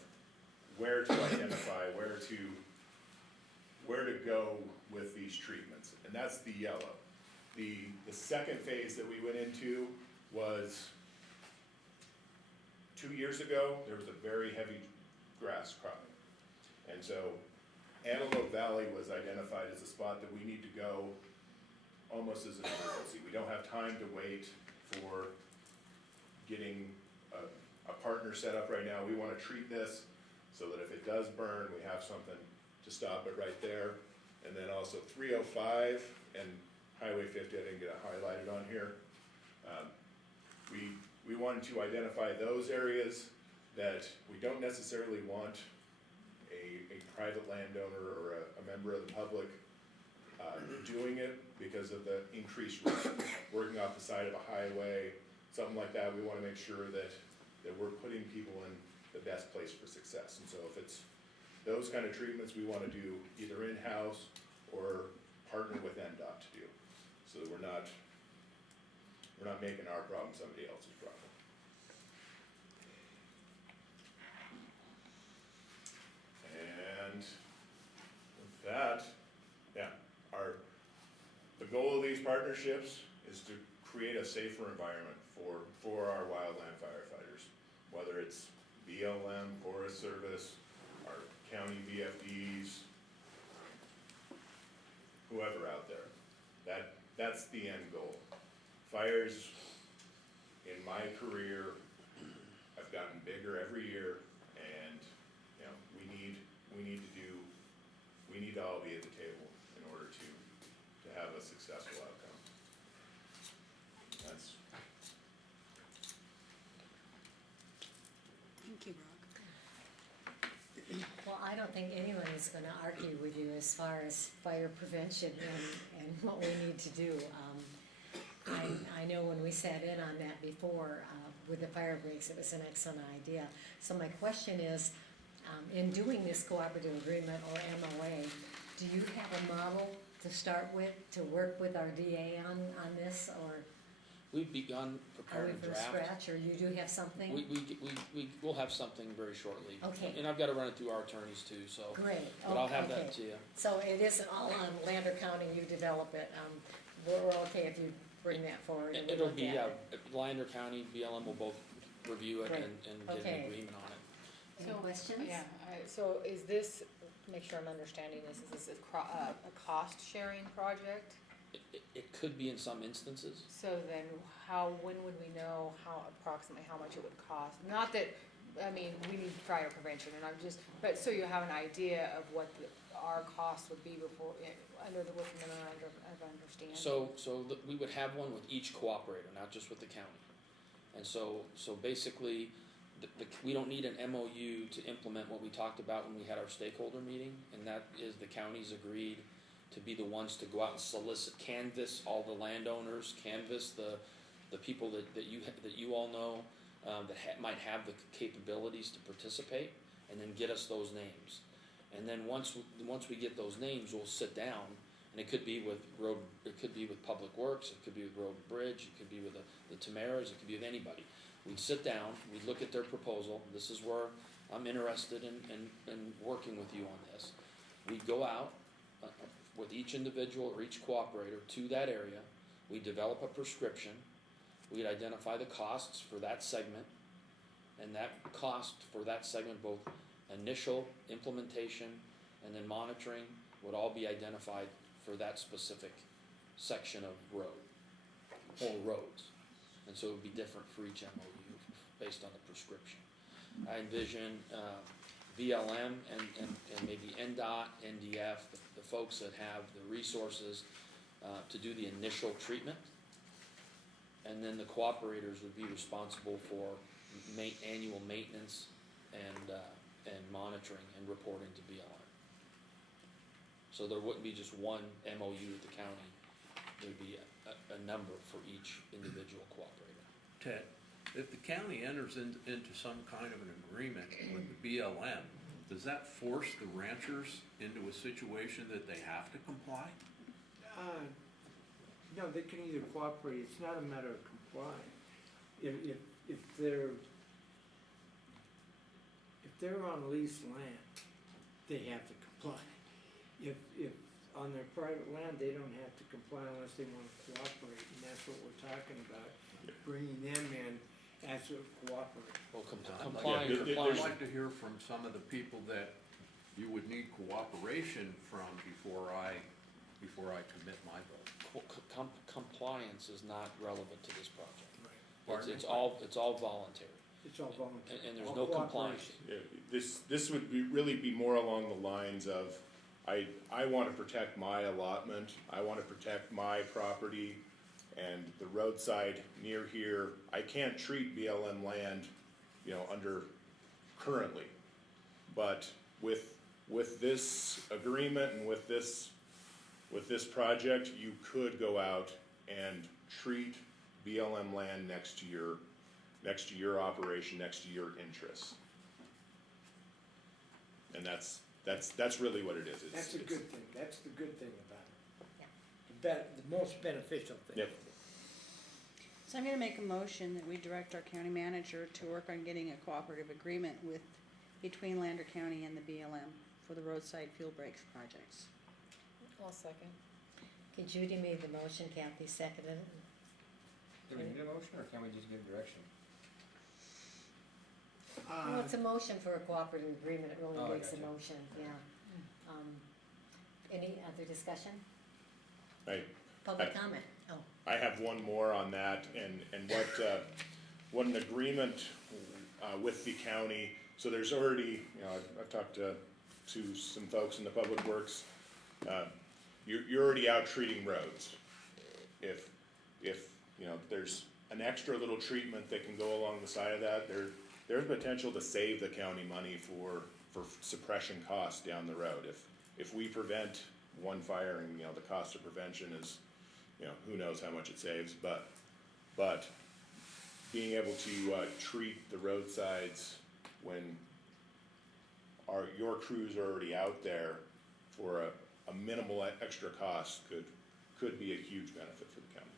where to identify, where to go with these treatments, and that's the yellow. The second phase that we went into was 2 years ago, there was a very heavy grass cropping. And so Antelope Valley was identified as a spot that we need to go almost as an emergency. We don't have time to wait for getting a partner set up right now. We want to treat this so that if it does burn, we have something to stop it right there. And then also 305 and Highway 50, I didn't get it highlighted on here. We wanted to identify those areas that we don't necessarily want a private landowner or a member of the public doing it because of the increased risk. Working off the side of a highway, something like that, we want to make sure that we're putting people in the best place for success. And so if it's those kind of treatments, we want to do either in-house or partner with NDOT to do, so that we're not making our problem somebody else's problem. And with that, yeah, the goal of these partnerships is to create a safer environment for our wildland firefighters, whether it's BLM, Forest Service, our county VFDs, whoever out there. That's the end goal. Fires in my career have gotten bigger every year, and you know, we need to all be at the table in order to have a successful outcome. That's Thank you, Brock. Well, I don't think anyone is gonna argue with you as far as fire prevention and what we need to do. I know when we sat in on that before, with the fire breaks, it was an excellent idea. So my question is, in doing this cooperative agreement or MOA, do you have a model to start with, to work with our DA on this, or We've begun are we preparing a from draft. scratch, or you do have something? We'll have something very shortly. Okay. And I've got to run it through our attorneys too, so. Great, But I'll have okay. that to you. So it isn't all on Lander County, you develop it, we're okay if you bring that forward and we It'll look be, at it. Lander County, BLM will both review it Great. and get Okay. an agreement on it. Any questions? Yeah, so is this, make sure I'm understanding this, is this a cost-sharing project? It could be in some instances. So then when would we know approximately how much it would cost? Not that, I mean, we need fire prevention and but so you have an idea of what our cost would be before, under the memorandum of understanding? So we would have one with each cooperator, not just with the county. And so basically, we don't need an MOU to implement what we talked about when we had our stakeholder meeting, and that is the county's agreed to be the ones to go out and solicit, canvass all the landowners, canvass the people that you all know, that might have the capabilities to participate, and then get us those names. And then once we get those names, we'll sit down, and it could be with Public Works, it could be with Road and Bridge, it could be with the Tamaras, it could be with anybody. We'd sit down, we'd look at their proposal, this is where I'm interested in working with you on this. We'd go out with each individual or each cooperator to that area, we develop a prescription, we'd identify the costs for that segment, and that cost for that segment, both initial implementation and then monitoring, would all be identified for that specific section of road, whole roads. And so it would be different for each MOU based on the prescription. I envision BLM and maybe NDOT, NDF, the folks that have the resources to do the initial treatment. And then the cooperators would be responsible for annual maintenance and monitoring and reporting to BLM. So there wouldn't be just one MOU with the county. There'd be a number for each individual cooperator. Ted, if the county enters into some kind of an agreement with the BLM, does that force the ranchers into a situation that they have to comply? No, they can either cooperate, it's not a matter of complying. If they're on leased land, they have to comply. If on their private land, they don't have to comply unless they want to cooperate, and that's what we're talking about, bringing them in as a cooperative. Well, I'd complying, Yeah, I'd complying. like to hear from some of the people that you would need cooperation from before I commit my vote. Compliance is not relevant to this project. Pardon It's me? all voluntary, It's all voluntary. and there's All no compliance. cooperation. Yeah, this would really be more along the lines of, I wanna protect my allotment, I wanna protect my property, and the roadside near here, I can't treat BLM land, under currently. But with this agreement and with this project, you could go out and treat BLM land next to your operation, next to your interests. And that's really what it is. That's a good thing, that's the good thing about it. The most beneficial thing. Yep. So I'm gonna make a motion that we direct our county manager to work on getting a cooperative agreement between Lander County and the BLM for the roadside fuel breaks projects. I'll second. Okay, Judy made the motion, Kathy seconded it. Do we need a motion, or can we just give direction? Well, it's a motion for a cooperative agreement, it Oh, really I makes a gotcha. motion, yeah. Any other discussion? Public comment? Oh, I have one more on that, and what an agreement with the county, so there's already, I've talked to some folks in the Public Works, you're already out treating roads. If there's an extra little treatment that can go along the side of that, there's potential to save the county money for suppression costs down the road. If we prevent one fire and, the cost of prevention is, who knows how much it saves, but being able to treat the roadsides when your crews are already out there for a minimal extra cost could be a huge benefit for the county.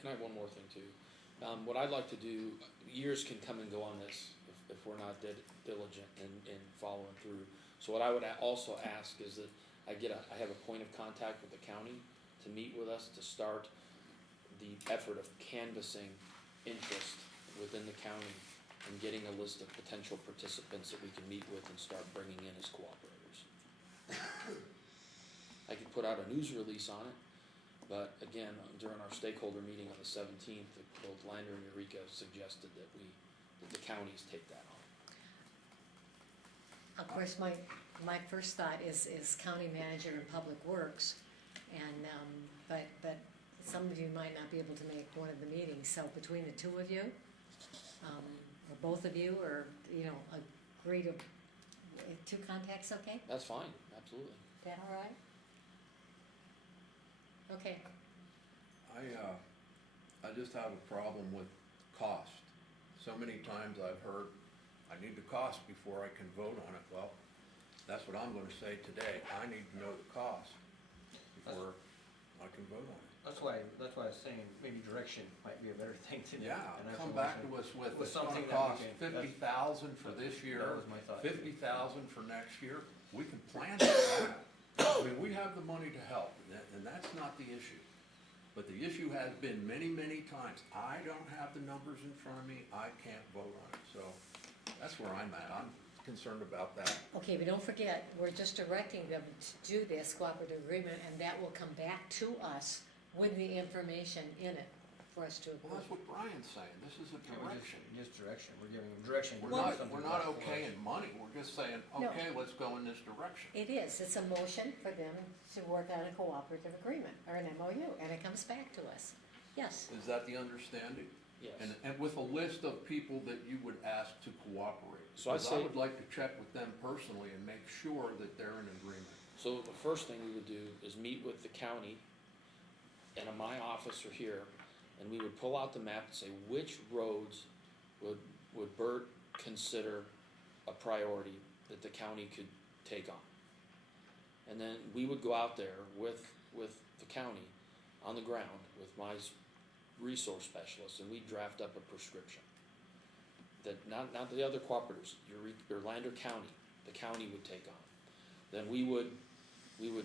Can I have one more thing too? What I'd like to do, years can come and go on this if we're not diligent in following through. So what I would also ask is that I have a point of contact with the county to meet with us to start the effort of canvassing interest within the county and getting a list of potential participants that we can meet with and start bringing in as cooperators. I could put out a news release on it, but again, during our stakeholder meeting on the 17th, both Lander and Eureka suggested that the counties take that on. of course, my first thought is county manager and public works, and, but some of you might not be able to make one of the meetings, so between the two of you, or both of you, or, agree to, 2 contacts, okay? That's fine, absolutely. Is that all right? Okay. I just have a problem with cost. So many times I've heard, I need the cost before I can vote on it. Well, that's what I'm gonna say today. I need to know the cost before I can vote on it. That's why I was saying maybe direction might be a better thing to do. Yeah, And that's come what back I'm to saying. us with, With it's gonna something that we cost can- $50,000 for this year, That was my thought. $50,000 for next year. We can plan for that. I mean, we have the money to help, and that's not the issue. But the issue has been many, many times, I don't have the numbers in front of me, I can't vote on it. So that's where I'm at. I'm concerned about that. Okay, but don't forget, we're just directing them to do this cooperative agreement, and that will come back to us with the information in it for us to Well, approve. that's what Brian's saying. This is a direction. Just direction, we're giving them direction. We're Well, not okaying money. We're just saying, No. okay, let's go in this direction. It is, it's a motion for them to work on a cooperative agreement, or an MOU, and it comes back to us. Yes, Is that the understanding? Yes. And with a list of people that you would ask to cooperate. So I'd Because say- I would like to check with them personally and make sure that they're in agreement. So the first thing we would do is meet with the county and my office are here, and we would pull out the map and say, which roads would Bert consider a priority that the county could take on? And then we would go out there with the county on the ground with my resource specialists, and we'd draft up a prescription that not the other cooperatives, your Lander County, the county would take on. Then we would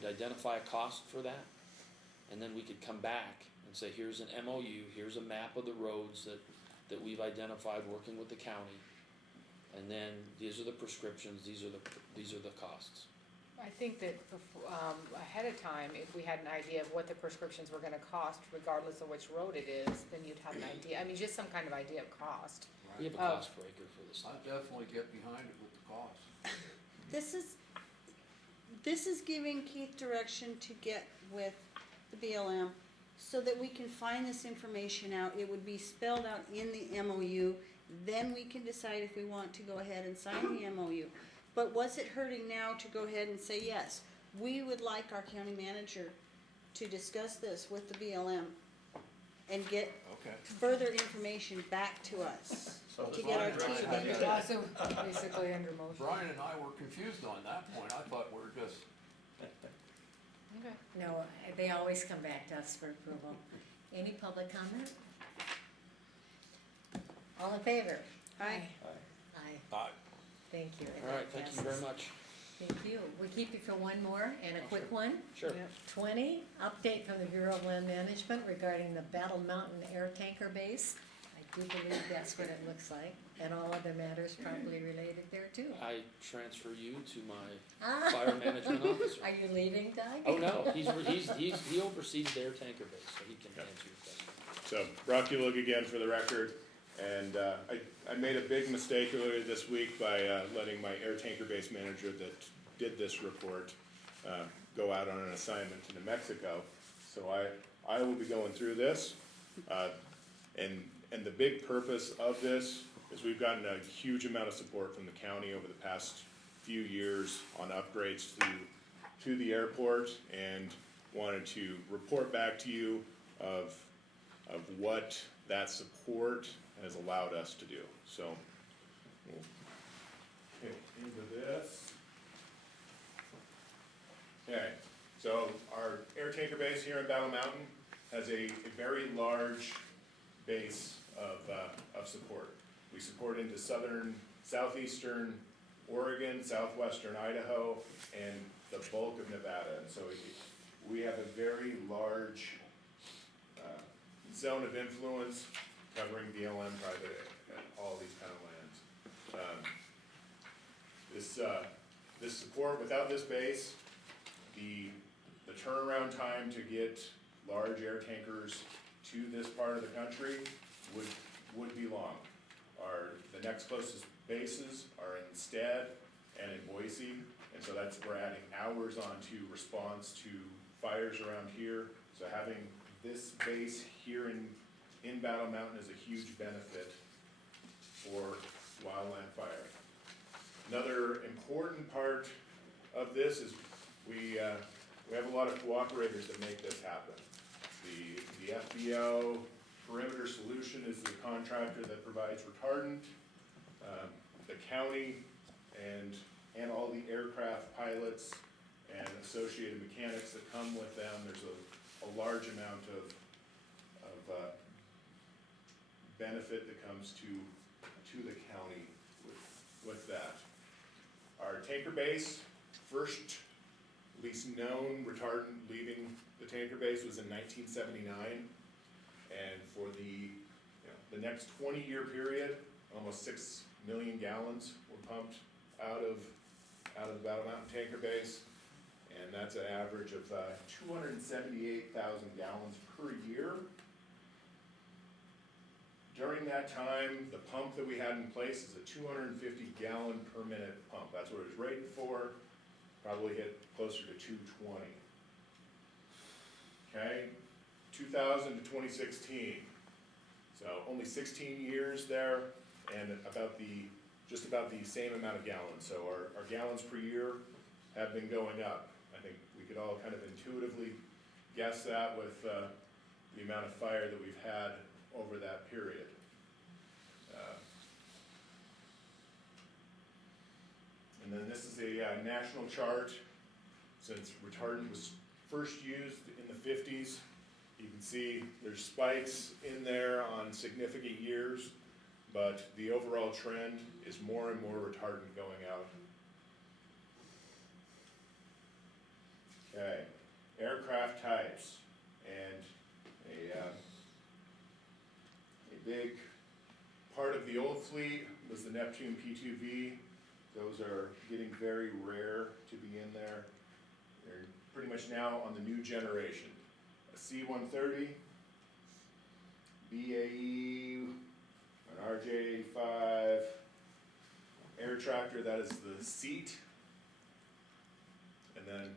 identify a cost for that, and then we could come back and say, here's an MOU, here's a map of the roads that we've identified working with the county. And then these are the prescriptions, these are the costs. I think that ahead of time, if we had an idea of what the prescriptions were gonna cost, regardless of which road it is, then you'd have an idea, I mean, just some kind of idea of cost. We have a cost breaker for this. I definitely get behind it with the cost. This is giving Keith direction to get with the BLM so that we can find this information out. It would be spelled out in the MOU. Then we can decide if we want to go ahead and sign the MOU. But what's it hurting now to go ahead and say, yes, we would like our county manager to discuss this with the BLM and get further information back to us to get our teeth into it. Also, basically under motion. Brian and I were confused on that point. I thought we're just, Okay. No, they always come back to us for approval. Any public comment? All in favor? Aye. Aye. Thank you. All right, thank you very much. Thank you. We'll keep you for one more and a quick one. Sure. 20, update from the Bureau of Land Management regarding the Battle Mountain Air Tanker Base. I do believe that's what it looks like, and all other matters probably related there too. I transfer you to my fire management officer. Are you leaving, Doug? Oh, no, he oversees their tanker base, so he can answer your question. So, Brock Ulig again for the record, and I made a big mistake earlier this week by letting my air tanker base manager that did this report go out on an assignment to New Mexico. So I will be going through this, and the big purpose of this is we've gotten a huge amount of support from the county over the past few years on upgrades to the airport, and wanted to report back to you of what that support has allowed us to do. So, we'll get into this. Okay, so our air tanker base here in Battle Mountain has a very large base of support. We support into southeastern Oregon, southwestern Idaho, and the bulk of Nevada. And so we have a very large zone of influence covering BLM, private, all these kind of lands. This support, without this base, the turnaround time to get large air tankers to this part of the country would be long. The next closest bases are in Stead and in Boise, and so we're adding hours onto response to fires around here. So having this base here in Battle Mountain is a huge benefit for wildland fire. Another important part of this is we have a lot of cooperators that make this happen. The FBO Perimeter Solution is the contractor that provides retardant. The county and all the aircraft pilots and associated mechanics that come with them, there's a large amount of benefit that comes to the county with that. Our tanker base, first least known retardant leaving the tanker base was in 1979, and for the next 20-year period, almost 6 million gallons were pumped out of the Battle Mountain tanker base, and that's an average of 278,000 gallons per year. During that time, the pump that we had in place is a 250 gallon per minute pump. That's what it was rated for. Probably hit closer to 220. Okay, 2000 to 2016. So only 16 years there, and just about the same amount of gallons. So our gallons per year have been going up. I think we could all kind of intuitively guess that with the amount of fire that we've had over that period. And then this is a national chart. Since retardant was first used in the 50s, you can see there's spikes in there on significant years, but the overall trend is more and more retardant going out. Okay, aircraft types, and a big the old fleet was the Neptune P2V. Those are getting very rare to be in there. They're pretty much now on the new generation. A C-130, BAE, an RJ-5, air tractor, that is the seat. And then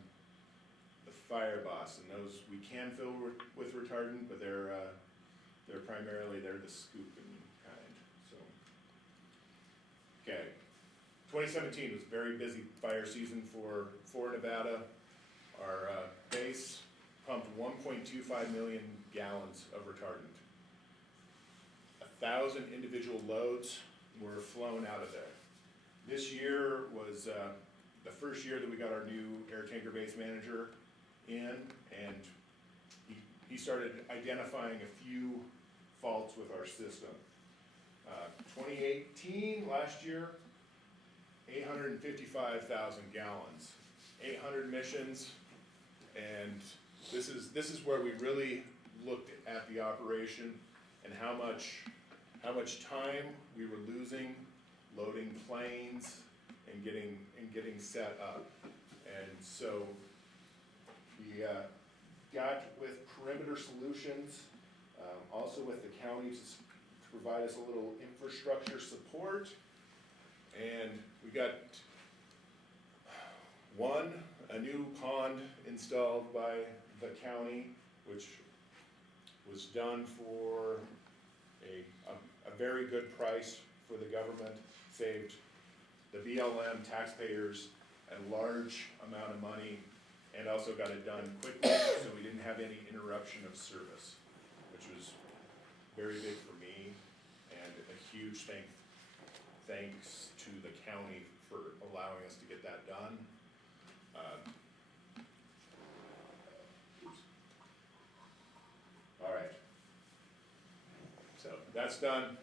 the Fireboss, and those we can fill with retardant, but they're primarily, they're the scooping kind, so. Okay, 2017 was a very busy fire season for Nevada. Our base pumped 1.25 million gallons of retardant. 1,000 individual loads were flown out of there. This year was the first year that we got our new air tanker base manager in, and he started identifying a few faults with our system. 2018, last year, 855,000 gallons, 800 missions, and this is where we really looked at the operation and how much time we were losing loading planes and getting set up. And so we got with Perimeter Solutions, also with the counties to provide us a little infrastructure support. And we got a new pond installed by the county, which was done for a very good price for the government, saved the BLM taxpayers a large amount of money, and also got it done quickly, so we didn't have any interruption of service, which was very big for me, and a huge thanks to the county for allowing us to get that done. All right. So that's done.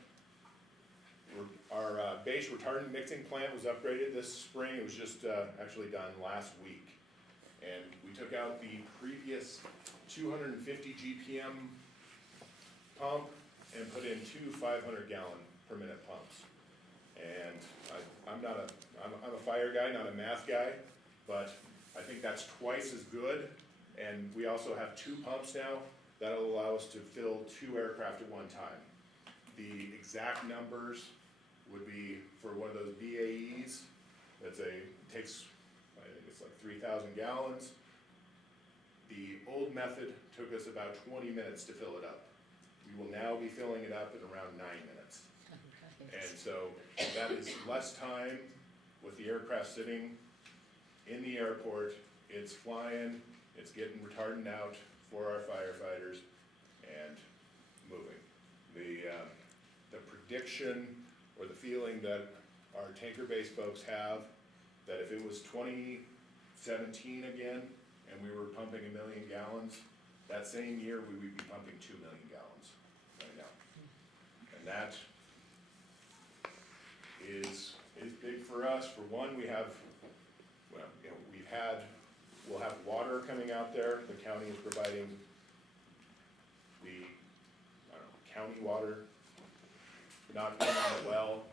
Our base retardant mixing plant was upgraded this spring. It was just actually done last week. And we took out the previous 250 GPM pump and put in two 500 gallon per minute pumps. And I'm a fire guy, not a math guy, but I think that's twice as good. And we also have two pumps now that'll allow us to fill two aircraft at one time. The exact numbers would be for one of those BAEs, takes, I think it's like 3,000 gallons. The old method took us about 20 minutes to fill it up. We will now be filling it up in around 9 minutes. And so that is less time with the aircraft sitting in the airport. It's flying, it's getting retardant out for our firefighters and moving. The prediction or the feeling that our tanker-based folks have, that if it was 2017 again and we were pumping 1 million gallons, that same year we would be pumping 2 million gallons right now. And that is big for us. For one, we'll have water coming out there. The county is providing the county water, not going on the well.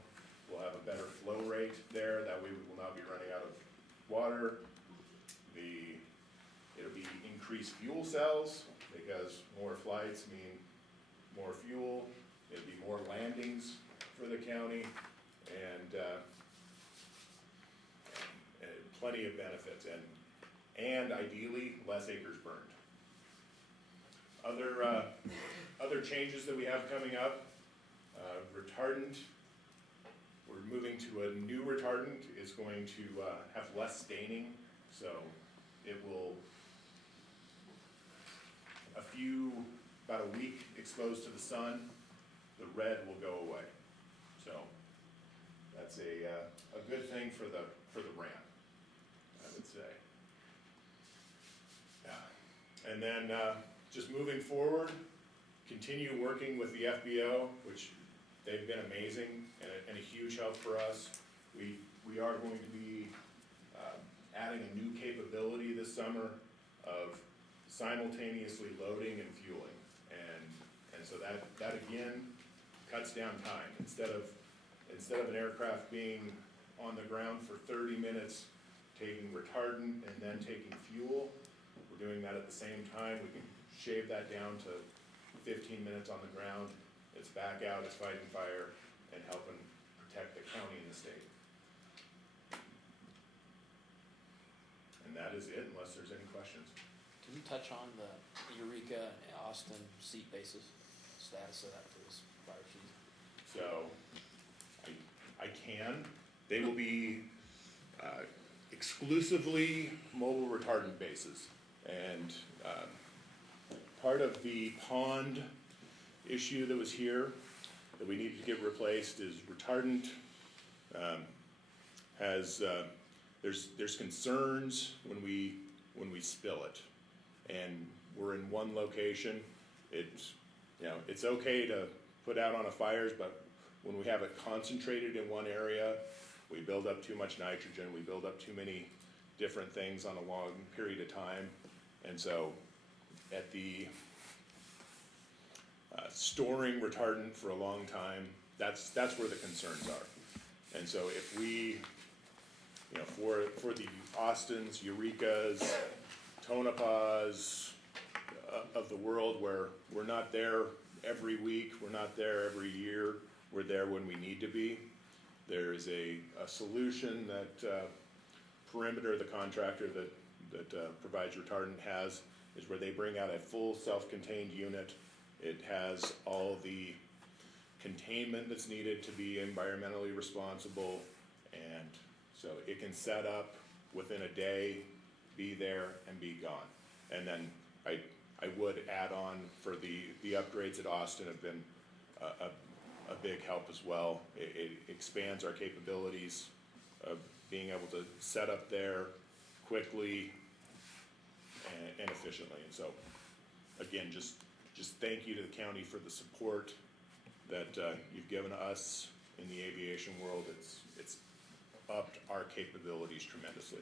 We'll have a better flow rate there. That way we will not be running out of water. It'll be increased fuel cells because more flights mean more fuel. It'll be more landings for the county and plenty of benefits and ideally less acres burned. Other changes that we have coming up, retardant. We're moving to a new retardant. It's going to have less staining, so it will, about a week exposed to the sun, the red will go away. So that's a good thing for the ramp, I would say. Yeah. And then just moving forward, continue working with the FBO, which they've been amazing and a huge help for us. We are going to be adding a new capability this summer of simultaneously loading and fueling. And so that again cuts down time. Instead of instead of an aircraft being on the ground for 30 minutes, taking retardant and then taking fuel, we're doing that at the same time. We can shave that down to 15 minutes on the ground. It's back out, it's fighting fire and helping protect the county and the state. And that is it, unless there's any questions. Can you touch on the Eureka and Austin seat bases, status of that for this fire season? So, I can. They will be exclusively mobile retardant bases. And part of the pond issue that was here that we needed to get replaced is retardant there's concerns when we spill it. And we're in one location. It's, it's okay to put out on a fires, but when we have it concentrated in one area, we build up too much nitrogen, we build up too many different things on a long period of time. And so at the storing retardant for a long time, that's where the concerns are. And so if we, for the Austins, Eurekas, Tonopahs of the world, where we're not there every week, we're not there every year, we're there when we need to be. There is a solution that Perimeter, the contractor that provides retardant, has, is where they bring out a full self-contained unit. It has all the containment that's needed to be environmentally responsible, and so it can set up within a day, be there, and be gone. And then I would add on for the upgrades at Austin have been a big help as well. It expands our capabilities of being able to set up there quickly and efficiently. And so, again, just thank you to the county for the support that you've given us in the aviation world. It's upped our capabilities tremendously.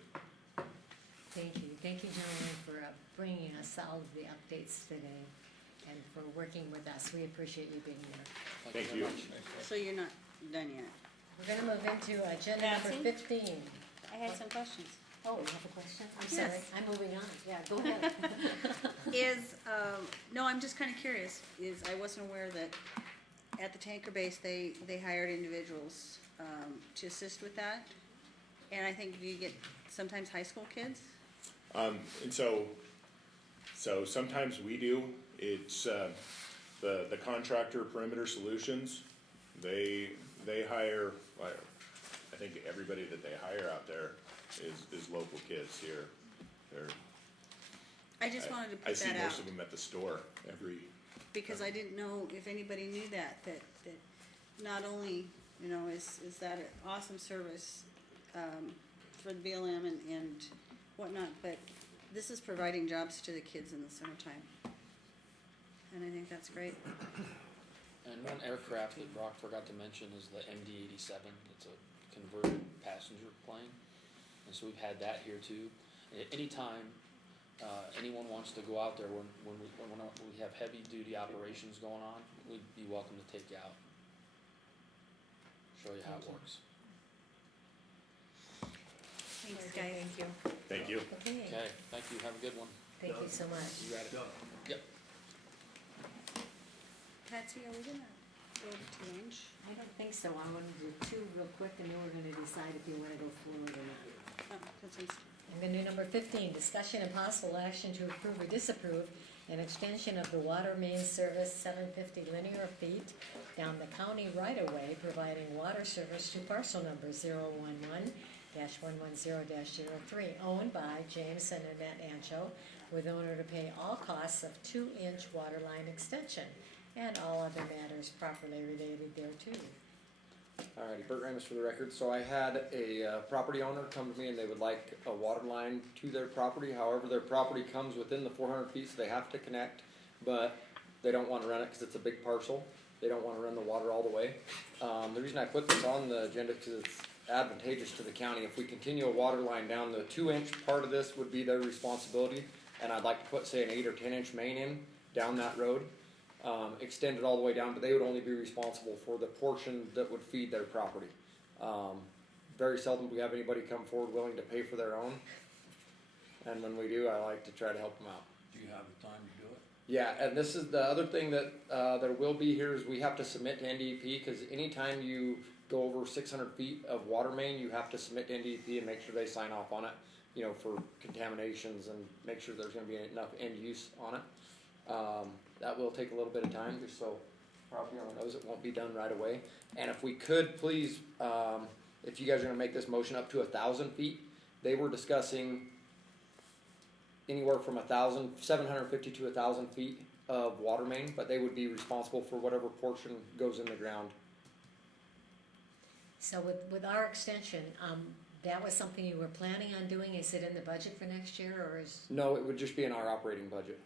Thank you, gentlemen, for bringing us all of the updates today and for working with us. We appreciate you being here. Thank you. So you're not done yet? We're gonna move into agenda number Nancy? 15. I had some questions. Oh, you have a question? I'm Yes. sorry, I'm moving on. Yeah, go ahead. No, I'm just kinda curious, I wasn't aware that at the tanker base, they hired individuals, to assist with that. And I think, do you get sometimes high school kids? And so sometimes we do. It's the contractor Perimeter Solutions. They hire. I think everybody that they hire out there is local kids here. I just wanted to I put see that out, most of them at the store every. because I didn't know if anybody knew that not only, is that an awesome service, for the BLM and whatnot, but this is providing jobs to the kids in the summertime. And I think that's great. And one aircraft that Brock forgot to mention is the MD-87. It's a converted passenger plane. And so we've had that here too. Anytime anyone wants to go out there when we have heavy duty operations going on, we'd be welcome to take you out. Show you how it works. Thanks, guys. Thank you. Thank you. Okay, Okay, thank you. Have a good one. thank you so much. You got it. Yep. Patsy, are we gonna go to lunch? I don't think so. I want to do two real quick and then we're gonna decide if you wanna go forward or not. Oh, that sounds, I'm gonna do number 15, discussion and possible action to approve or disapprove an extension of the water main service 750 linear feet down the county right-of-way, providing water service to parcel number 011-110-03, owned by James and Annette Ancho, with owner to pay all costs of 2-inch water line extension and all other matters properly related thereto. Alrighty, Bert Ramus for the record. So I had a property owner come to me and they would like a water line to their property. However, their property comes within the 400 feet, so they have to connect, but they don't want to run it because it's a big parcel. They don't want to run the water all the way. The reason I put this on the agenda is because it's advantageous to the county. If we continue a water line down, the 2-inch part of this would be their responsibility, and I'd like to put, say, an 8 or 10 inch main in down that road. extend it all the way down, but they would only be responsible for the portion that would feed their property. Very seldom we have anybody come forward willing to pay for their own, and when we do, I like to try to help them out. Do you have the time to do it? Yeah, and this is the other thing that there will be here is we have to submit to NDEP, because anytime you go over 600 feet of water main, you have to submit to NDEP and make sure they sign off on it, you know, for contaminations and make sure there's going to be enough end use on it. That will take a little bit of time, just so property owner knows it won't be done right away. And if we could, please, if you guys are going to make this motion up to 1,000 feet, they were discussing anywhere from 750 to 1,000 feet of water main, but they would be responsible for whatever portion goes in the ground. So with our extension, that was something you were planning on doing? Is it in the budget for next year, or is? No, it would just be in our operating budget.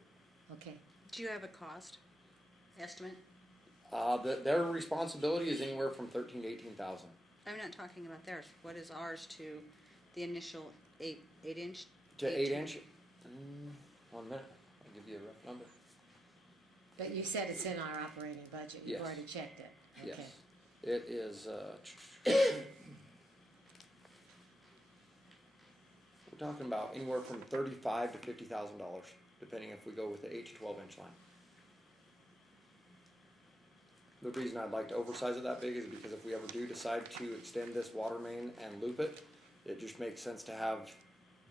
Okay. Do you have a cost estimate? Their responsibility is anywhere from 13 to 18,000. I'm not talking about theirs. What is ours to the initial 8-inch? To 8-inch? 1 minute, I'll give you a rough number. But you said it's in our operating budget. You've Yes. already checked it. Okay. Yes. It is, we're talking about anywhere from $35,000 to $50,000, depending if we go with the 8 to 12-inch line. The reason I'd like to oversize it that big is because if we ever do decide to extend this water main and loop it, it just makes sense to have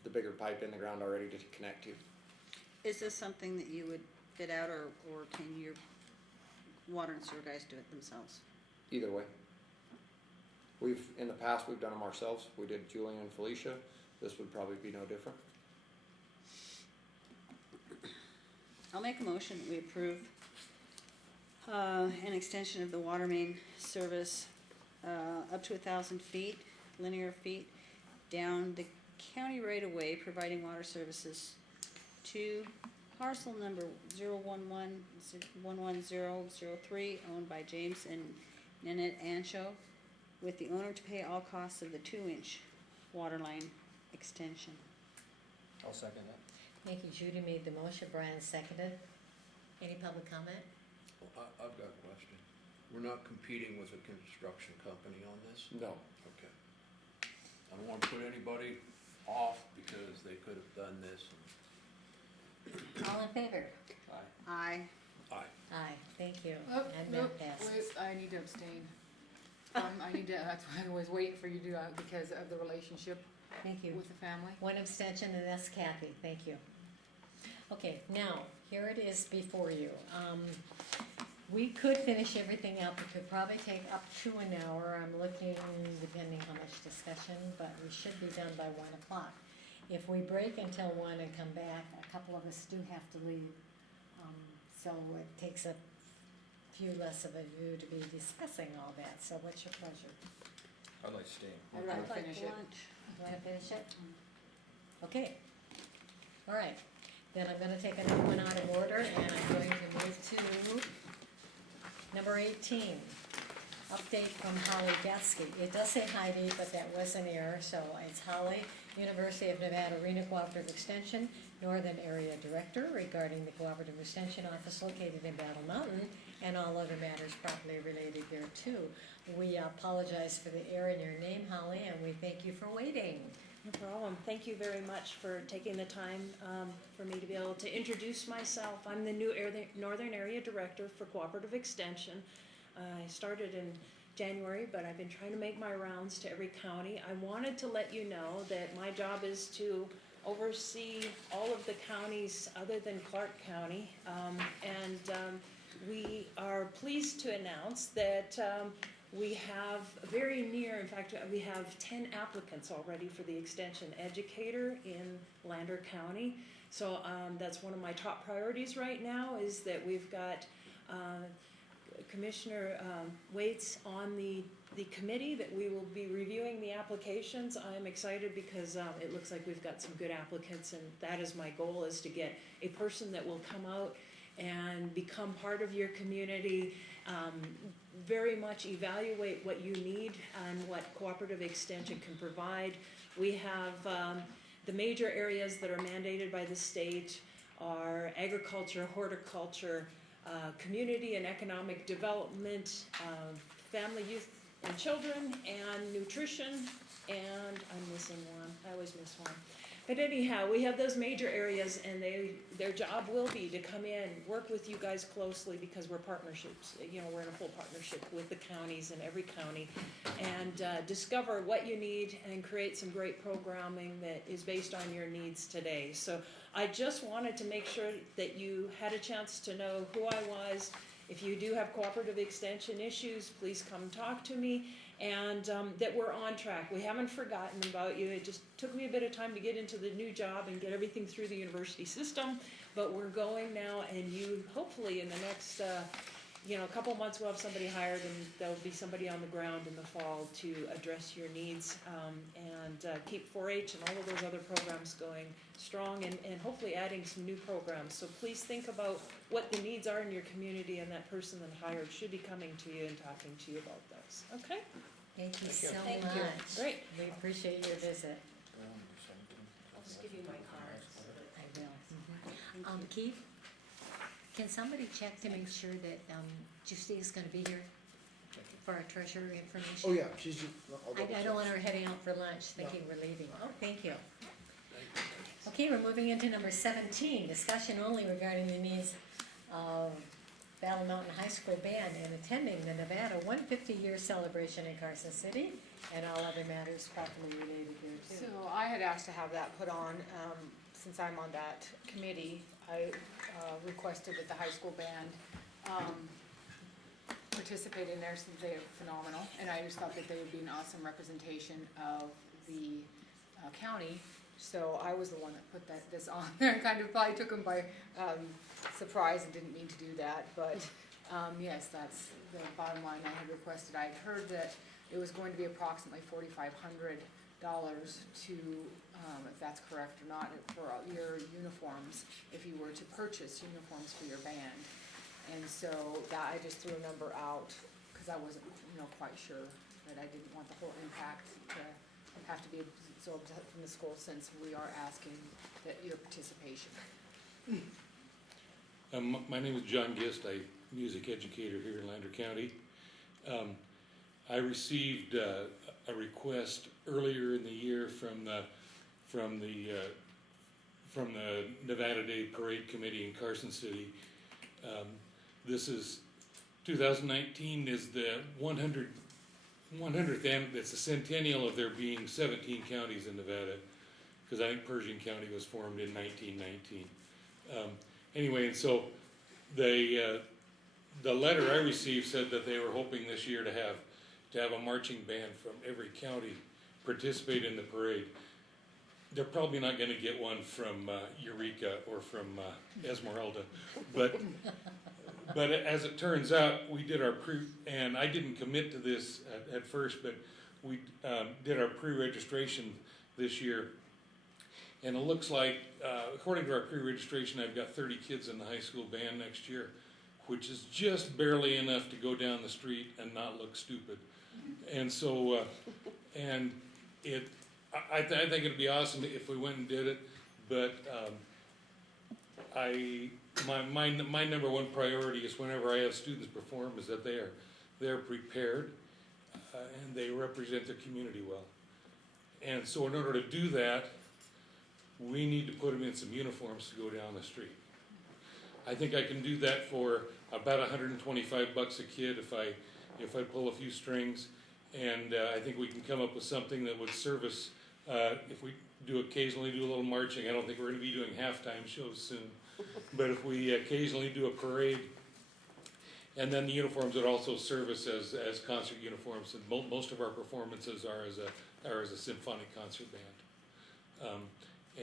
the bigger pipe in the ground already to connect to. Is this something that you would fit out, or can your water and sewer guys do it themselves? Either way. In the past, we've done them ourselves. We did Julian and Felicia. This would probably be no different. I'll make a motion that we approve an extension of the water main service up to 1,000 feet, linear feet, down the county right of way, providing water services to parcel number 011-11003, owned by James and Nanette Ancho, with the owner to pay all costs of the 2-inch water line extension. I'll second that. Thank you. Judy made the motion, Brian seconded. Any public comment? I've got a question. We're not competing with a construction company on this? No. Okay. I don't want to put anybody off because they could have done this. All in favor? Aye. Aye. Aye, thank you. Oh, And nope, that passes. wait, I need to abstain. I need to, that's why I was waiting for you to do that, because of the relationship Thank you. with the family. One abstention, and that's Kathy. Thank you. Okay, now, here it is before you. We could finish everything up. It could probably take up to an hour. I'm looking, depending how much discussion, but we should be done by 1 o'clock. If we break until 1 and come back, a couple of us do have to leave. So it takes a few less of you to be discussing all that. So what's your pleasure? I'd like to stay. I'd rather I'd like finish it. lunch. You wanna finish it? Okay. All right, then I'm gonna take another one out of order, and I'm going to move to number 18. Update from Holly Gatsky. It does say Heidi, but that was an error, so it's Holly, University of Nevada Reno Cooperative Extension, Northern Area Director, regarding the Cooperative Extension Office located in Battle Mountain, and all other matters properly related thereto. We apologize for the error in your name, Holly, and we thank you for waiting. No problem. Thank you very much for taking the time for me to be able to introduce myself. I'm the new Northern Area Director for Cooperative Extension. I started in January, but I've been trying to make my rounds to every county. I wanted to let you know that my job is to oversee all of the counties other than Clark County. We are pleased to announce that we have very near, in fact, we have 10 applicants already for the extension educator in Lander County. So that's one of my top priorities right now, is that we've got Commissioner Waits on the committee that we will be reviewing the applications. I'm excited because it looks like we've got some good applicants, and that is my goal, is to get a person that will come out and become part of your community, very much evaluate what you need and what Cooperative Extension can provide. We have the major areas that are mandated by the state are agriculture, horticulture, community and economic development, family, youth, and children, and nutrition, and I'm missing one, I always miss one. But anyhow, we have those major areas, and their job will be to come in, work with you guys closely, because we're partnerships. You know, we're in a full partnership with the counties in every county, and discover what you need and create some great programming that is based on your needs today. So I just wanted to make sure that you had a chance to know who I was. If you do have cooperative extension issues, please come talk to me. And that we're on track. We haven't forgotten about you. It just took me a bit of time to get into the new job and get everything through the university system, but we're going now, and you, hopefully in the next, couple months, we'll have somebody hired, and there'll be somebody on the ground in the fall to address your needs, and keep 4-H and all of those other programs going strong, and hopefully adding some new programs. So please think about what the needs are in your community, and that person that hired should be coming to you and talking to you about those. Okay? Thank you so Thank much. you. Great. We appreciate your visit. I'll just give you my cards. I will. Keith, can somebody check to make sure that Justine's gonna be here for our treasurer information? Oh, yeah, she's, I'll double I check. don't want her heading out for lunch thinking we're leaving. Oh, thank you. Okay, we're moving into number 17, discussion only regarding the needs of Battle Mountain High School Band and attending the Nevada 150-year celebration in Carson City, and all other matters properly related here too. So I had asked to have that put on, since I'm on that committee, I requested that the high school band participate in there since they are phenomenal, and I just thought that they would be an awesome representation of the county. So I was the one that put this on there, kind of probably took them by surprise and didn't mean to do that, but yes, that's the bottom line I had requested. I'd heard that it was going to be approximately $4,500 to, if that's correct or not, for your uniforms, if you were to purchase uniforms for your band. And so that, I just threw a number out, because I wasn't, quite sure, that I didn't want the whole impact to have to be absorbed from the school, since we are asking that your participation. My name is John Gist. I'm a music educator here in Lander County. I received a request earlier in the year from the Nevada Day Parade Committee in Carson City. This is 2019 is the 100th it's the centennial of there being 17 counties in Nevada, because I think Pershing County was formed in 1919. Anyway, and so the letter I received said that they were hoping this year to have a marching band from every county participate in the parade. They're probably not going to get one from Eureka or from Esmeralda, but as it turns out, we did our and I didn't commit to this at first, but we did our pre-registration this year, and it looks like, according to our pre-registration, I've got 30 kids in the high school band next year, which is just barely enough to go down the street and not look stupid. And so, I think it'd be awesome if we went and did it, but my number one priority is whenever I have students perform is that they're prepared and they represent their community well. And so in order to do that, we need to put them in some uniforms to go down the street. I think I can do that for about $125 a kid if I pull a few strings, and I think we can come up with something that would service. If we occasionally do a little marching, I don't think we're going to be doing halftime shows soon, but if we occasionally do a parade, and then the uniforms would also service as concert uniforms, and most of our performances are as a symphonic concert band.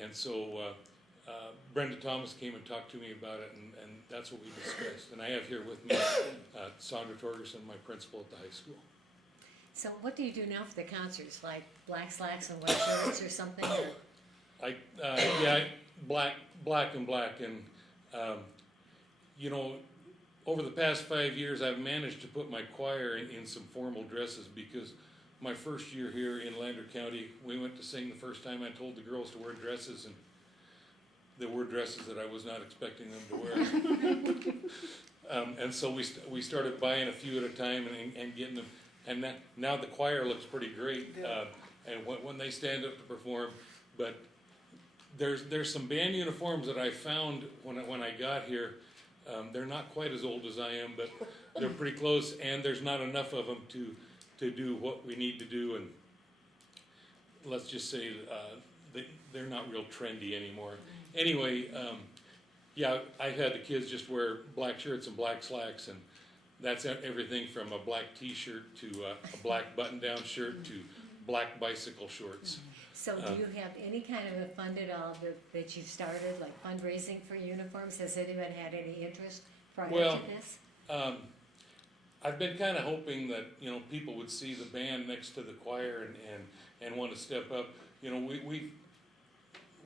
And so Brenda Thomas came and talked to me about it, and that's what we discussed. And I have here with me Sandra Torgerson, my principal at the high school. So what do you do now for the concerts, like black slacks and white shirts or something? Or? Black and black, and over the past 5 years, I've managed to put my choir in some formal dresses, because my first year here in Lander County, we went to sing the first time. I told the girls to wear dresses, and that were dresses that I was not expecting them to wear. And so we started buying a few at a time and getting them, and now the choir looks pretty great, and when they stand up to perform, but there's some band uniforms that I found when I got here. They're not quite as old as I am, but they're pretty close, and there's not enough of them to do what we need to do, and let's just say they're not real trendy anymore. Anyway, yeah, I've had the kids just wear black shirts and black slacks, and that's everything from a black t-shirt to a black button-down shirt to black bicycle shorts. So do you have any kind of a fund at all that you've started, like fundraising for uniforms? Has anyone had any interest prior to this? I've been kind of hoping that, you know, people would see the band next to the choir and want to step up. You know,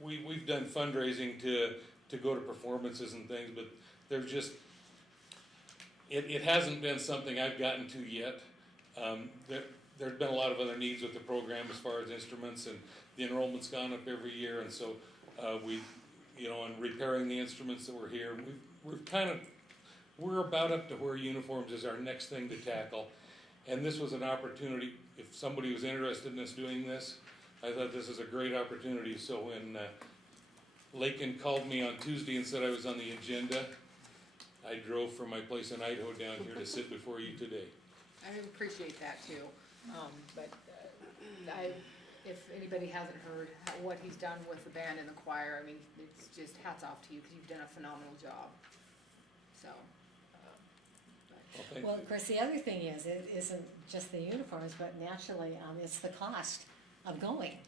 we've done fundraising to go to performances and things, but there's just, it hasn't been something I've gotten to yet. There's been a lot of other needs with the program as far as instruments, and the enrollment's gone up every year, and so and repairing the instruments that were here, we're about up to where uniforms is our next thing to tackle. And this was an opportunity, if somebody was interested in us doing this, I thought this is a great opportunity. So when Lakin called me on Tuesday and said I was on the agenda, I drove from my place in Idaho down here to sit before you today. I appreciate that too, but if anybody hasn't heard what he's done with the band and the choir, I mean, it's just hats off to you, because you've done a phenomenal job, so. Well, of course, the other thing is, it isn't just the uniforms, but naturally, it's the cost of going.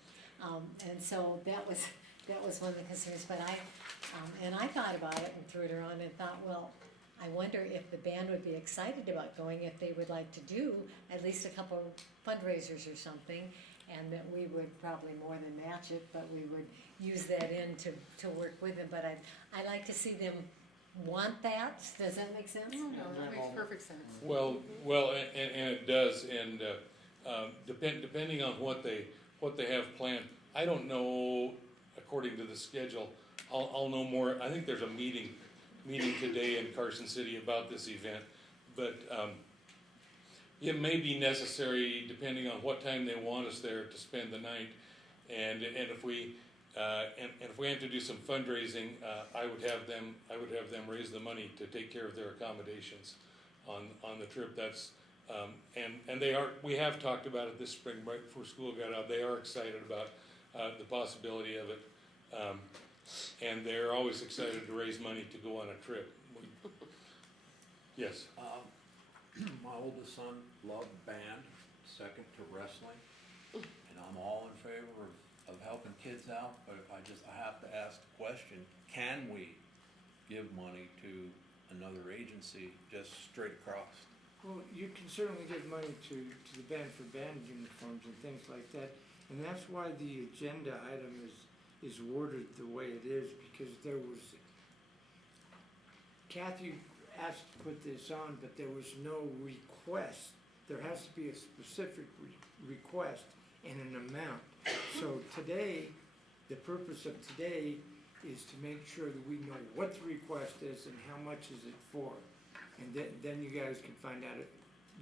And so that was one of the concerns, but I thought about it and threw it around and thought, well, I wonder if the band would be excited about going, if they would like to do at least a couple fundraisers or something, and that we would probably more than match it, but we would use that in to work with them. But I'd like to see them want that. Does that make sense? No, that makes perfect sense. Well, and it does, and depending on what they have planned, I don't know, according to the schedule, I'll know more. I think there's a meeting today in Carson City about this event, but it may be necessary, depending on what time they want us there, to spend the night, and if we have to do some fundraising, I would have them raise the money to take care of their accommodations on the trip. That's and we have talked about it this spring right before school got out. They are excited about the possibility of it, and they're always excited to raise money to go on a trip. Yes. My oldest son loved band, second to wrestling, and I'm all in favor of helping kids out, but I have to ask the question, can we give money to another agency just straight across? Well, you can certainly give money to the band for band uniforms and things like that, and that's why the agenda item is worded the way it is, because there was, Kathy asked to put this on, but there was no request. There has to be a specific request and an amount. So today, the purpose of today is to make sure that we know what the request is and how much is it for. And then you guys can find out,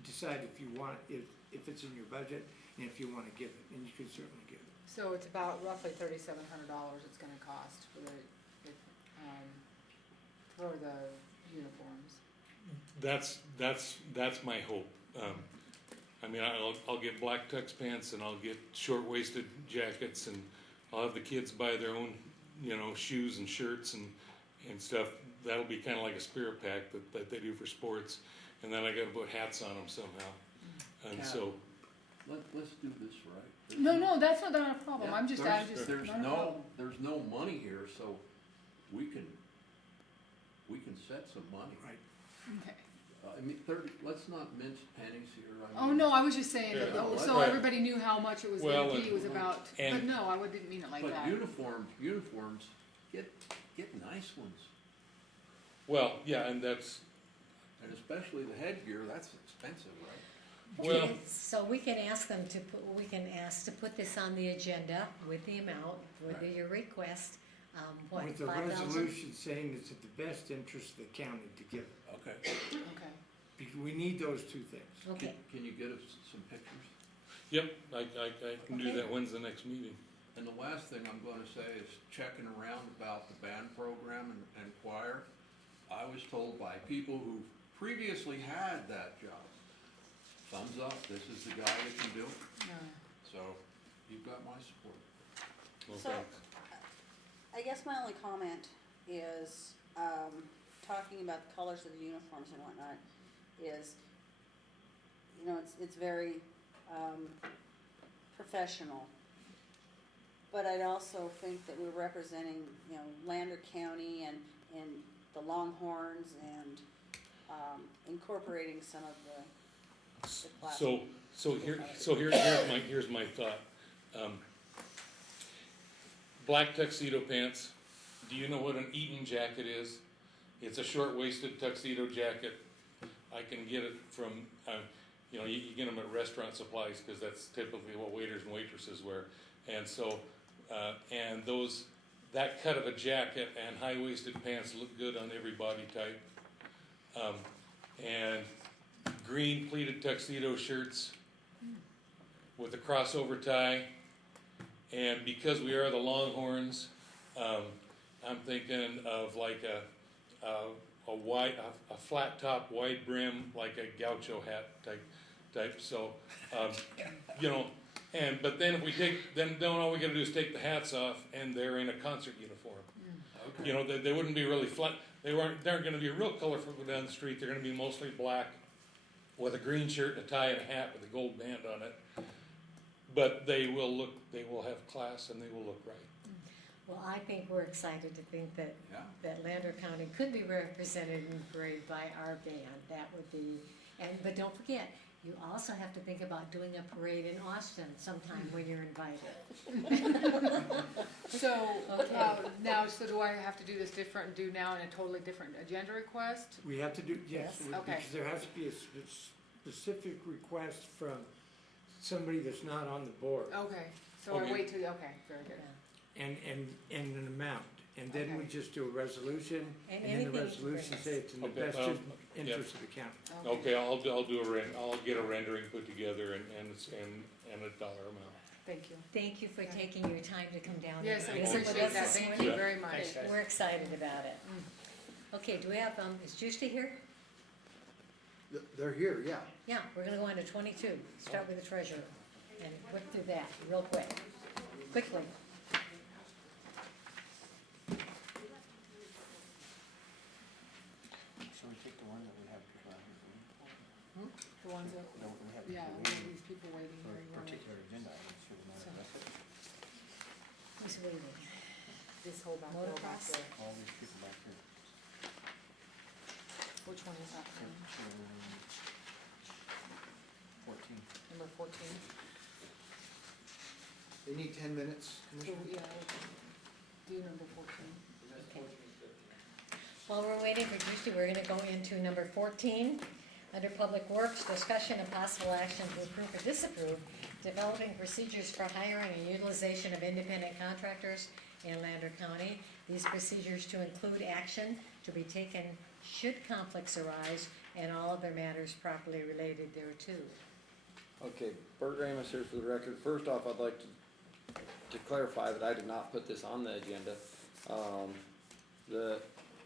decide if you want, if it's in your budget, and if you want to give it, and you can certainly give it. So it's about roughly $3,700 it's gonna cost for the uniforms. That's my hope. I mean, I'll get black tux pants, and I'll get short-waisted jackets, and I'll have the kids buy their own, shoes and shirts and stuff. That'll be kind of like a spirit pack that they do for sports, and then I got to put hats on them somehow. And Kat, so, let's do this right. No, that's not a problem. Yeah, I'm just. There's no money here, so we can set some money. Right. Okay. I mean, let's not mince pennies here. Oh, no, I was just saying, so Right. everybody knew how much it was, Well, it was about, but and- no, I didn't mean it like But that. uniforms, get nice ones, well, yeah, and that's, and especially the headgear, that's expensive, right? well, So we can ask them to put this on the agenda with the amount, with your request, what, With the 5,000? resolution saying it's in the best interest of the county to give it. Okay. Okay. Because we need those two things. Okay, Can you get us some pictures? Yep, I can do Okay. that. When's the next meeting? And the last thing I'm gonna say is checking around about the band program and choir. I was told by people who previously had that job, thumbs up, this is the guy that can do it. So, you've got my support. So, I guess my only comment is, talking about the colors of the uniforms and whatnot, is, you know, it's very, professional. But I'd also think that we're representing, you know, Lander County and the Longhorns and, incorporating some of the classic. Here's my thought. Black tuxedo pants. Do you know what an Eton jacket is? It's a short-waisted tuxedo jacket. I can get it from, you get them at restaurant supplies because that's typically what waiters and waitresses wear. And so, that cut of a jacket and high-waisted pants look good on every body type. And green pleated tuxedo shirts with a crossover tie. And because we are the Longhorns, I'm thinking of like a flat top, wide brim, like a gaucho hat type. So, but then if we then all we gotta do is take the hats off, and they're in a concert uniform. Okay. You know, they wouldn't be really flat. They aren't gonna be real colorful down the street. They're gonna be mostly black with a green shirt and a tie and a hat with a gold band on it. But they will have class and they will look right. well, I think we're excited to think that, that Lander County could be represented in the parade by our band. That would be, but don't forget, you also have to think about doing a parade in Austin sometime when you're invited. So, Okay. now, so do I have to do this different, do now in a totally different agenda request? We have to do, yes, Yes. Okay. because there has to be a specific request from somebody that's not on the board. Okay, so I Okay. wait till, okay, very good. And an amount, and then we Okay. just do a resolution, And and then the anything you resolution bring us. say it's in the Okay, best interest of the county. Okay, I'll get a rendering put together and a dollar amount. Thank you. Thank you for taking your time to come down. Yes, I and visit with appreciate us that, this thank morning. you very much. We're excited about it. Okay, do we have, is Juicy here? They're here, yeah. Yeah, we're gonna go on to 22, start with the treasurer, and whip through that real quickly. Shall we take the one that we have people out here The ones that, for? We have yeah, people we have waiting these people waiting for here. You wanna- particular agenda items for the manifesto. Who's waiting? This whole back row back Motocross? there. All these people back here. Which one is that? Picture 14. Number 14? They need 10 minutes, So, Commissioner? yeah, do number 14. While we're waiting for Juicy, we're gonna go into number 14, under Public Works, discussion and possible action to approve or disapprove developing procedures for hiring and utilization of independent contractors in Lander County. These procedures to include action to be taken should conflicts arise and all other matters properly related thereto. Okay, Bert Ramus here for the record. First off, I'd like to clarify that I did not put this on the agenda.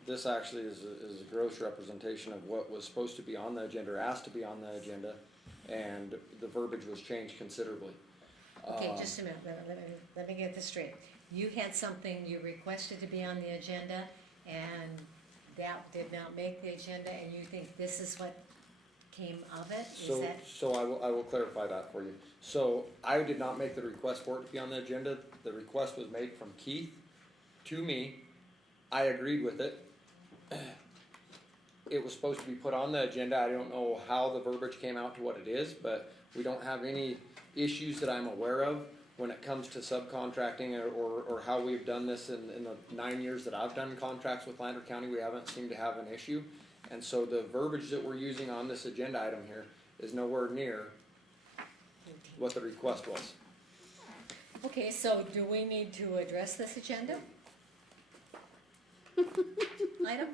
This actually is a gross representation of what was supposed to be on the agenda, or asked to be on the agenda, and the verbiage was changed considerably. Okay, just a minute, let me get this straight. You had something you requested to be on the agenda, and that did not make the agenda, and you think this is what came of it? Is So, that? so I will clarify that for you. So I did not make the request for it to be on the agenda. The request was made from Keith to me. I agreed with it. It was supposed to be put on the agenda. I don't know how the verbiage came out to what it is, but we don't have any issues that I'm aware of when it comes to subcontracting or how we've done this in the 9 years that I've done contracts with Lander County. We haven't seemed to have an issue. And so the verbiage that we're using on this agenda item here is nowhere near what the request was. Okay, so do we need to address this agenda? item?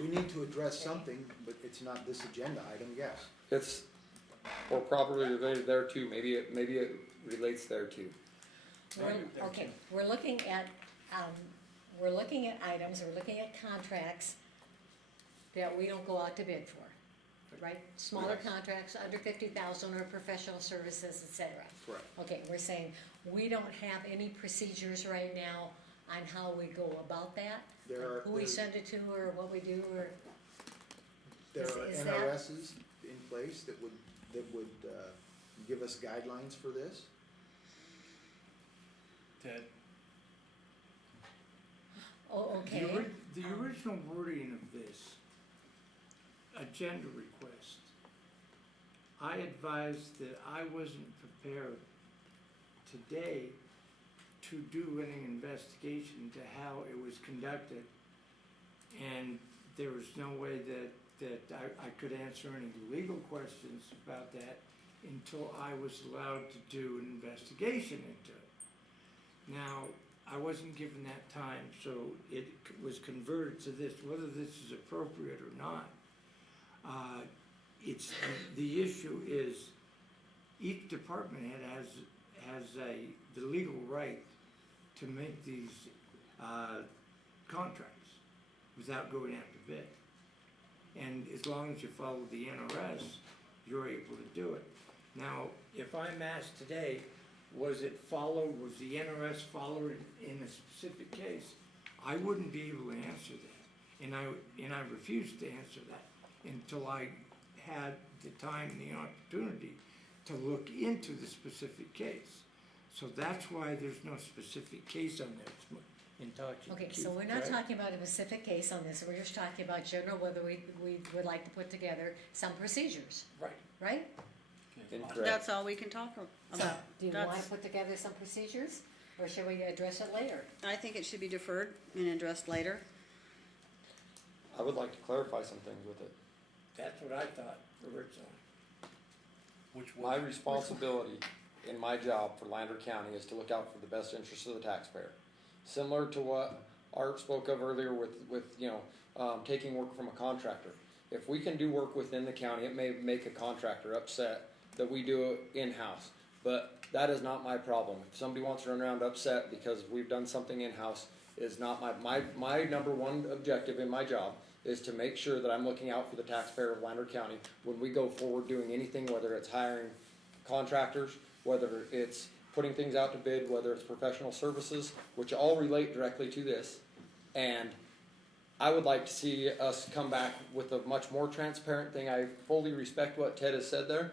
We need to address something, but it's not this agenda item, yes. It's, or properly related there too, maybe it relates there too. Okay, we're looking at items, we're looking at contracts that we don't go out to bid for, right? Smaller contracts, under 50,000, or professional services, et cetera. Correct. Okay, we're saying, we don't have any procedures right now on how we go about that? Who we send it to, or what we do, or? There Is are that- NRSs in place that would give us guidelines for this. Ted, Oh, okay. the original wording of this agenda request, I advised that I wasn't prepared today to do any investigation to how it was conducted. And there was no way that I could answer any legal questions about that until I was allowed to do an investigation into it. Now, I wasn't given that time, so it was converted to this, whether this is appropriate or not. The issue is, each department head has the legal right to make these contracts without going out to bid. And as long as you follow the NRS, you're able to do it. Now, if I'm asked today, was the NRS followed in a specific case? I wouldn't be able to answer that. And I refused to answer that until I had the time and the opportunity to look into the specific case. So that's why there's no specific case on there in talking. Okay, so we're not talking about a specific case on this, we're just talking about general, whether we would like to put together some procedures, Right. right? Incorrect. That's all we can talk So, about. do you wanna put together some procedures, or should we address it later? I think it should be deferred and addressed later. I would like to clarify some things with it. That's what I thought originally. My responsibility in my job for Lander County is to look out for the best interests of the taxpayer. Similar to what Art spoke of earlier with taking work from a contractor. If we can do work within the county, it may make a contractor upset that we do it in-house. But that is not my problem. If somebody wants to run around upset because we've done something in-house, is not my number one objective in my job is to make sure that I'm looking out for the taxpayer of Lander County when we go forward doing anything, whether it's hiring contractors, whether it's putting things out to bid, whether it's professional services, which all relate directly to this. And I would like to see us come back with a much more transparent thing. I fully respect what Ted has said there,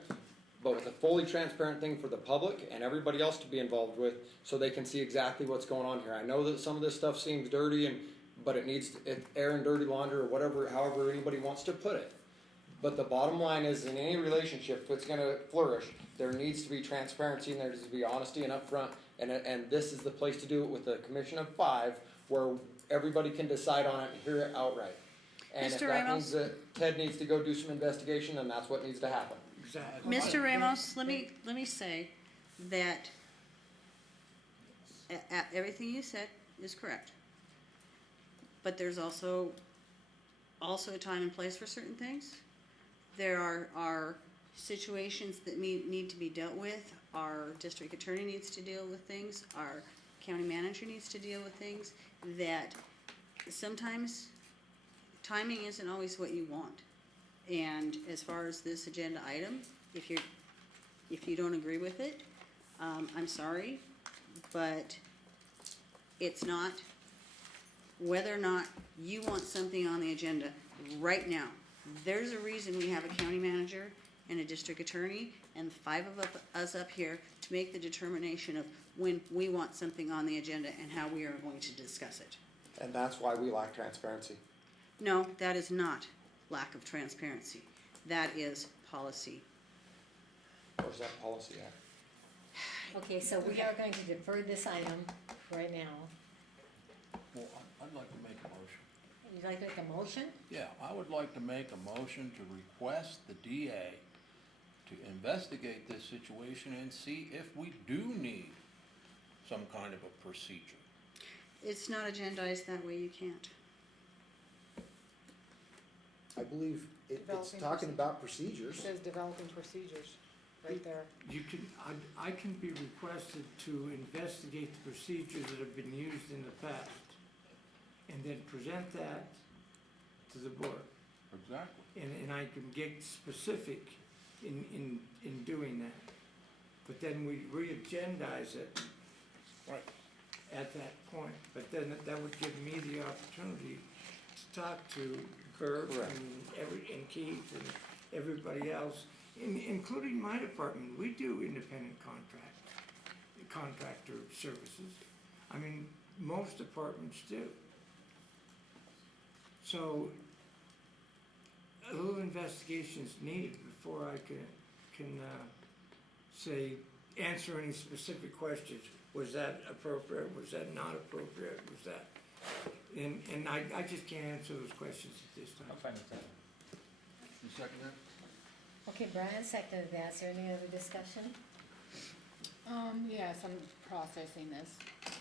but with a fully transparent thing for the public and everybody else to be involved with so they can see exactly what's going on here. I know that some of this stuff seems dirty, but it needs air and dirty laundry or whatever, however anybody wants to put it. But the bottom line is, in any relationship, if it's gonna flourish, there needs to be transparency and there needs to be honesty and upfront. And this is the place to do it with a commission of 5 where everybody can decide on it and hear it outright. And if Mr. that Ramos? means that Ted needs to go do some investigation, then that's what needs to happen. Exactly. Mr. Ramos, let me say that everything you said is correct. But there's also a time and place for certain things. There are situations that need to be dealt with. Our district attorney needs to deal with things. Our county manager needs to deal with things that sometimes timing isn't always what you want. And as far as this agenda item, if you don't agree with it, I'm sorry, but it's not. Whether or not you want something on the agenda right now, there's a reason we have a county manager and a district attorney and 5 of us up here to make the determination of when we want something on the agenda and how we are going to discuss it. And that's why we lack transparency. No, that is not lack of transparency. That is policy. Where's that policy at? Okay, so we are going to defer this item right now. Well, I'd like to make a motion. You'd like to make a motion? Yeah, I would like to make a motion to request the DA to investigate this situation and see if we do need some kind of a procedure. it's not agendized that way, you can't. I believe it's Developing talking proce- about It procedures. says developing procedures, right there. You can, I can be requested to investigate the procedures that have been used in the past, and then present that to the board. Exactly. And I can get specific in doing that. But then we re-agendize it. Right. At that point, but then that would give me the opportunity to talk to Kurt Correct. and Keith and everybody else, including my department. We do independent contractor services. I mean, most departments do. So a little investigation is needed before I can say, answer any specific questions. Was that appropriate? Was that not appropriate? Was that? And I just can't answer those questions at this time. I'm fine with that. You second that? Okay, Brian seconded that. Is there any other discussion? Yes, I'm processing this.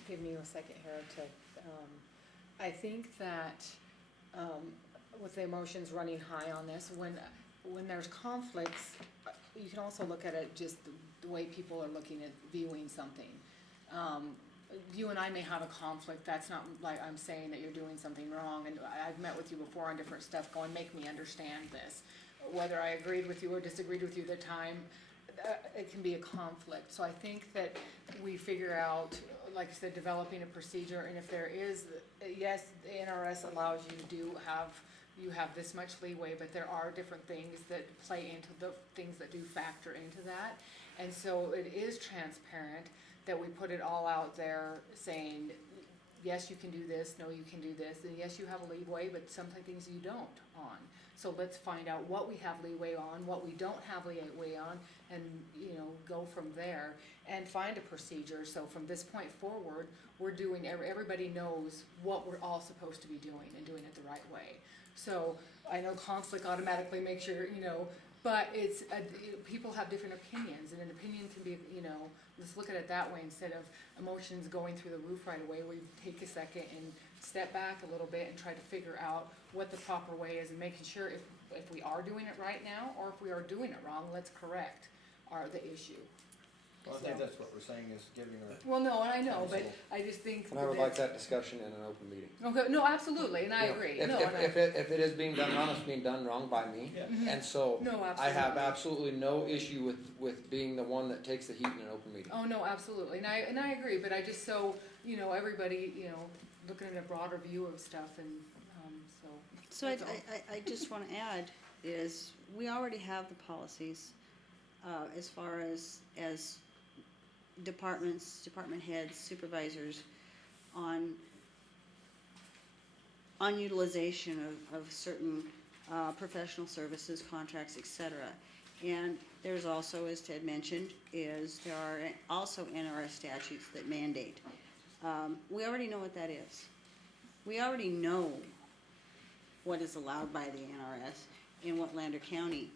Give me a second here to, I think that, with the emotions running high on this, when there's conflicts, you can also look at it just the way people are looking at viewing something. You and I may have a conflict, that's not like I'm saying that you're doing something wrong, and I've met with you before on different stuff going, make me understand this. Whether I agreed with you or disagreed with you at the time, it can be a conflict. So I think that we figure out, like I said, developing a procedure, and if there is, yes, the NRS allows you have this much leeway, but there are different things that play into the things that do factor into that. And so it is transparent that we put it all out there saying, yes, you can do this, no, you can do this, and yes, you have a leeway, but some things you don't on. So let's find out what we have leeway on, what we don't have leeway on, and, go from there and find a procedure. So from this point forward, we're doing, everybody knows what we're all supposed to be doing and doing it the right way. So I know conflict automatically makes your, but it's, people have different opinions, and an opinion can be, let's look at it that way instead of emotions going through the roof right away. We take a second and step back a little bit and try to figure out what the proper way is, and making sure if we are doing it right now, or if we are doing it wrong, let's correct the issue. Well, I think that's what we're saying is giving her. Well, no, and I know, but I just think. And I would like that discussion in an open meeting. Okay, no, absolutely, and I agree. If, No, if, and I- if it is being done wrong, it's being done wrong by me. Yeah. Mhm. And so, No, I have absolutely. absolutely no issue with being the one that takes the heat in an open meeting. Oh, no, absolutely, and I agree, but I just so, everybody, looking at a broader view of stuff, and, so. So that's all. I just want to add is, we already have the policies, as far as departments, department heads, supervisors, on utilization of certain, professional services, contracts, et cetera. And there's also, as Ted mentioned, there are also NRS statutes that mandate. We already know what that is. We already know what is allowed by the NRS and what Lander County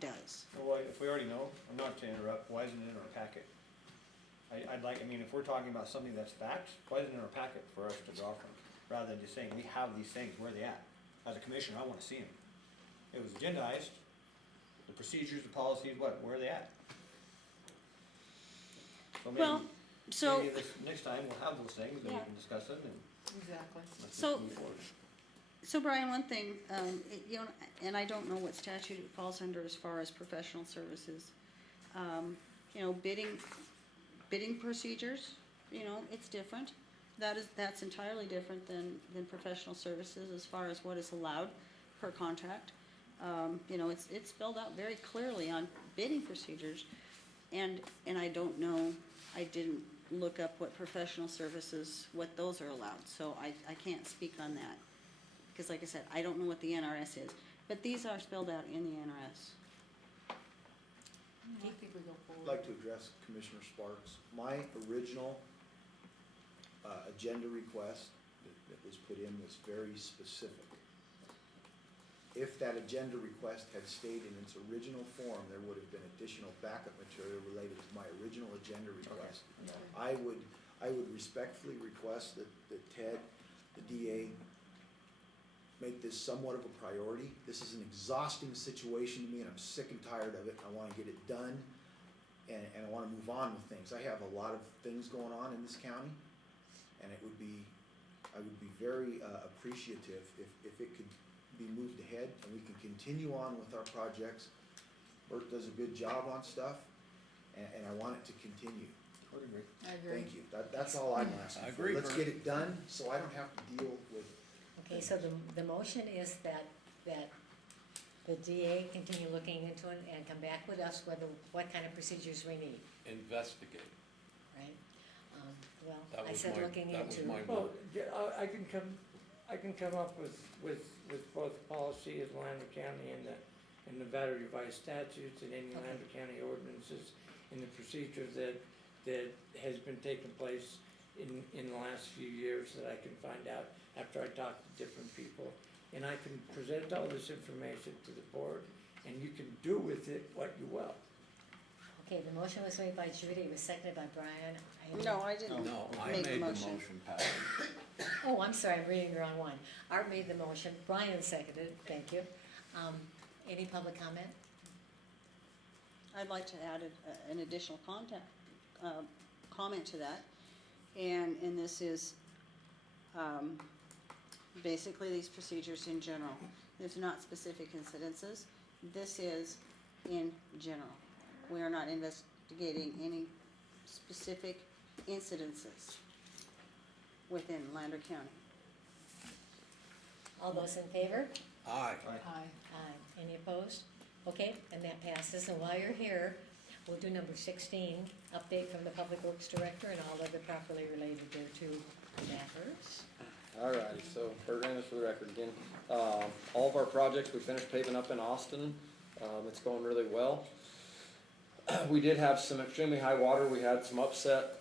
does. Well, if we already know, I'm not to interrupt, why isn't it in our packet? If we're talking about something that's facts, why isn't it in our packet for us to draw from? Rather than just saying, we have these things, where are they at? As a commissioner, I wanna see them. It was agendized, the procedures, the policies, where are they at? Well, so- Maybe this, next time, we'll have those things, then we Yeah. can discuss them, and Exactly. let's So- just move forward. So Brian, one thing, and I don't know what statute it falls under as far as professional services. Bidding procedures, it's different. That's entirely different than professional services as far as what is allowed per contract. It's spelled out very clearly on bidding procedures. And I don't know, I didn't look up what professional services, what those are allowed, so I can't speak on that. Because like I said, I don't know what the NRS is, but these are spelled out in the NRS. I think we go I'd forward. like to address Commissioner Sparks. My original agenda request that was put in was very specific. If that agenda request had stayed in its original form, there would have been additional backup material related to my original agenda request. I I would respectfully request that Ted, the DA, make this somewhat of a priority. This is an exhausting situation to me, and I'm sick and tired of it. I wanna get it done, and I wanna move on with things. I have a lot of things going on in this county, and I would be very appreciative if it could be moved ahead, and we can continue on with our projects. Bert does a good job on stuff, and I want it to continue. I agree. Thank you. That's all I'm asking for. agree, Let's Bert. get it done, so I don't have to deal with. Okay, so the motion is that the DA continue looking into it and come back with us what kind of procedures we need, Investigate. right? Well, That I was said my- looking that was into. my Well, I can come up with both policy of Lander County and the Nevada revised statutes and any Lander County ordinances and the procedure that has been taking place in the last few years that I can find out after I talk to different people. And I can present all this information to the board, and you can do with it what you will. Okay, the motion was made by Judy, it was seconded by Brian. No, I didn't No, I make the made the motion. motion, Pat. Oh, I'm sorry, I'm reading the wrong one. Art made the motion, Brian seconded, thank you. Any public comment? I'd like to add an additional comment to that. And this is, basically these procedures in general. There's not specific incidences. This is in general. We are not investigating any specific incidences within Lander County. All those in favor? Aye. Aye. Any opposed? Okay, and that passes, and while you're here, we'll do number 16, update from the Public Works Director and all other properly related thereto matters. Alrighty, so Bert Ramus for the record again. All of our projects, we finished paving up in Austin. It's going really well. We did have some extremely high water. We had some upset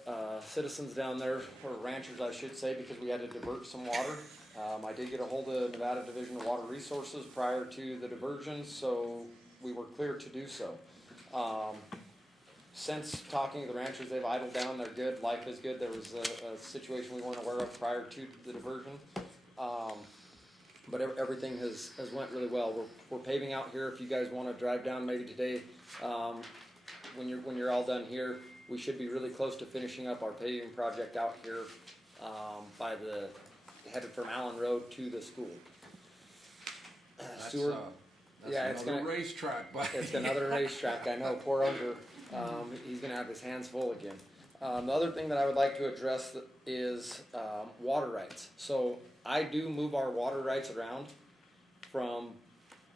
citizens down there, or ranchers I should say, because we had to divert some water. I did get a hold of Nevada Division of Water Resources prior to the diversion, so we were clear to do so. Since talking to the ranchers, they've idled down, they're good, life is good. There was a situation we weren't aware of prior to the diversion. But everything has went really well. We're paving out here. If you guys wanna drive down maybe today, when you're all done here, we should be really close to finishing up our paving project out here, headed from Allen Road to the school. Sewer. Yeah, it's another gonna- racetrack, but. It's another racetrack, I know, poor Unger, he's gonna have his hands full again. The other thing that I would like to address is, water rights. So I do move our water rights around from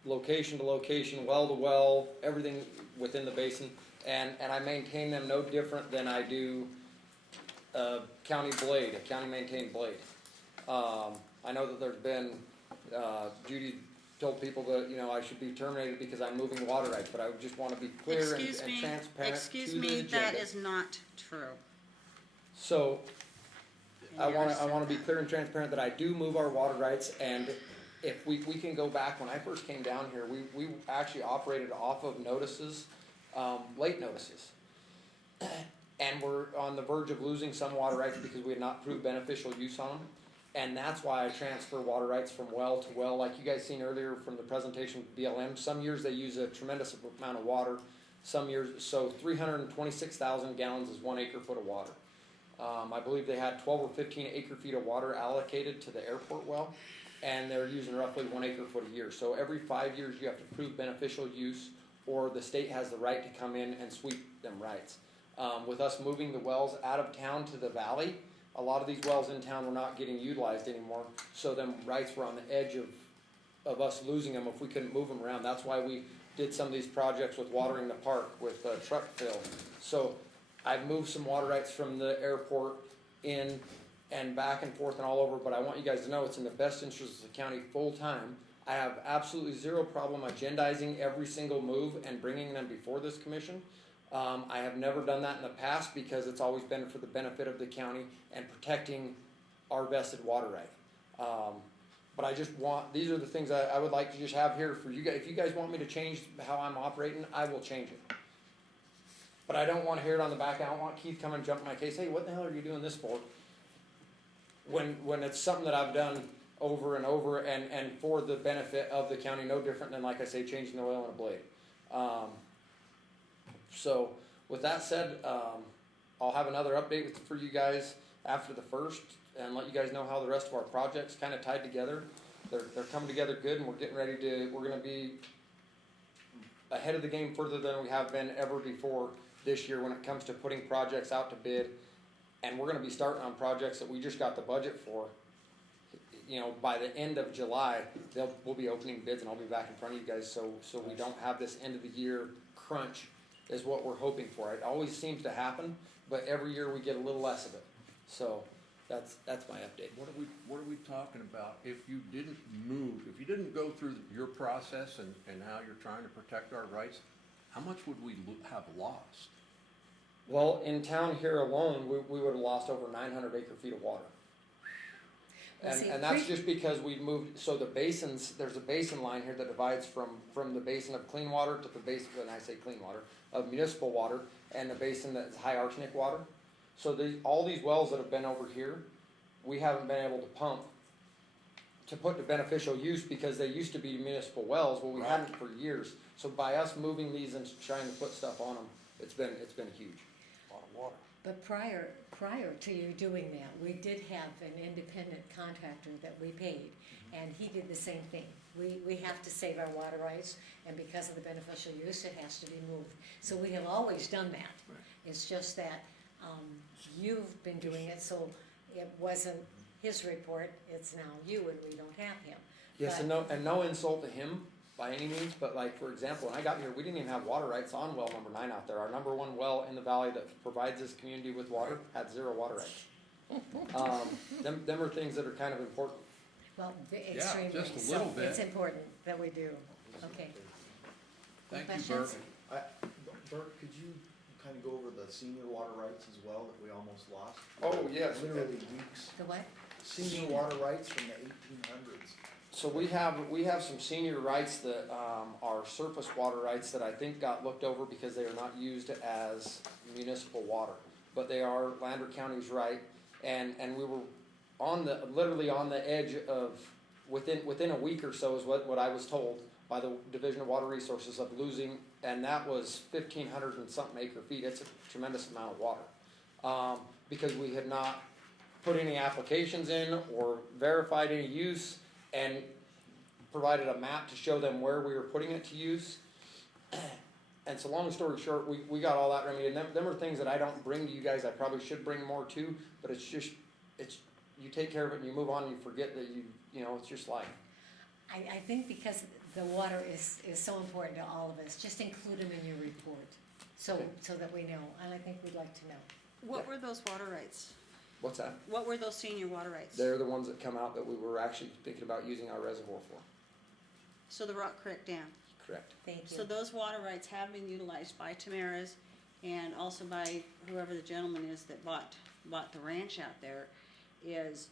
location to location, well to well, everything within the basin, and I maintain them no different than I do a county maintained blade. I know that there's been, Judy told people that, I should be terminated because I'm moving water rights, but I would just wanna be clear and transparent to the Excuse me, that agenda. is not true. So, I wanna be clear and transparent that I do move our water rights, and if we can go back, when I first came down here, we actually operated off of notices, late notices. And we're on the verge of losing some water rights because we had not proved beneficial use on them. And that's why I transfer water rights from well to well, like you guys seen earlier from the presentation with BLM. Some years they use a tremendous amount of water, some years, so 326,000 gallons is 1 acre foot of water. I believe they had 12 or 15 acre feet of water allocated to the airport well, and they're using roughly 1 acre foot a year. So every 5 years you have to prove beneficial use, or the state has the right to come in and sweep them rights. With us moving the wells out of town to the valley, a lot of these wells in town were not getting utilized anymore, so them rights were on the edge of us losing them if we couldn't move them around. That's why we did some of these projects with watering the park with truck fill. So I've moved some water rights from the airport in and back and forth and all over, but I want you guys to know it's in the best interest of the county full time. I have absolutely zero problem agendizing every single move and bringing them before this commission. I have never done that in the past because it's always been for the benefit of the county and protecting our vested water right. But I just want, these are the things I would like to just have here for you guys. If you guys want me to change how I'm operating, I will change it. But I don't wanna hear it on the back, I don't want Keith coming and jumping my case, hey, what the hell are you doing this for? When it's something that I've done over and over and for the benefit of the county, no different than, like I say, changing the oil on a blade. So with that said, I'll have another update for you guys after the first and let you guys know how the rest of our projects kind of tied together. They're coming together good, and we're getting ready to, we're gonna be ahead of the game further than we have been ever before this year when it comes to putting projects out to bid. And we're gonna be starting on projects that we just got the budget for. You know, by the end of July, we'll be opening bids, and I'll be back in front of you guys, so we don't have this end of the year crunch is what we're hoping for. It always seems to happen, but every year we get a little less of it. So that's my update. What are we talking about? If you didn't move, if you didn't go through your process and how you're trying to protect our rights, how much would we have lost? Well, in town here alone, we would have lost over 900 acre-feet of water. And that's just because we've moved, so the basins, there's a basin line here that divides from the basin of clean water to the basin, when I say clean water, of municipal water, and the basin that's high arsenic water. So all these wells that have been over here, we haven't been able to pump to put to beneficial use because they used to be municipal wells, well, we hadn't for years. So by us moving these and trying to put stuff on them, it's been huge, a lot of water. But prior to you doing that, we did have an independent contractor that we paid, and he did the same thing. We have to save our water rights, and because of the beneficial use, it has to be moved. So we have always done that. Right. It's just that you've been doing it, so it wasn't his report, it's now you, and we don't have him. Yes, and no insult to him by any means, but like, for example, when I got here, we didn't even have water rights on well number 9 out there. Our number 1 well in the valley that provides this community with water had 0 water rights. Them are things that are kind of important. Well, extremely, just a so little bit. it's important that we do. Okay. Thank you, Questions? Bert. Bert, could you kind of go over the senior water rights as well that we almost lost? Oh, yes. Literally weeks. The what? Senior water rights from the 1800s. So we have some senior rights that are surface water rights that I think got looked over because they are not used as municipal water, but they are Lander County's right, and we were literally on the edge of within a week or so is what I was told by the Division of Water Resources of losing, and that was 1,500 and something acre feet. It's a tremendous amount of water because we had not put any applications in or verified any use and provided a map to show them where we were putting it to use. And so long story short, we got all that remedied. And them are things that I don't bring to you guys. I probably should bring more to, but it's you take care of it and you move on and you forget that you know, it's just life. I think because the water is so important to all of us, just include them in your report, so that we know, and I think we'd like to know. What were those water rights? What's that? What were those senior water rights? They're the ones that come out that we were actually thinking about using our reservoir for. So the Rock Creek Dam. Correct. Thank you. So those water rights have been utilized by Tamara's and also by whoever the gentleman is that bought the ranch out there is.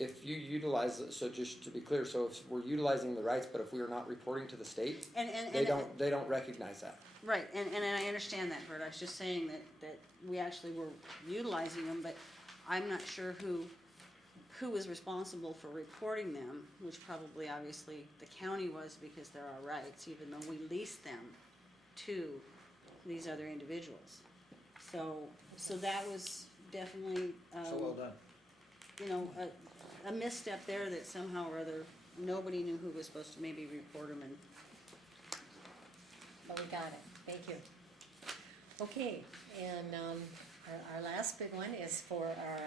If you utilize it, so just to be clear, so if we're utilizing the rights, but if we are not reporting to the state, they don't recognize that. Right, and I understand that, Bert. I was just saying that we actually were utilizing them, but I'm not sure who was responsible for reporting them, which probably obviously the county was because they're our rights, even though we leased them to these other individuals. So that was definitely, So well done. you know, a misstep there that somehow or other, nobody knew who was supposed to maybe report them and. But we got it, thank you. Okay, and our last big one is for our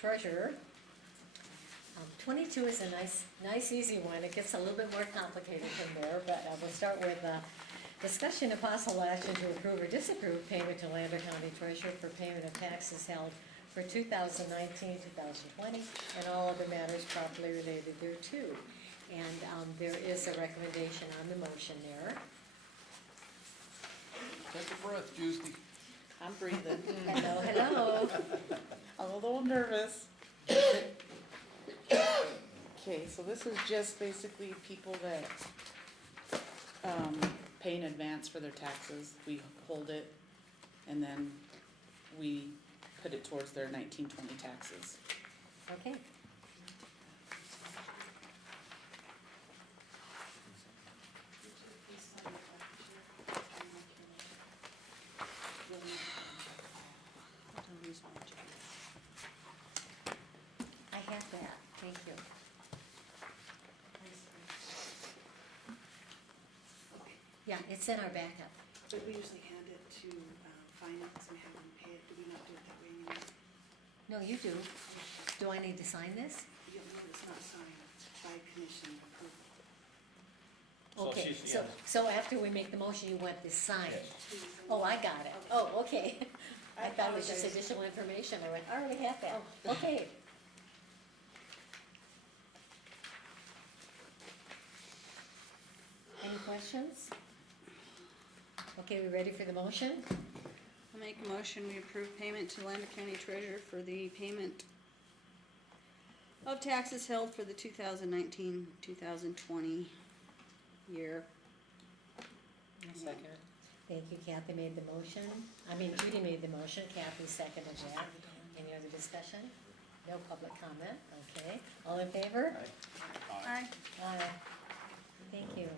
treasurer. 22 is a nice easy one. It gets a little bit more complicated from there, but we'll start with discussion of possible action to approve or disapprove payment to Lander County Treasurer for payment of taxes held for 2019, 2020, and all other matters properly related thereto. And there is a recommendation on the motion there. Take a breath, Juicy. I'm breathing. Hello, hello. I'm a little nervous. Okay, so this is just basically people that pay in advance for their taxes. We hold it and then we put it towards their 1920 taxes. Okay. I have that, thank you. Yeah, it's in our backup. But we usually hand it to finance and have them pay it. Do we not do it that way anymore? No, you do. Do I need to sign this? Yeah, no, it's not signed by commission approval. So Okay, she's- so, yeah. so after we make the motion, you want this signed? Oh, I got it. Oh, okay. I thought it was just additional information. I went, I already have that. Okay. Any questions? Okay, we ready for the motion? I'll make a motion, we approve payment to Lander County Treasurer for the payment of taxes held for the 2019-2020 year. Second. Thank you, Kathy made the motion. Judy made the motion, Kathy seconded that. Any other discussion? No public comment, okay. All in favor? Aye. Aye. Thank you.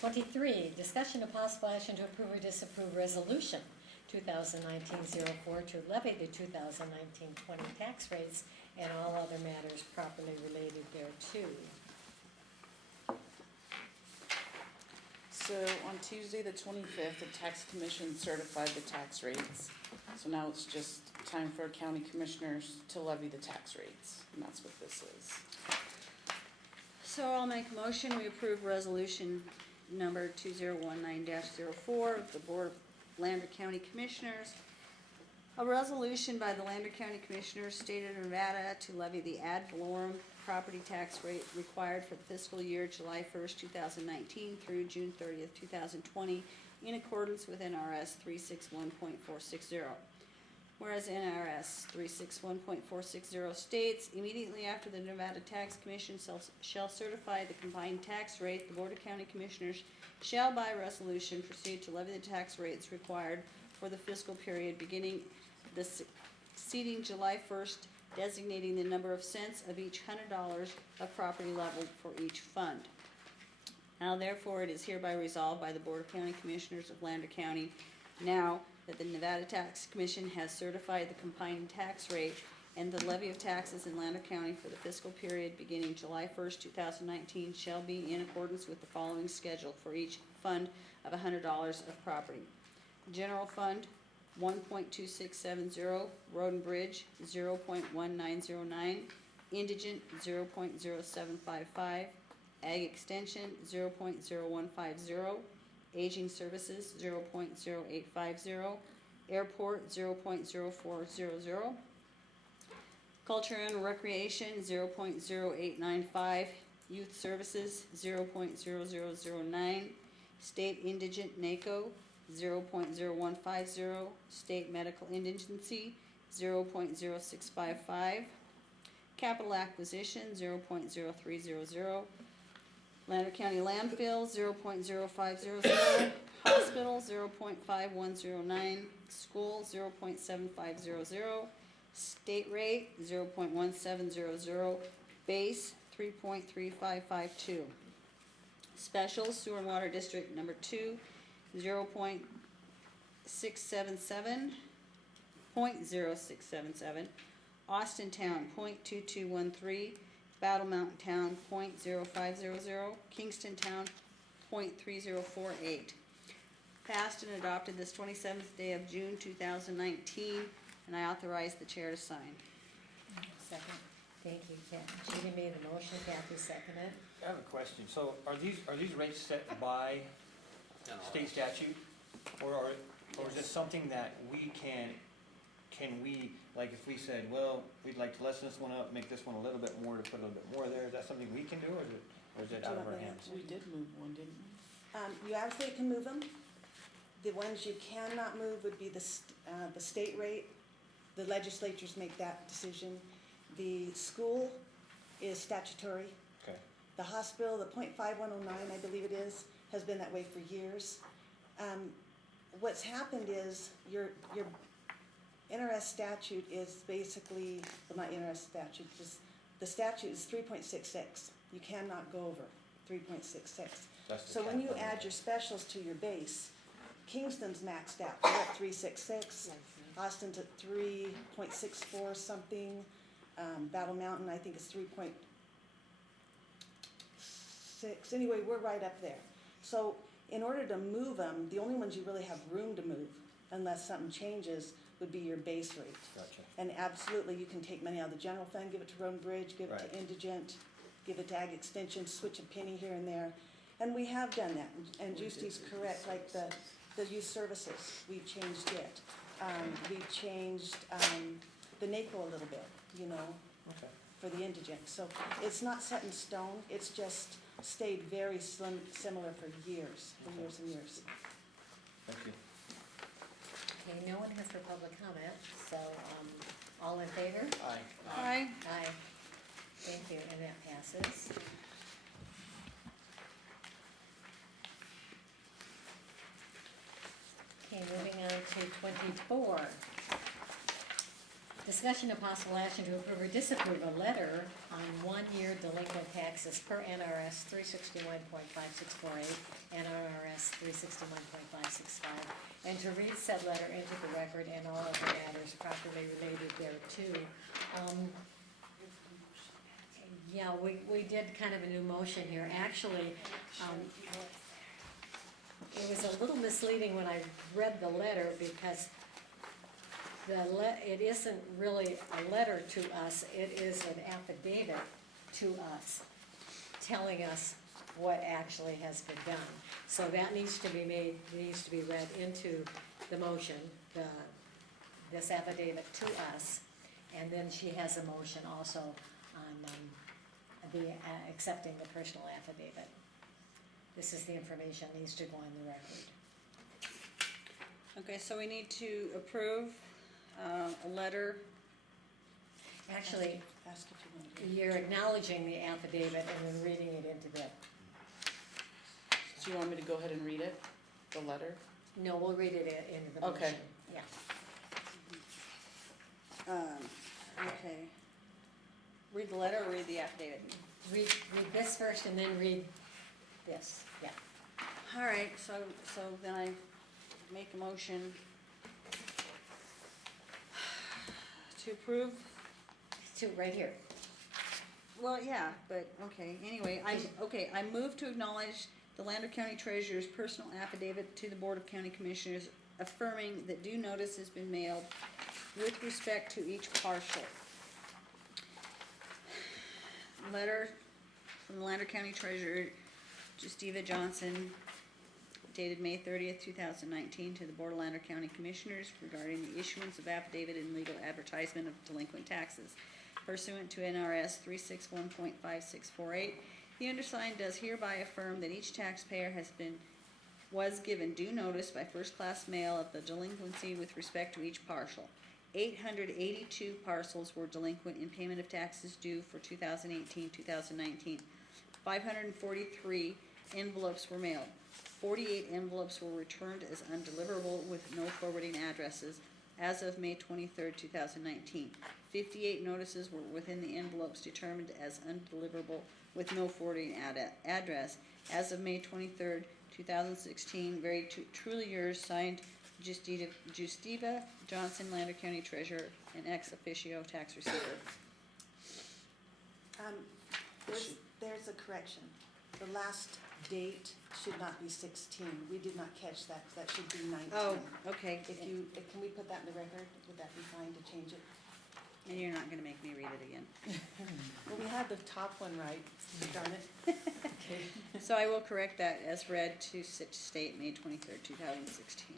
23, discussion of possible action to approve or disapprove resolution 2019-04 to levy the 2019-20 tax rates and all other matters properly related thereto. So on Tuesday, the 25th, the tax commission certified the tax rates. So now it's just time for county commissioners to levy the tax rates, and that's what this is. So I'll make a motion, we approve resolution number 2019-04 of the Board of Lander County Commissioners. A resolution by the Lander County Commissioners, State of Nevada, to levy the ad valorem property tax rate required for the fiscal year July 1st, 2019 through June 30th, 2020, in accordance with NRS 361.460. Whereas NRS 361.460 states, immediately after the Nevada Tax Commission shall certify the combined tax rate, the Board of County Commissioners shall by resolution proceed to levy the tax rates required for the fiscal period beginning the succeeding July 1st, designating the number of cents of each $100 of property leveled for each fund. Now therefore it is hereby resolved by the Board of County Commissioners of Lander County now that the Nevada Tax Commission has certified the combined tax rate and the levy of taxes in Lander County for the fiscal period beginning July 1st, 2019 shall be in accordance with the following schedule for each fund of $100 of property. General Fund 1.2670, Road and Bridge 0.1909, Indigent 0.0755, Ag Extension 0.0150, Aging Services 0.0850, Airport 0.0400, Culture and Recreation 0.0895, Youth Services 0.0009, State Indigent NACO 0.0150, State Medical Indigency 0.0655, Capital Acquisition 0.0300, Lander County Landfill 0.0500, Hospital 0.5109, School 0.7500, State Rate 0.1700, Base 3.3552. Special Sewer and Water District Number 2 0.677, 0.0677, Austin Town 0.2213, Battle Mountain Town 0.0500, Kingston Town 0.3048. Passed and adopted this 27th day of June 2019, and I authorize the chair to sign. Second. Thank you, Kathy. Judy made the motion, Kathy seconded. I have a question. So are these rates set by state statute? Or is it something that we can we, like if we said, well, we'd like to lessen this one up, make this one a little bit more, to put a little bit more there, is that something we can do, or is it out of our hands? We did move one, didn't we? You absolutely can move them. The ones you cannot move would be the state rate. The legislatures make that decision. The school is statutory. Okay. The hospital, the .5109, I believe it is, has been that way for years. What's happened is your NRS statute is basically, well, not NRS statute, just the statute is 3.66. You cannot go over 3.66. So when you add your specials to your base, Kingston's maxed out. They're at 3.66. Austin's at 3.64 something. Battle Mountain, I think, is 3.6. Anyway, we're right up there. So in order to move them, the only ones you really have room to move, unless something changes, would be your base rate. Gotcha. And absolutely, you can take money out of the general fund, give it to Road and Bridge, give it to Indigent, give it to Ag Extension, switch a penny here and there. And we have done that, and Justy's correct, like the youth services, we've changed it. We've changed the NACO a little bit, you know, for the indigent. So it's not set in stone, it's just stayed very similar for years and years. Thank you. Okay, no one here for public comment, so, all in favor? Aye. Aye. Aye. Thank you, and that passes. Okay, moving on to 24. Discussion of possible action to approve or disapprove a letter on one-year delinquent taxes per NRS 361.5648 and NRS 361.565, and to read said letter into the record and all other matters properly related thereto. Yeah, we did kind of a new motion here. Actually, it was a little misleading when I read the letter because it isn't really a letter to us, it is an affidavit to us, telling us what actually has been done. So that needs to be read into the motion, this affidavit to us, and then she has a motion also on accepting the personal affidavit. This is the information that needs to go on the record. Okay, so we need to approve a letter. Actually, Ask if you want to. you're acknowledging the affidavit and then reading it into the, Do you want me to go ahead and read it, the letter? no, we'll read it into the motion. Okay. Yeah. Okay. Read the letter or read the affidavit? Read this first and then read this, yeah. All right, so then I make a motion to approve. Right here. Well, yeah, but, okay, anyway, I move to acknowledge the Lander County Treasurer's personal affidavit to the Board of County Commissioners affirming that due notice has been mailed with respect to each parcel. Letter from the Lander County Treasurer, Justiva Johnson, dated May 30th, 2019, to the Board of Lander County Commissioners regarding the issuance of affidavit and legal advertisement of delinquent taxes. Pursuant to NRS 361.5648, the undersigned does hereby affirm that each taxpayer was given due notice by first-class mail of the delinquency with respect to each parcel. 882 parcels were delinquent in payment of taxes due for 2018-2019. 543 envelopes were mailed. 48 envelopes were returned as undeliverable with no forwarding addresses as of May 23rd, 2019. 58 notices were within the envelopes determined as undeliverable with no forwarding address as of May 23rd, 2016. Very truly yours, signed Justiva Johnson, Lander County Treasurer, and ex officio tax receiver. There's a correction. The last date should not be 16. We did not catch that. That should be 19. Oh, okay. Can we put that in the record? Would that be fine to change it? And you're not gonna make me read it again. Well, we had the top one right, darn it. So I will correct that as read to state May 23rd, 2016.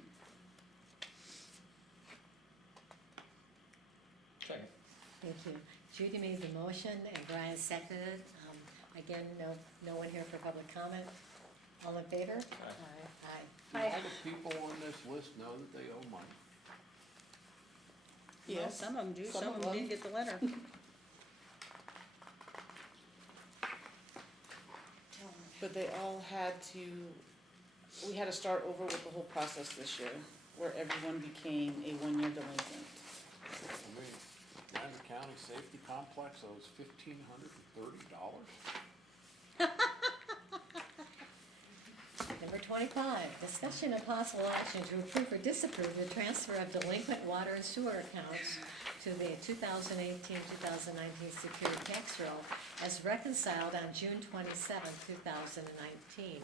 Second. Thank you. Judy made the motion and Brian seconded. Again, no one here for public comment. All in favor? Aye. Do all the people on this list know that they owe money? Well, some of them do, some of them didn't get the letter. But they all had to we had to start over with the whole process this year, where everyone became a one-year delinquent. Lander County Safety Complex owes $1,530. Number 25, discussion of possible action to approve or disapprove the transfer of delinquent water and sewer accounts to the 2018-2019 secured tax roll as reconciled on June 27, 2019.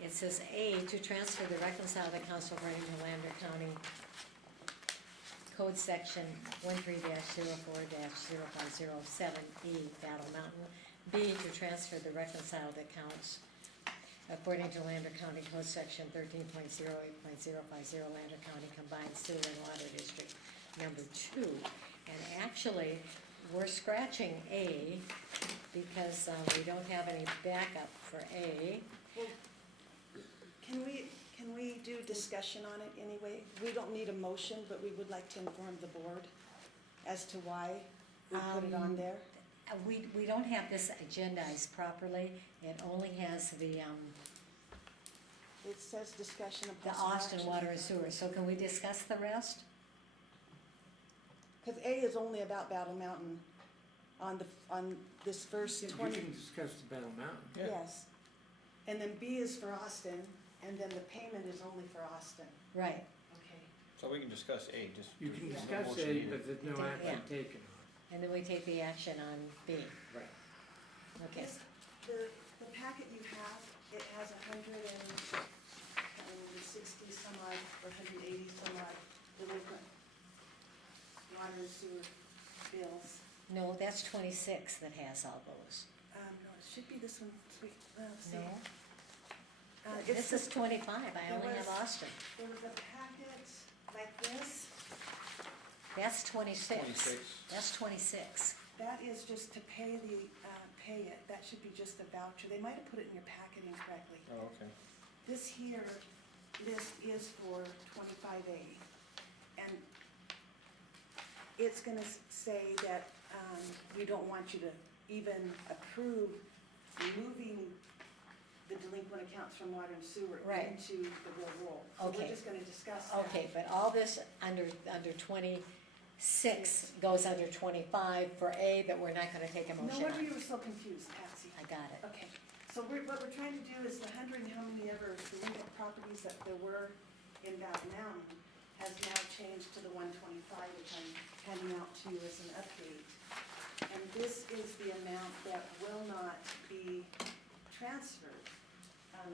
It says A, to transfer the reconciled accounts according to Lander County Code Section 13-04-0507E, Battle Mountain. B, to transfer the reconciled accounts according to Lander County Code Section 13.08.050, Lander County Combined Sewer and Water District Number 2. And actually, we're scratching A because we don't have any backup for A. Can we do discussion on it anyway? We don't need a motion, but we would like to inform the board as to why we put it on there. We don't have this agendized properly. It only has the It says discussion of the possible Austin action. Water and Sewer. So can we discuss the rest? Because A is only about Battle Mountain on this first You 20. can discuss the Battle Mountain. Yes. And then B is for Austin, and then the payment is only for Austin. Right. Okay. So we can discuss A, just. You can there's no discuss motion A, needed. but there's no Yeah. action taken on And then we take the action on B. it. Right. Okay. The packet you have, it has 160 some odd, or 180 some odd delinquent water and sewer bills. No, that's 26 that has all those. No, it should be this one. Let's see. No? It's This is 25. I only have Austin. There was a packet like this. That's 26. 26. That's 26. That is just to pay pay it. That should be just a voucher. They might have put it in your packet incorrectly. Oh, okay. This here list is for 25A. And it's gonna say that we don't want you to even approve moving the delinquent accounts from water and sewer Right. into the real roll. So Okay. we're just gonna discuss that. Okay, but all this under 26 goes under 25 for A, but we're not gonna take a No motion wonder on. you were so confused, Patsy. I got it. Okay, so what we're trying to do is the hundred and how many ever delinquent properties that there were in Battle Mountain has now changed to the 125, which I'm handing out to you as an update. And this is the amount that will not be transferred.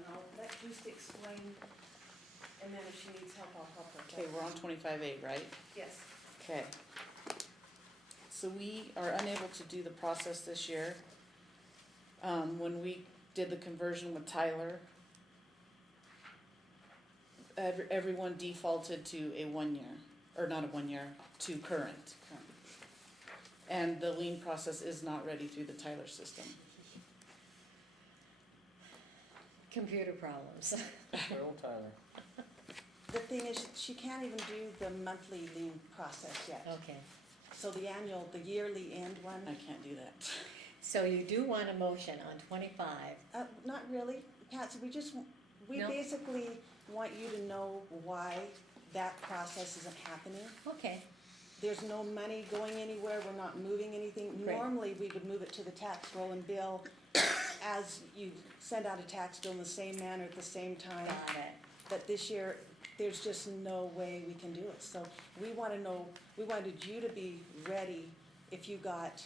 I'll let Christie explain, and then if she needs help, I'll help her. Okay, we're on 25A, right? Yes. Okay. So we are unable to do the process this year. When we did the conversion with Tyler, everyone defaulted to a 1 year, or not a 1 year, to current. And the lien process is not ready through the Tyler system. Computer problems. Well, Tyler. The thing is, she can't even do the monthly lien process yet. Okay. So the yearly end one, I can't do that. So you do want a motion on 25. not really, Patsy, we No? basically want you to know why that process isn't happening. Okay. There's no money going anywhere, we're not moving anything. Right. Normally, we would move it to the tax roll and bill as you send out a tax bill in the same manner at the same time. Got it. But this year, there's just no way we can do it. So we want to know, we wanted you to be ready if you got,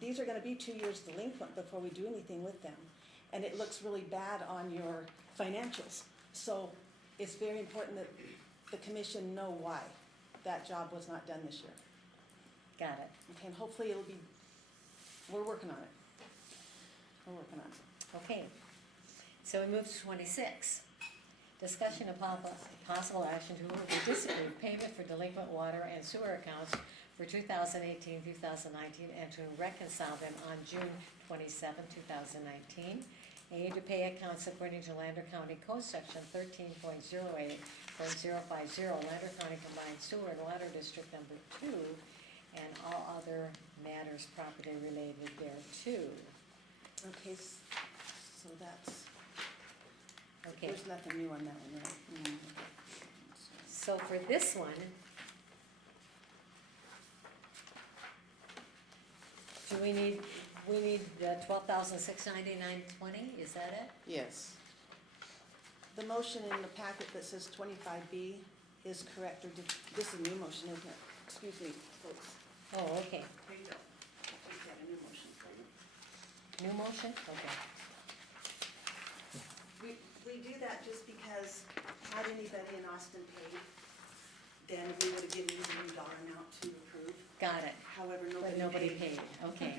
these are going to be 2 years delinquent before we do anything with them. And it looks really bad on your financials. So it's very important that the commission know why that job was not done this year. Got it. Okay, and hopefully we're working on it. We're working on it. Okay. So we move to 26. Discussion of possible action to approve or disapprove payment for delinquent water and sewer accounts for 2018-2019 and to reconcile them on June 27, 2019. A, to pay accounts according to Lander County Code Section 13.08.050, Lander County Combined Sewer and Water District Number 2, and all other matters property related thereto. Okay, so that's Okay, There's nothing new on that one, right? so for this one, do we need 12,699.20, is that it? Yes. The motion in the packet that says 25B is correct, or this is a new motion, isn't it? Excuse me, folks. Oh, okay, Here you go. We've got a new motion for you. new motion, okay. We do that just because had anybody in Austin paid, then we would have given you the new dollar amount to approve. Got it, However, but nobody paid, okay.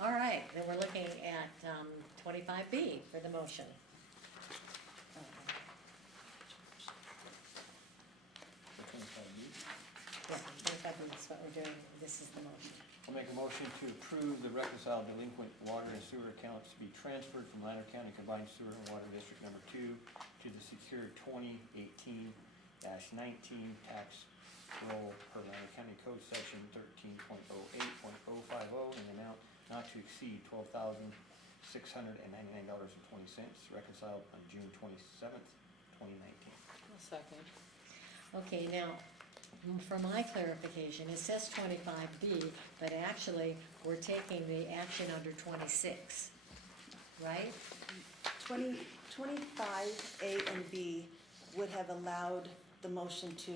All right, then we're looking at 25B for the motion. Yeah, 25B is what we're doing, this is the motion. I'll make a motion to approve the reconciled delinquent water and sewer accounts to be transferred from Lander County Combined Sewer and Water District Number 2 to the secured 2018-19 tax roll per Lander County Code Section 13.08.050 in the amount not to exceed $12,699.20, reconciled on June 27th, 2019. I'll second. Okay, now, for my clarification, it says 25B, but actually, we're taking the action under 26, right? 25A and B would have allowed the motion to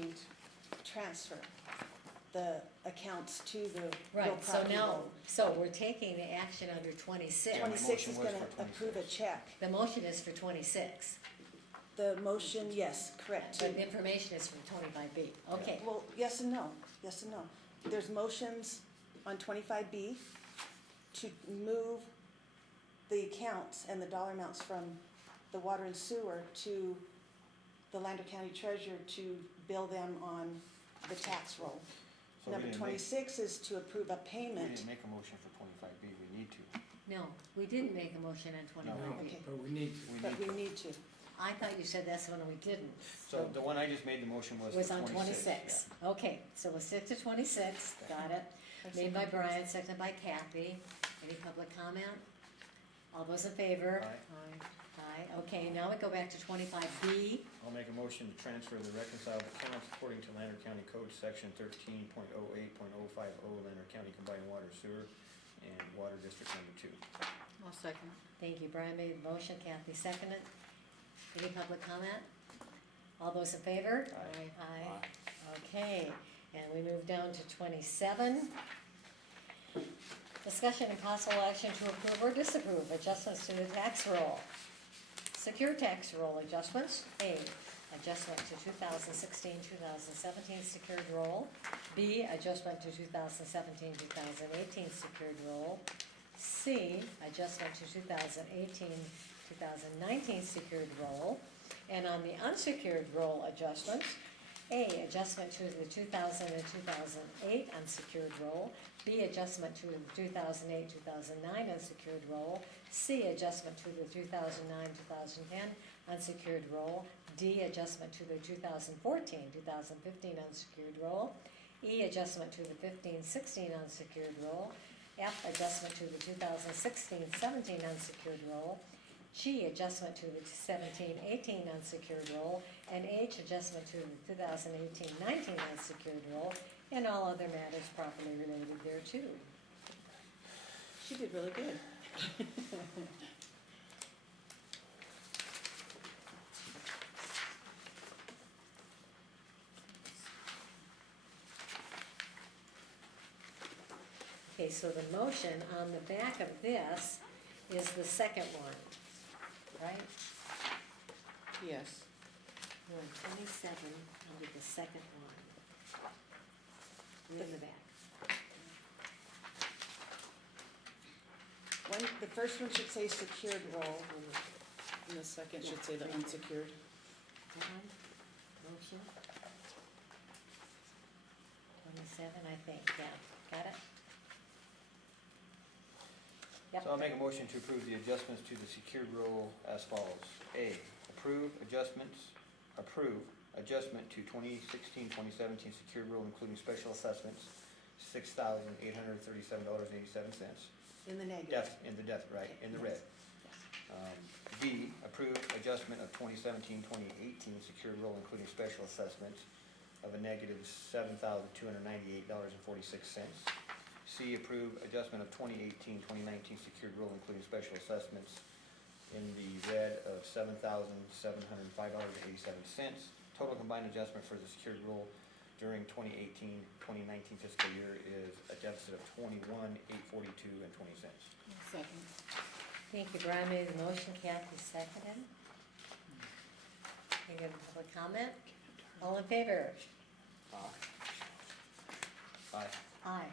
transfer the accounts to the real Right, so property now, loan. so we're taking the action under 26. Yeah, my 26 is motion was gonna for approve a check. The motion is for 26, The motion, yes, correct. but the information is from 25B, okay. Well, yes and no, yes and no. There's motions on 25B to move the accounts and the dollar amounts from the water and sewer to the Lander County Treasurer to bill them on the tax roll. So we Number didn't make- 26 is to approve a We payment. didn't make a motion for 25B, we need to. No, we didn't make a motion on No, 25B. Okay. but we need to. But we need to. I thought you said that's the one we didn't. So the one I just made the motion was Was for on 26. 26. Okay, so we'll stick to 26, got it. Made by Brian, seconded by Kathy. Any public comment? All those in favor? Aye. Aye, okay, now we go back to 25B. I'll make a motion to transfer the reconciled accounts according to Lander County Code Section 13.08.050, Lander County Combined Water Sewer and Water District Number 2. I'll second. Thank you, Brian made the motion, Kathy seconded. Any public comment? All those in favor? Aye. Aye. Okay, and we move down to 27. Discussion and possible action to approve or disapprove adjustments to the tax roll. Secure tax roll adjustments. A, adjustment to 2016-2017 secured roll. B, adjustment to 2017-2018 secured roll. C, adjustment to 2018-2019 secured roll. And on the unsecured roll adjustments, A, adjustment to the 2000 and 2008 unsecured roll. B, adjustment to the 2008-2009 unsecured roll. C, adjustment to the 2009-2010 unsecured roll. D, adjustment to the 2014-2015 unsecured roll. E, adjustment to the 15-16 unsecured roll. F, adjustment to the 2016-17 unsecured roll. G, adjustment to the 17-18 unsecured roll. And H, adjustment to the 2018-19 unsecured roll, and all other matters properly related thereto. She did really good. Okay, so the motion on the back of this is the second one, right? Yes. We're on 27 under the second one. In the back. One, the first one should say secured roll. And the second should say the unsecured. Motion. 27, I think, yeah, got it? Yep. So I'll make a motion to approve the adjustments to the secured roll as follows. A, approve adjustment to 2016-2017 secured roll including special assessments, $6,837.87. In the negative. In the red. B, approve adjustment of 2017-2018 secured roll including special assessments of a negative $7,298.46. C, approve adjustment of 2018-2019 secured roll including special assessments in the red of $7,705.87. Total combined adjustment for the secured roll during 2018-2019 fiscal year is a deficit of $21,842.20. Second. Thank you, Brian made the motion, Kathy seconded. Any other public comment? All in favor? Aye. Aye.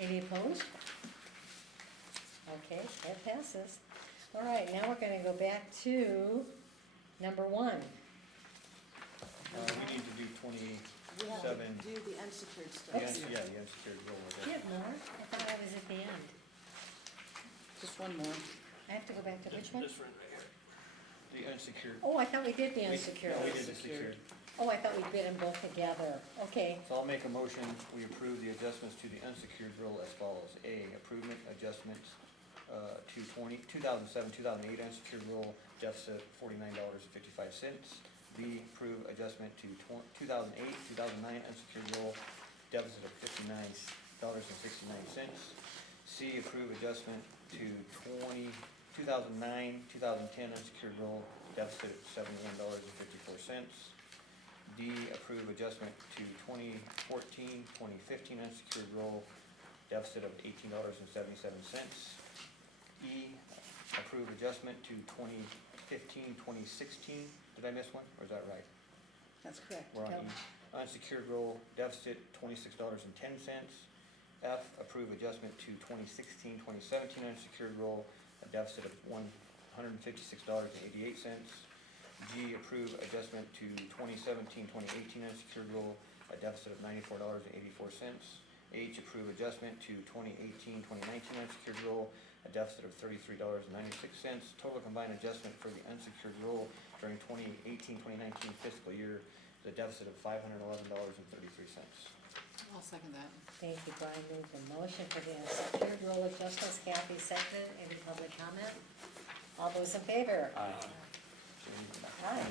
Any opposed? Okay, that passes. All right, now we're gonna go back to number 1. We need to do We have 27. to do the unsecured stuff. The unsecured roll. Do you have more? I thought I was at the end. Just one more. I have to go back to which one? The unsecured. Oh, I thought we did the We- unsecured. No, we did the secured. Oh, I thought we did them both together. Okay, So I'll make a motion, we approve the adjustments to the unsecured roll as follows. A, approvement adjustments to 2007-2008 unsecured roll deficit $49.55. B, approve adjustment to 2008-2009 unsecured roll deficit of $59.69. C, approve adjustment to 2009-2010 unsecured roll deficit of $71.54. D, approve adjustment to 2014-2015 unsecured roll deficit of $18.77. E, approve adjustment to 2015-2016. Did I miss one, or is that right? That's correct. We're on E. Unsecured roll deficit $26.10. F, approve adjustment to 2016-2017 unsecured roll, a deficit of $156.88. G, approve adjustment to 2017-2018 unsecured roll, a deficit of $94.84. H, approve adjustment to 2018-2019 unsecured roll, a deficit of $33.96. Total combined adjustment for the unsecured roll during 2018-2019 fiscal year is a deficit of $511.33. I'll second that. thank you, Brian moved the motion for the unsecured roll adjustments. Kathy seconded. Any public comment? All those in favor? Aye. Aye.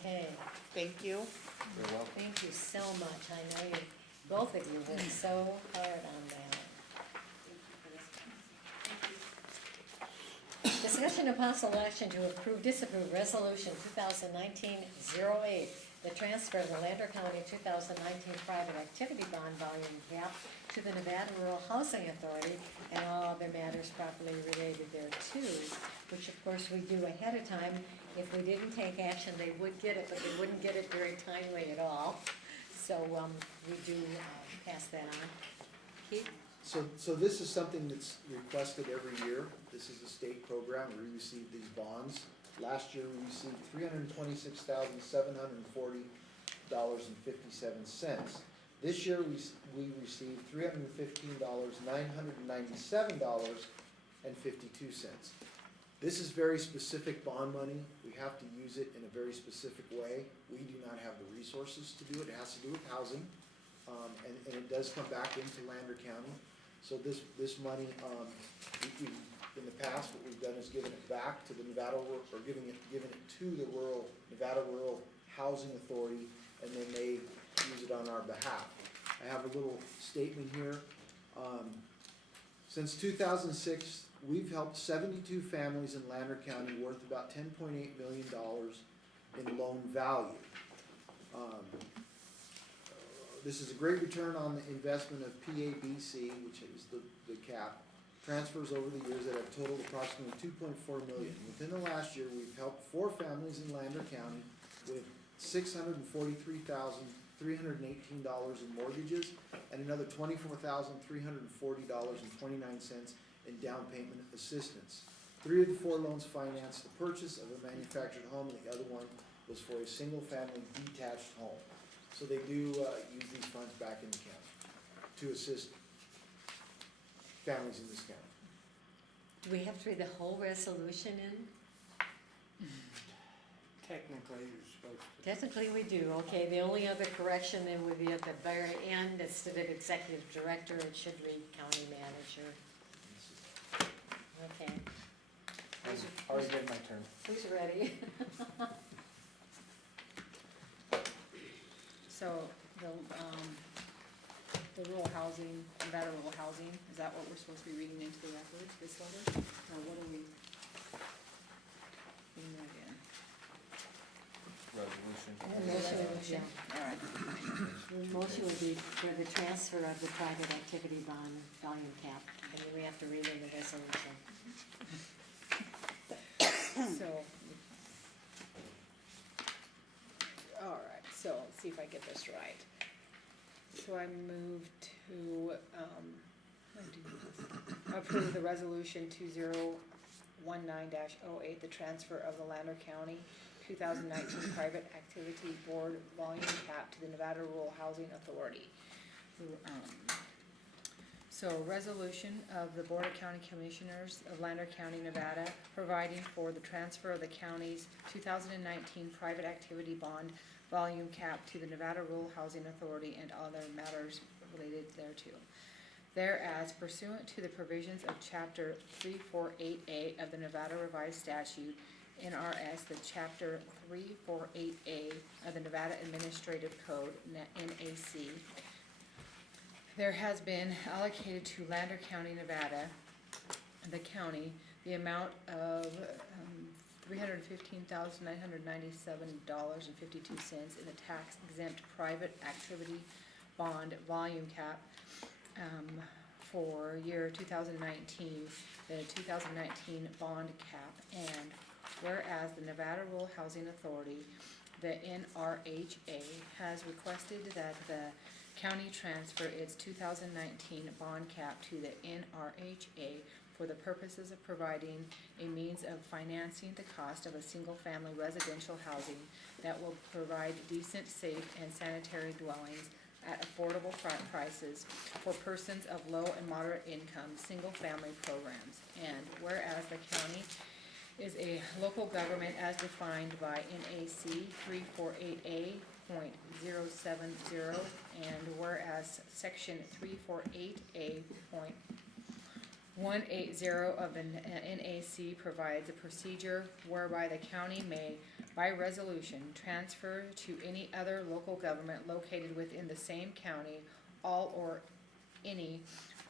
Okay, Thank you. You're welcome. thank you so much. I know you, both of you worked so hard on that. Discussion of possible action to approve, disapprove resolution 2019-08, the transfer of the Lander County 2019 private activity bond volume cap to the Nevada Rural Housing Authority and all other matters properly related thereto, which of course we do ahead of time. If we didn't take action, they would get it, but they wouldn't get it very timely at all. So we do pass that on. Keith? So this is something that's requested every year. This is a state program. We receive these bonds. Last year, we received $326,740.57. This year, we received $315,997.52. This is very specific bond money. We have to use it in a very specific way. We do not have the resources to do it. It has to do with housing. And it does come back into Lander County. So this money, in the past, what we've done is given it back to the Nevada, or given it to the Nevada Rural Housing Authority, and then they use it on our behalf. I have a little statement here. Since 2006, we've helped 72 families in Lander County worth about $10.8 million in loan value. This is a great return on the investment of PABC, which is the cap. Transfers over the years that have totaled approximately $2.4 million. Within the last year, we've helped 4 families in Lander County with $643,318 in mortgages and another $24,340.29 in down payment assistance. 3 of the 4 loans financed the purchase of a manufactured home, and the other one was for a single-family detached home. So they do use these funds back in the county to assist families in this county. Do we have to read the whole resolution in? Technically, you're supposed to. Technically, we do. Okay, the only other correction then would be at the very end, instead of executive director, it should read county manager. Okay. Already did my turn. Who's ready? So, the rural housing, Nevada rural housing, is that what we're supposed to be reading into the record, this letter? Or what are we? Reading that in? Resolution. Yeah. All right. The motion would be for the transfer of the private activity bond volume cap, and then we have to read in the resolution. So, all right, so let's see if I get this right. So I move to, approve the resolution 2019-08, the transfer of the Lander County 2019 Private Activity Board volume cap to the Nevada Rural Housing Authority. So, resolution of the Board of County Commissioners of Lander County, Nevada, providing for the transfer of the county's 2019 private activity bond volume cap to the Nevada Rural Housing Authority and other matters related thereto. Whereas pursuant to the provisions of Chapter 348A of the Nevada Revised Statute, NRS, the Chapter 348A of the Nevada Administrative Code, NAC, there has been allocated to Lander County, Nevada, the county, the amount of $315,997.52 in the tax-exempt private activity bond volume cap for year 2019, the 2019 bond cap, and whereas the Nevada Rural Housing Authority, the NRHA, has requested that the county transfer its 2019 bond cap to the NRHA for the purposes of providing a means of financing the cost of a single-family residential housing that will provide decent, safe, and sanitary dwellings at affordable prices for persons of low and moderate income, single-family programs. And whereas the county is a local government as defined by NAC 348A.070, and whereas Section 348A.180 of the NAC provides a procedure whereby the county may, by resolution, transfer to any other local government located within the same county all or any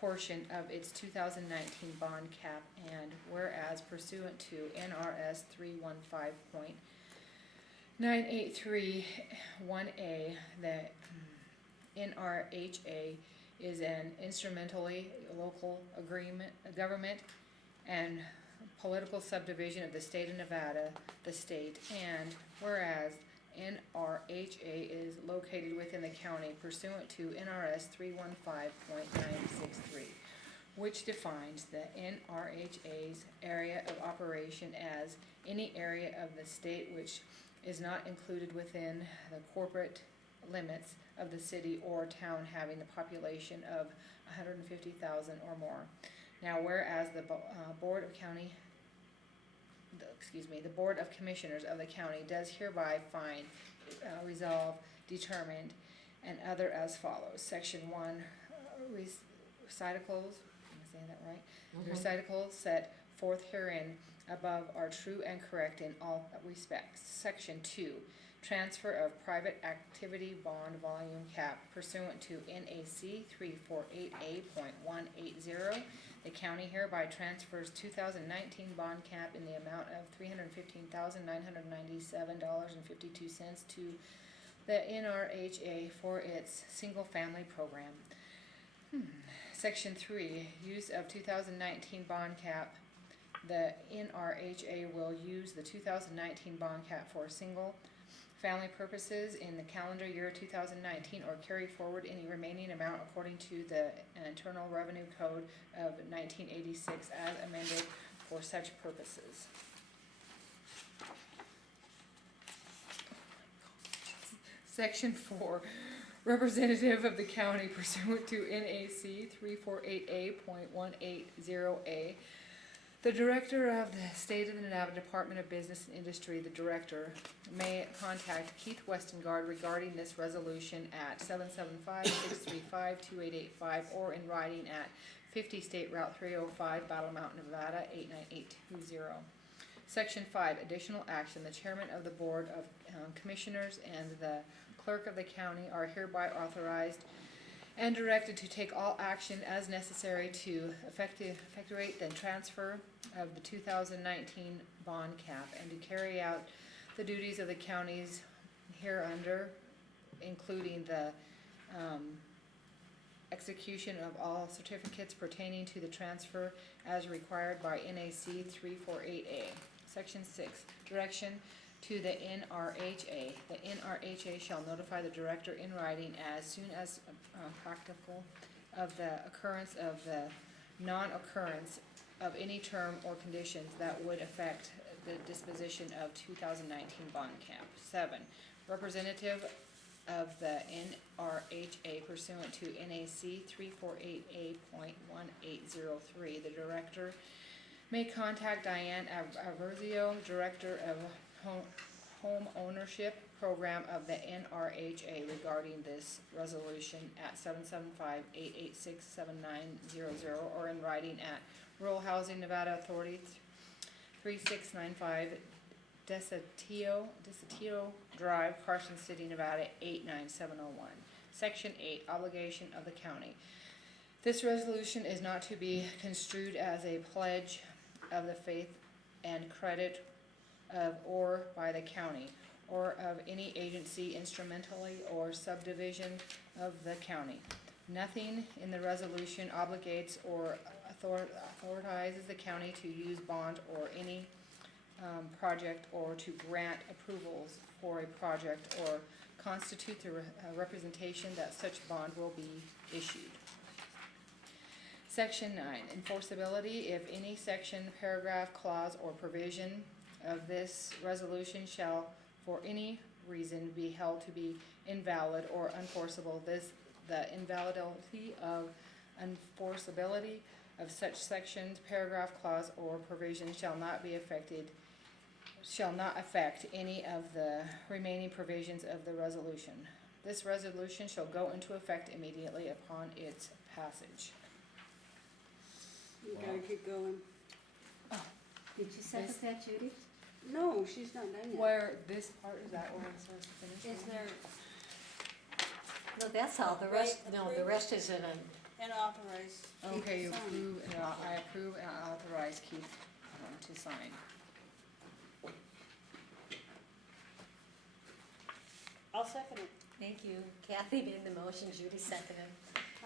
portion of its 2019 bond cap, and whereas pursuant to NRS 315.9831A, the NRHA is an instrumentally local government and political subdivision of the state of Nevada, the state, and whereas NRHA is located within the county pursuant to NRS 315.963, which defines the NRHA's area of operation as any area of the state which is not included within the corporate limits of the city or town having the population of 150,000 or more. Now, whereas the Board of Commissioners of the county does hereby find, resolve, determined, and other as follows. Section 1, recitals, am I saying that right? Recitals set forth herein above are true and correct in all respects. Section 2, transfer of private activity bond volume cap pursuant to NAC 348A.180. The county hereby transfers 2019 bond cap in the amount of $315,997.52 to the NRHA for its single-family program. Section 3, use of 2019 bond cap. The NRHA will use the 2019 bond cap for single-family purposes in the calendar year 2019 or carry forward any remaining amount according to the Internal Revenue Code of 1986 as amended for such purposes. Section 4, representative of the county pursuant to NAC 348A.180A. The Director of the State of the Nevada Department of Business and Industry, the Director, may contact Keith Westengard regarding this resolution at 775-635-2885 or in writing at 50 State Route 305, Battle Mountain, Nevada 89820. Section 5, additional action. The chairman of the Board of Commissioners and the clerk of the county are hereby authorized and directed to take all action as necessary to effectuate the transfer of the 2019 bond cap and to carry out the duties of the counties hereunder, including the execution of all certificates pertaining to the transfer as required by NAC 348A. Section 6, direction to the NRHA. The NRHA shall notify the director in writing as soon as practical of the occurrence of the non-occurrence of any term or conditions that would affect the disposition of 2019 bond cap. 7, representative of the NRHA pursuant to NAC 348A.1803. The director may contact Diane Averzio, Director of Home Ownership Program of the NRHA regarding this resolution at 775-886-7900 or in writing at Rural Housing Nevada Authority 3695 Desatio Drive, Carson City, Nevada 89701. Section 8, obligation of the county. This resolution is not to be construed as a pledge of the faith and credit of or by the county or of any agency instrumentally or subdivision of the county. Nothing in the resolution obligates or authorizes the county to use bond or any project or to grant approvals for a project or constitute the representation that such bond will be issued. Section 9, enforceability. If any section, paragraph, clause, or provision of this resolution shall for any reason be held to be invalid or unenforceable, the invalidity of enforceability of such sections, paragraph, clause, or provision shall not affect any of the remaining provisions of the resolution. This resolution shall go into effect immediately upon its passage. You gotta keep going. Did you second that, Judy? No, she's not done yet. Where this part, is that where it's supposed to finish? Is there No, that's all, the rest, no, the rest is in a, an authorized? Okay, you sign? approve, I approve and authorize Keith to sign. I'll second it. thank you. Kathy made the motion, Judy seconded.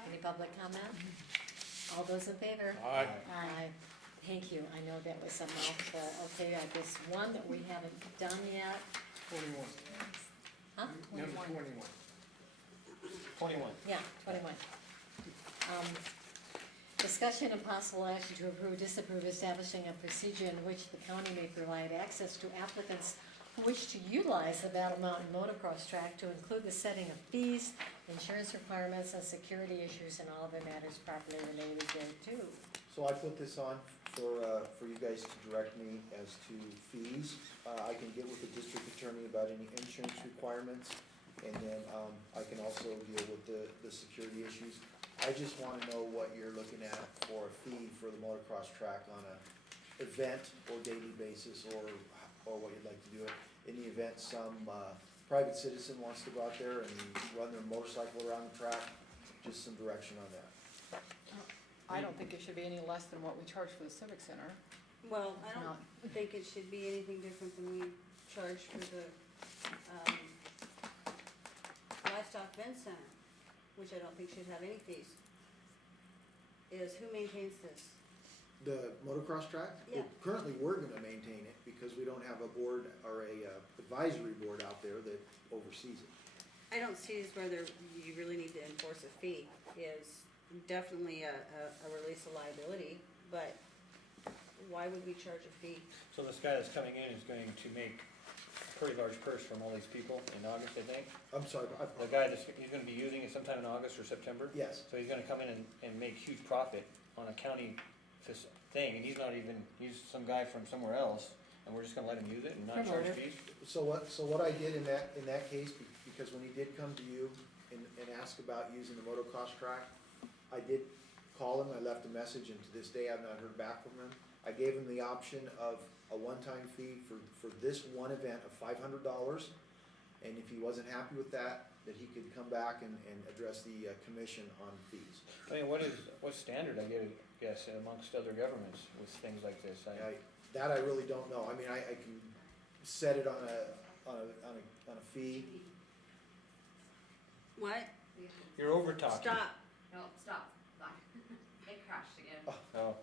Any public comment? All those in favor? Aye. Aye. Thank you, I know that was a mouthful. Okay, I guess one that we haven't done yet. 21. Huh? Number 21. 21. Yeah, 21. Discussion and possible action to approve, disapprove, establishing a procedure in which the county may provide access to applicants who wish to utilize the Battle Mountain motocross track to include the setting of fees, insurance requirements, and security issues and all other matters properly related thereto. So I put this on for you guys to direct me as to fees. I can get with the district attorney about any insurance requirements, and then I can also deal with the security issues. I just wanna know what you're looking at for a fee for the motocross track on a event or daily basis, or what you'd like to do it. In the event some private citizen wants to go out there and run their motorcycle around the track, just some direction on that. I don't think it should be any less than what we charge for the Civic Center. Well, I don't Not- think it should be anything different than we charge for the, Livestock Event Center, which I don't think should have any fees. Who maintains this? The motocross track? Yeah. Well, currently, we're gonna maintain it because we don't have a board or a advisory board out there that oversees it. I don't see as whether you really need to enforce a fee. Is definitely a release of liability, but why would we charge a fee? So this guy that's coming in is going to make a pretty large purse from all these people in August, I think? I'm sorry, The guy that's, he's gonna be using it sometime in August or September? yes. So he's gonna come in and make huge profit on a county thing, and he's not even, he's some guy from somewhere else, and we're just gonna let him use it and not charge fees? So what I did in that case, because when he did come to you and ask about using the motocross track, I did call him, I left a message, and to this day I've not heard back from him. I gave him the option of a one-time fee for this one event of $500. And if he wasn't happy with that, that he could come back and address the commission on fees. I mean, what's standard, I guess, amongst other governments with things like this? That I really don't know. I mean, I can set it on a fee. What? You're over talking. Stop. No, stop, bye. It crashed again. Oh,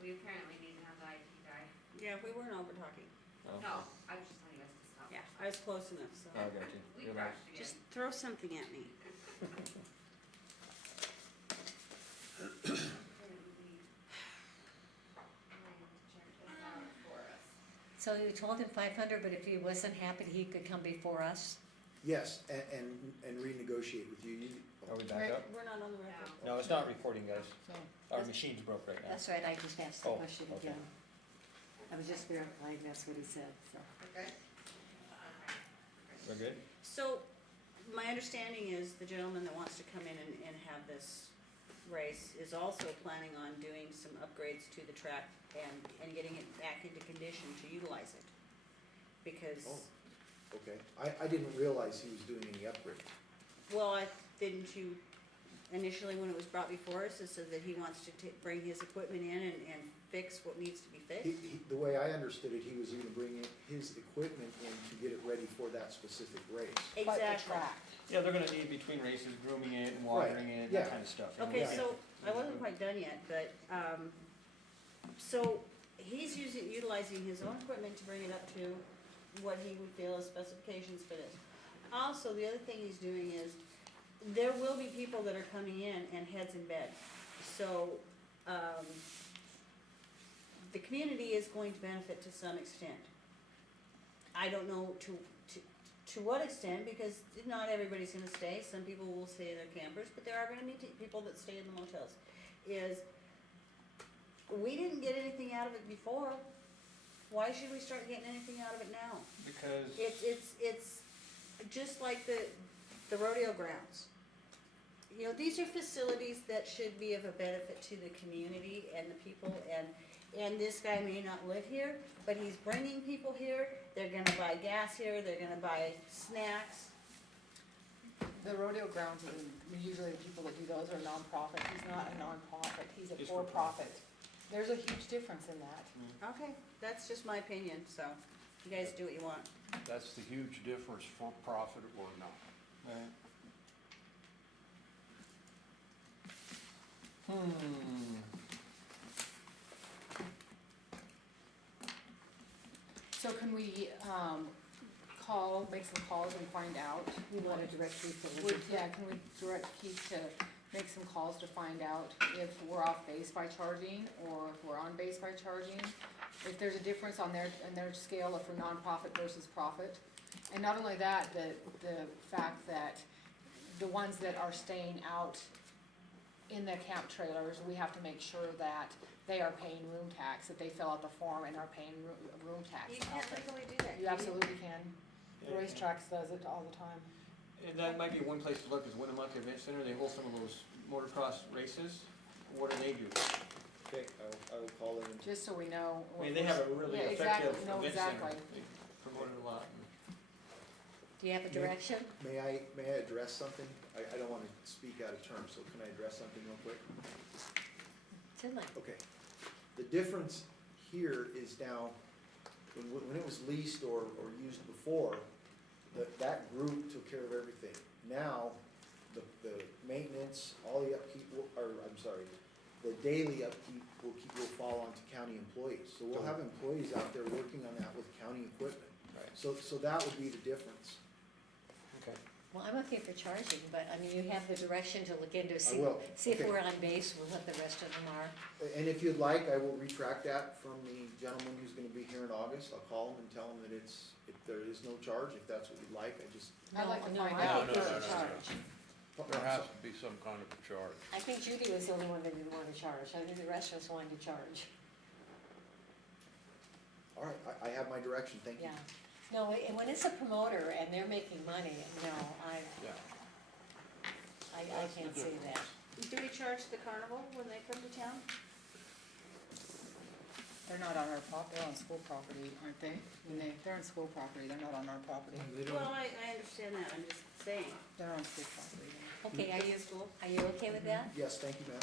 We apparently need another IT guy. Yeah, we weren't over talking. oh. No, I was just telling you guys to stop. Yeah, I was close enough, so. I got you. We You're right. crashed again. Just throw something at me. So you told him 500, but if he wasn't happy, he could come before us? Yes, and renegotiate with you. Are we back up? We're not on the record. No, it's not recording, guys. No. Our machine's broke right now. That's right, I just asked the Oh, question okay. again. I was just verifying that's what he said, so. Okay. We're good? So, my understanding is the gentleman that wants to come in and have this race is also planning on doing some upgrades to the track and getting it back into condition to utilize it. Because, Oh, okay. I didn't realize he was doing any upgrades. well, didn't you, initially when it was brought before us, it said that he wants to bring his equipment in and fix what needs to be fixed? The way I understood it, he was gonna bring his equipment in to get it ready for that specific race. Exactly. Yeah, they're gonna need between races, grooming it and watering it, yeah. that kind of stuff. Okay, Yeah. so, I wasn't quite done yet, but, so he's utilizing his own equipment to bring it up to what he would feel is specifications for this. Also, the other thing he's doing is, there will be people that are coming in and heads in bed. So, the community is going to benefit to some extent. I don't know to what extent, because not everybody's gonna stay, some people will stay in their campers, but there are gonna be people that stay in the motels. We didn't get anything out of it before, why should we start getting anything out of it now? Because. It's just like the rodeo grounds. You know, these are facilities that should be of a benefit to the community and the people, and this guy may not live here, but he's bringing people here, they're gonna buy gas here, they're gonna buy snacks. The rodeo grounds, usually the people that do those are nonprofit. He's not a nonprofit, he's a for-profit. There's a huge difference in that. Okay, that's just my opinion, so you guys do what you want. That's the huge difference, for profit or not. Right. So can we, make some calls and find out? We want to direct people. Yeah, can we direct Keith to make some calls to find out if we're off base by charging or if we're on base by charging? If there's a difference on their scale of for nonprofit versus profit? And not only that, the fact that the ones that are staying out in the camp trailers, we have to make sure that they are paying room tax, that they fill out the form and are paying room tax. You can't legally do that. You absolutely can. Racetracks does it all the time. And that might be one place to look, is Winnemucca Event Center, they hold some of those motocross races. What do they do? Okay, I will call in. Just so we know. I mean, they have a really Yeah, effective exactly. No, event center. exactly. They promote it a lot. Do you have a direction? May I address something? I don't wanna speak out of turn, so can I address something real quick? Certainly. Okay. The difference here is now, when it was leased or used before, that group took care of everything. Now, the maintenance, all the upkeep, the daily upkeep will fall onto county employees. So we'll have employees out there working on that with county equipment. Right. So that would be the difference. Okay. Well, I'm okay for charging, but I mean, you have the direction to look into, see will. if Okay. we're on base, we'll let the rest of them are. And if you'd like, I will retract that from the gentleman who's gonna be here in August. I'll call him and tell him that if there is no charge, if that's what you'd like, I'd like to No, find I out. think there's a charge. There has to be some kind of a charge. I think Judy was the only one that didn't want to charge. I think the rest of us wanted to charge. All right, I have my direction, thank you. Yeah. No, and when it's a promoter and they're making money, no, I can't say that. Do we charge the carnival when they come to town? They're not on our they're on school property, aren't they? They're on school property, they're not on our property. Well, I understand that, I'm just saying. They're on school property. Okay, are you okay with that? Yes, thank you, ma'am.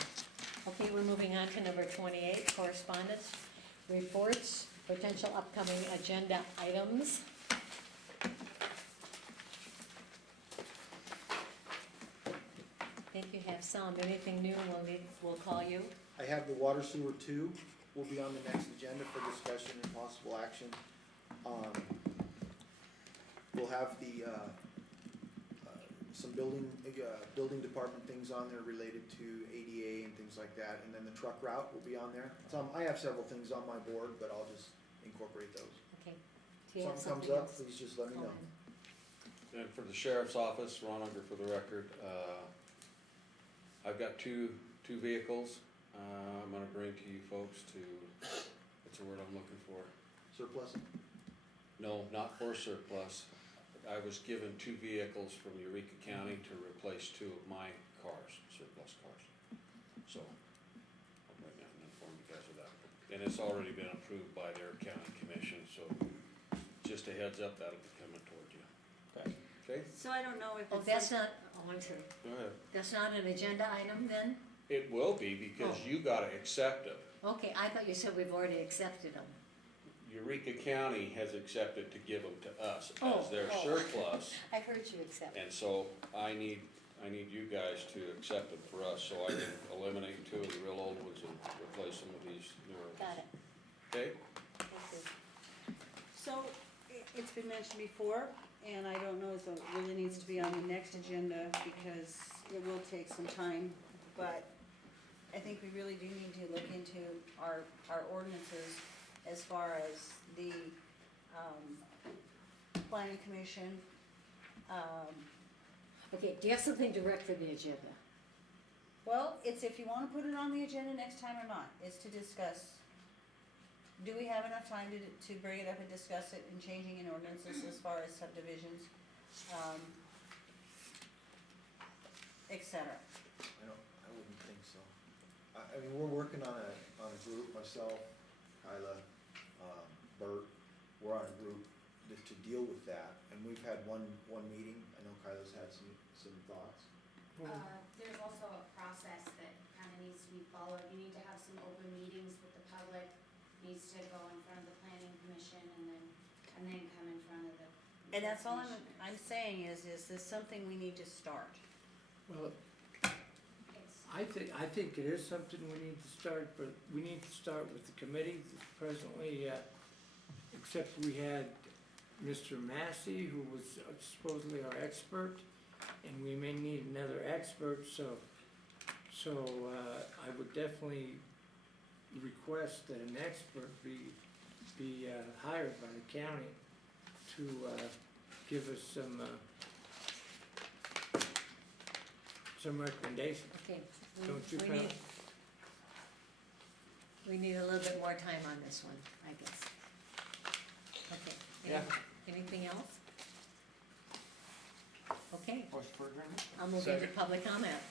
Okay, we're moving on to number 28, correspondence, reports, potential upcoming agenda items. I think you have some. Anything new, we'll call you. I have the water sewer 2 will be on the next agenda for discussion and possible action. We'll have the, some building department things on there related to ADA and things like that, and then the truck route will be on there. I have several things on my board, but I'll just incorporate those. Okay. Do you have Something something comes up, else? please just let me know. And for the sheriff's office, Ron Unger for the record, I've got two vehicles, I'm gonna bring to you folks to, what's the word I'm looking for? Surplus? No, not for surplus. I was given 2 vehicles from Eureka County to replace 2 of my cars, surplus cars. So, I'll bring that and inform you guys of that. And it's already been approved by their county commission, so just a heads up, that'll be coming toward you. Okay? So I don't know if Oh, it's. that's not, I'm sorry. Go ahead. That's not an agenda item then? It will be because you gotta accept them. Okay, I thought you said we've already accepted them. Eureka County has accepted to give them to us Oh, as their oh. surplus. I heard you accept. And so I need you guys to accept them for us, so I can eliminate 2 of the real old ones and replace them with these newer ones. Got it. Okay? So, it's been mentioned before, and I don't know if it really needs to be on the next agenda because it will take some time, but I think we really do need to look into our ordinances as far as the, planning commission. Okay, do you have something direct for the agenda? Well, it's if you wanna put it on the agenda next time or not, is to discuss. Do we have enough time to bring it up and discuss it and changing in ordinances as far as subdivisions, et cetera? I wouldn't think so. I mean, we're working on a group, myself, Kyla, Bert, we're on a group to deal with that, and we've had one meeting. I know Kyla's had some thoughts. There's also a process that kind of needs to be followed. You need to have some open meetings with the public, needs to go in front of the planning commission and then come in front of the. And that's all I'm saying is this something we need to start? Well, I think it is something we need to start, but we need to start with the committee presently, except we had Mr. Massey, who was supposedly our expert, and we may need another expert, so I would definitely request that an expert be hired by the county to give us some recommendations. Okay. Don't you feel? We need a little bit more time on this one, I guess. Okay. Yeah. Anything else? Okay, Motion for adjournment? I'll move into public comment.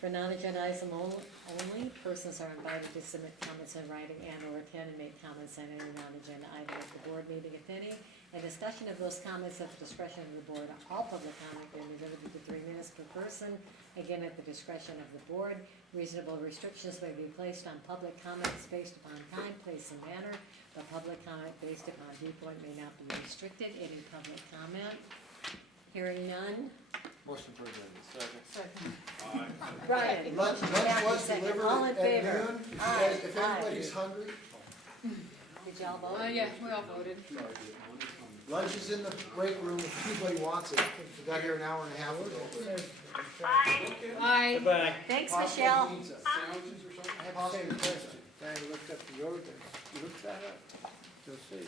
For non-agenda items only, persons are invited to submit comments in writing and/or attend and make comments on any non-agenda item at the board meeting, if any. A discussion of those comments at the discretion of the board. All public comment will be limited to 3 minutes per person, again at the discretion of the board. Reasonable restrictions may be placed on public comments based upon time, place, and manner, but public comment based upon viewpoint may not be restricted. Any public comment? Hearing none. Motion for adjournment. Second. Brian. Lunch was delivered All in at favor? noon. Aye. If anybody's hungry, Did y'all vote? Yeah, we all voted. lunch is in the break room if anybody wants it. We got here an hour and a half ago. Bye. Bye. Thanks, Michelle. Pizza. Sandwiches or something? I have the same question. I looked up the ordinance. You looked that up? You'll see.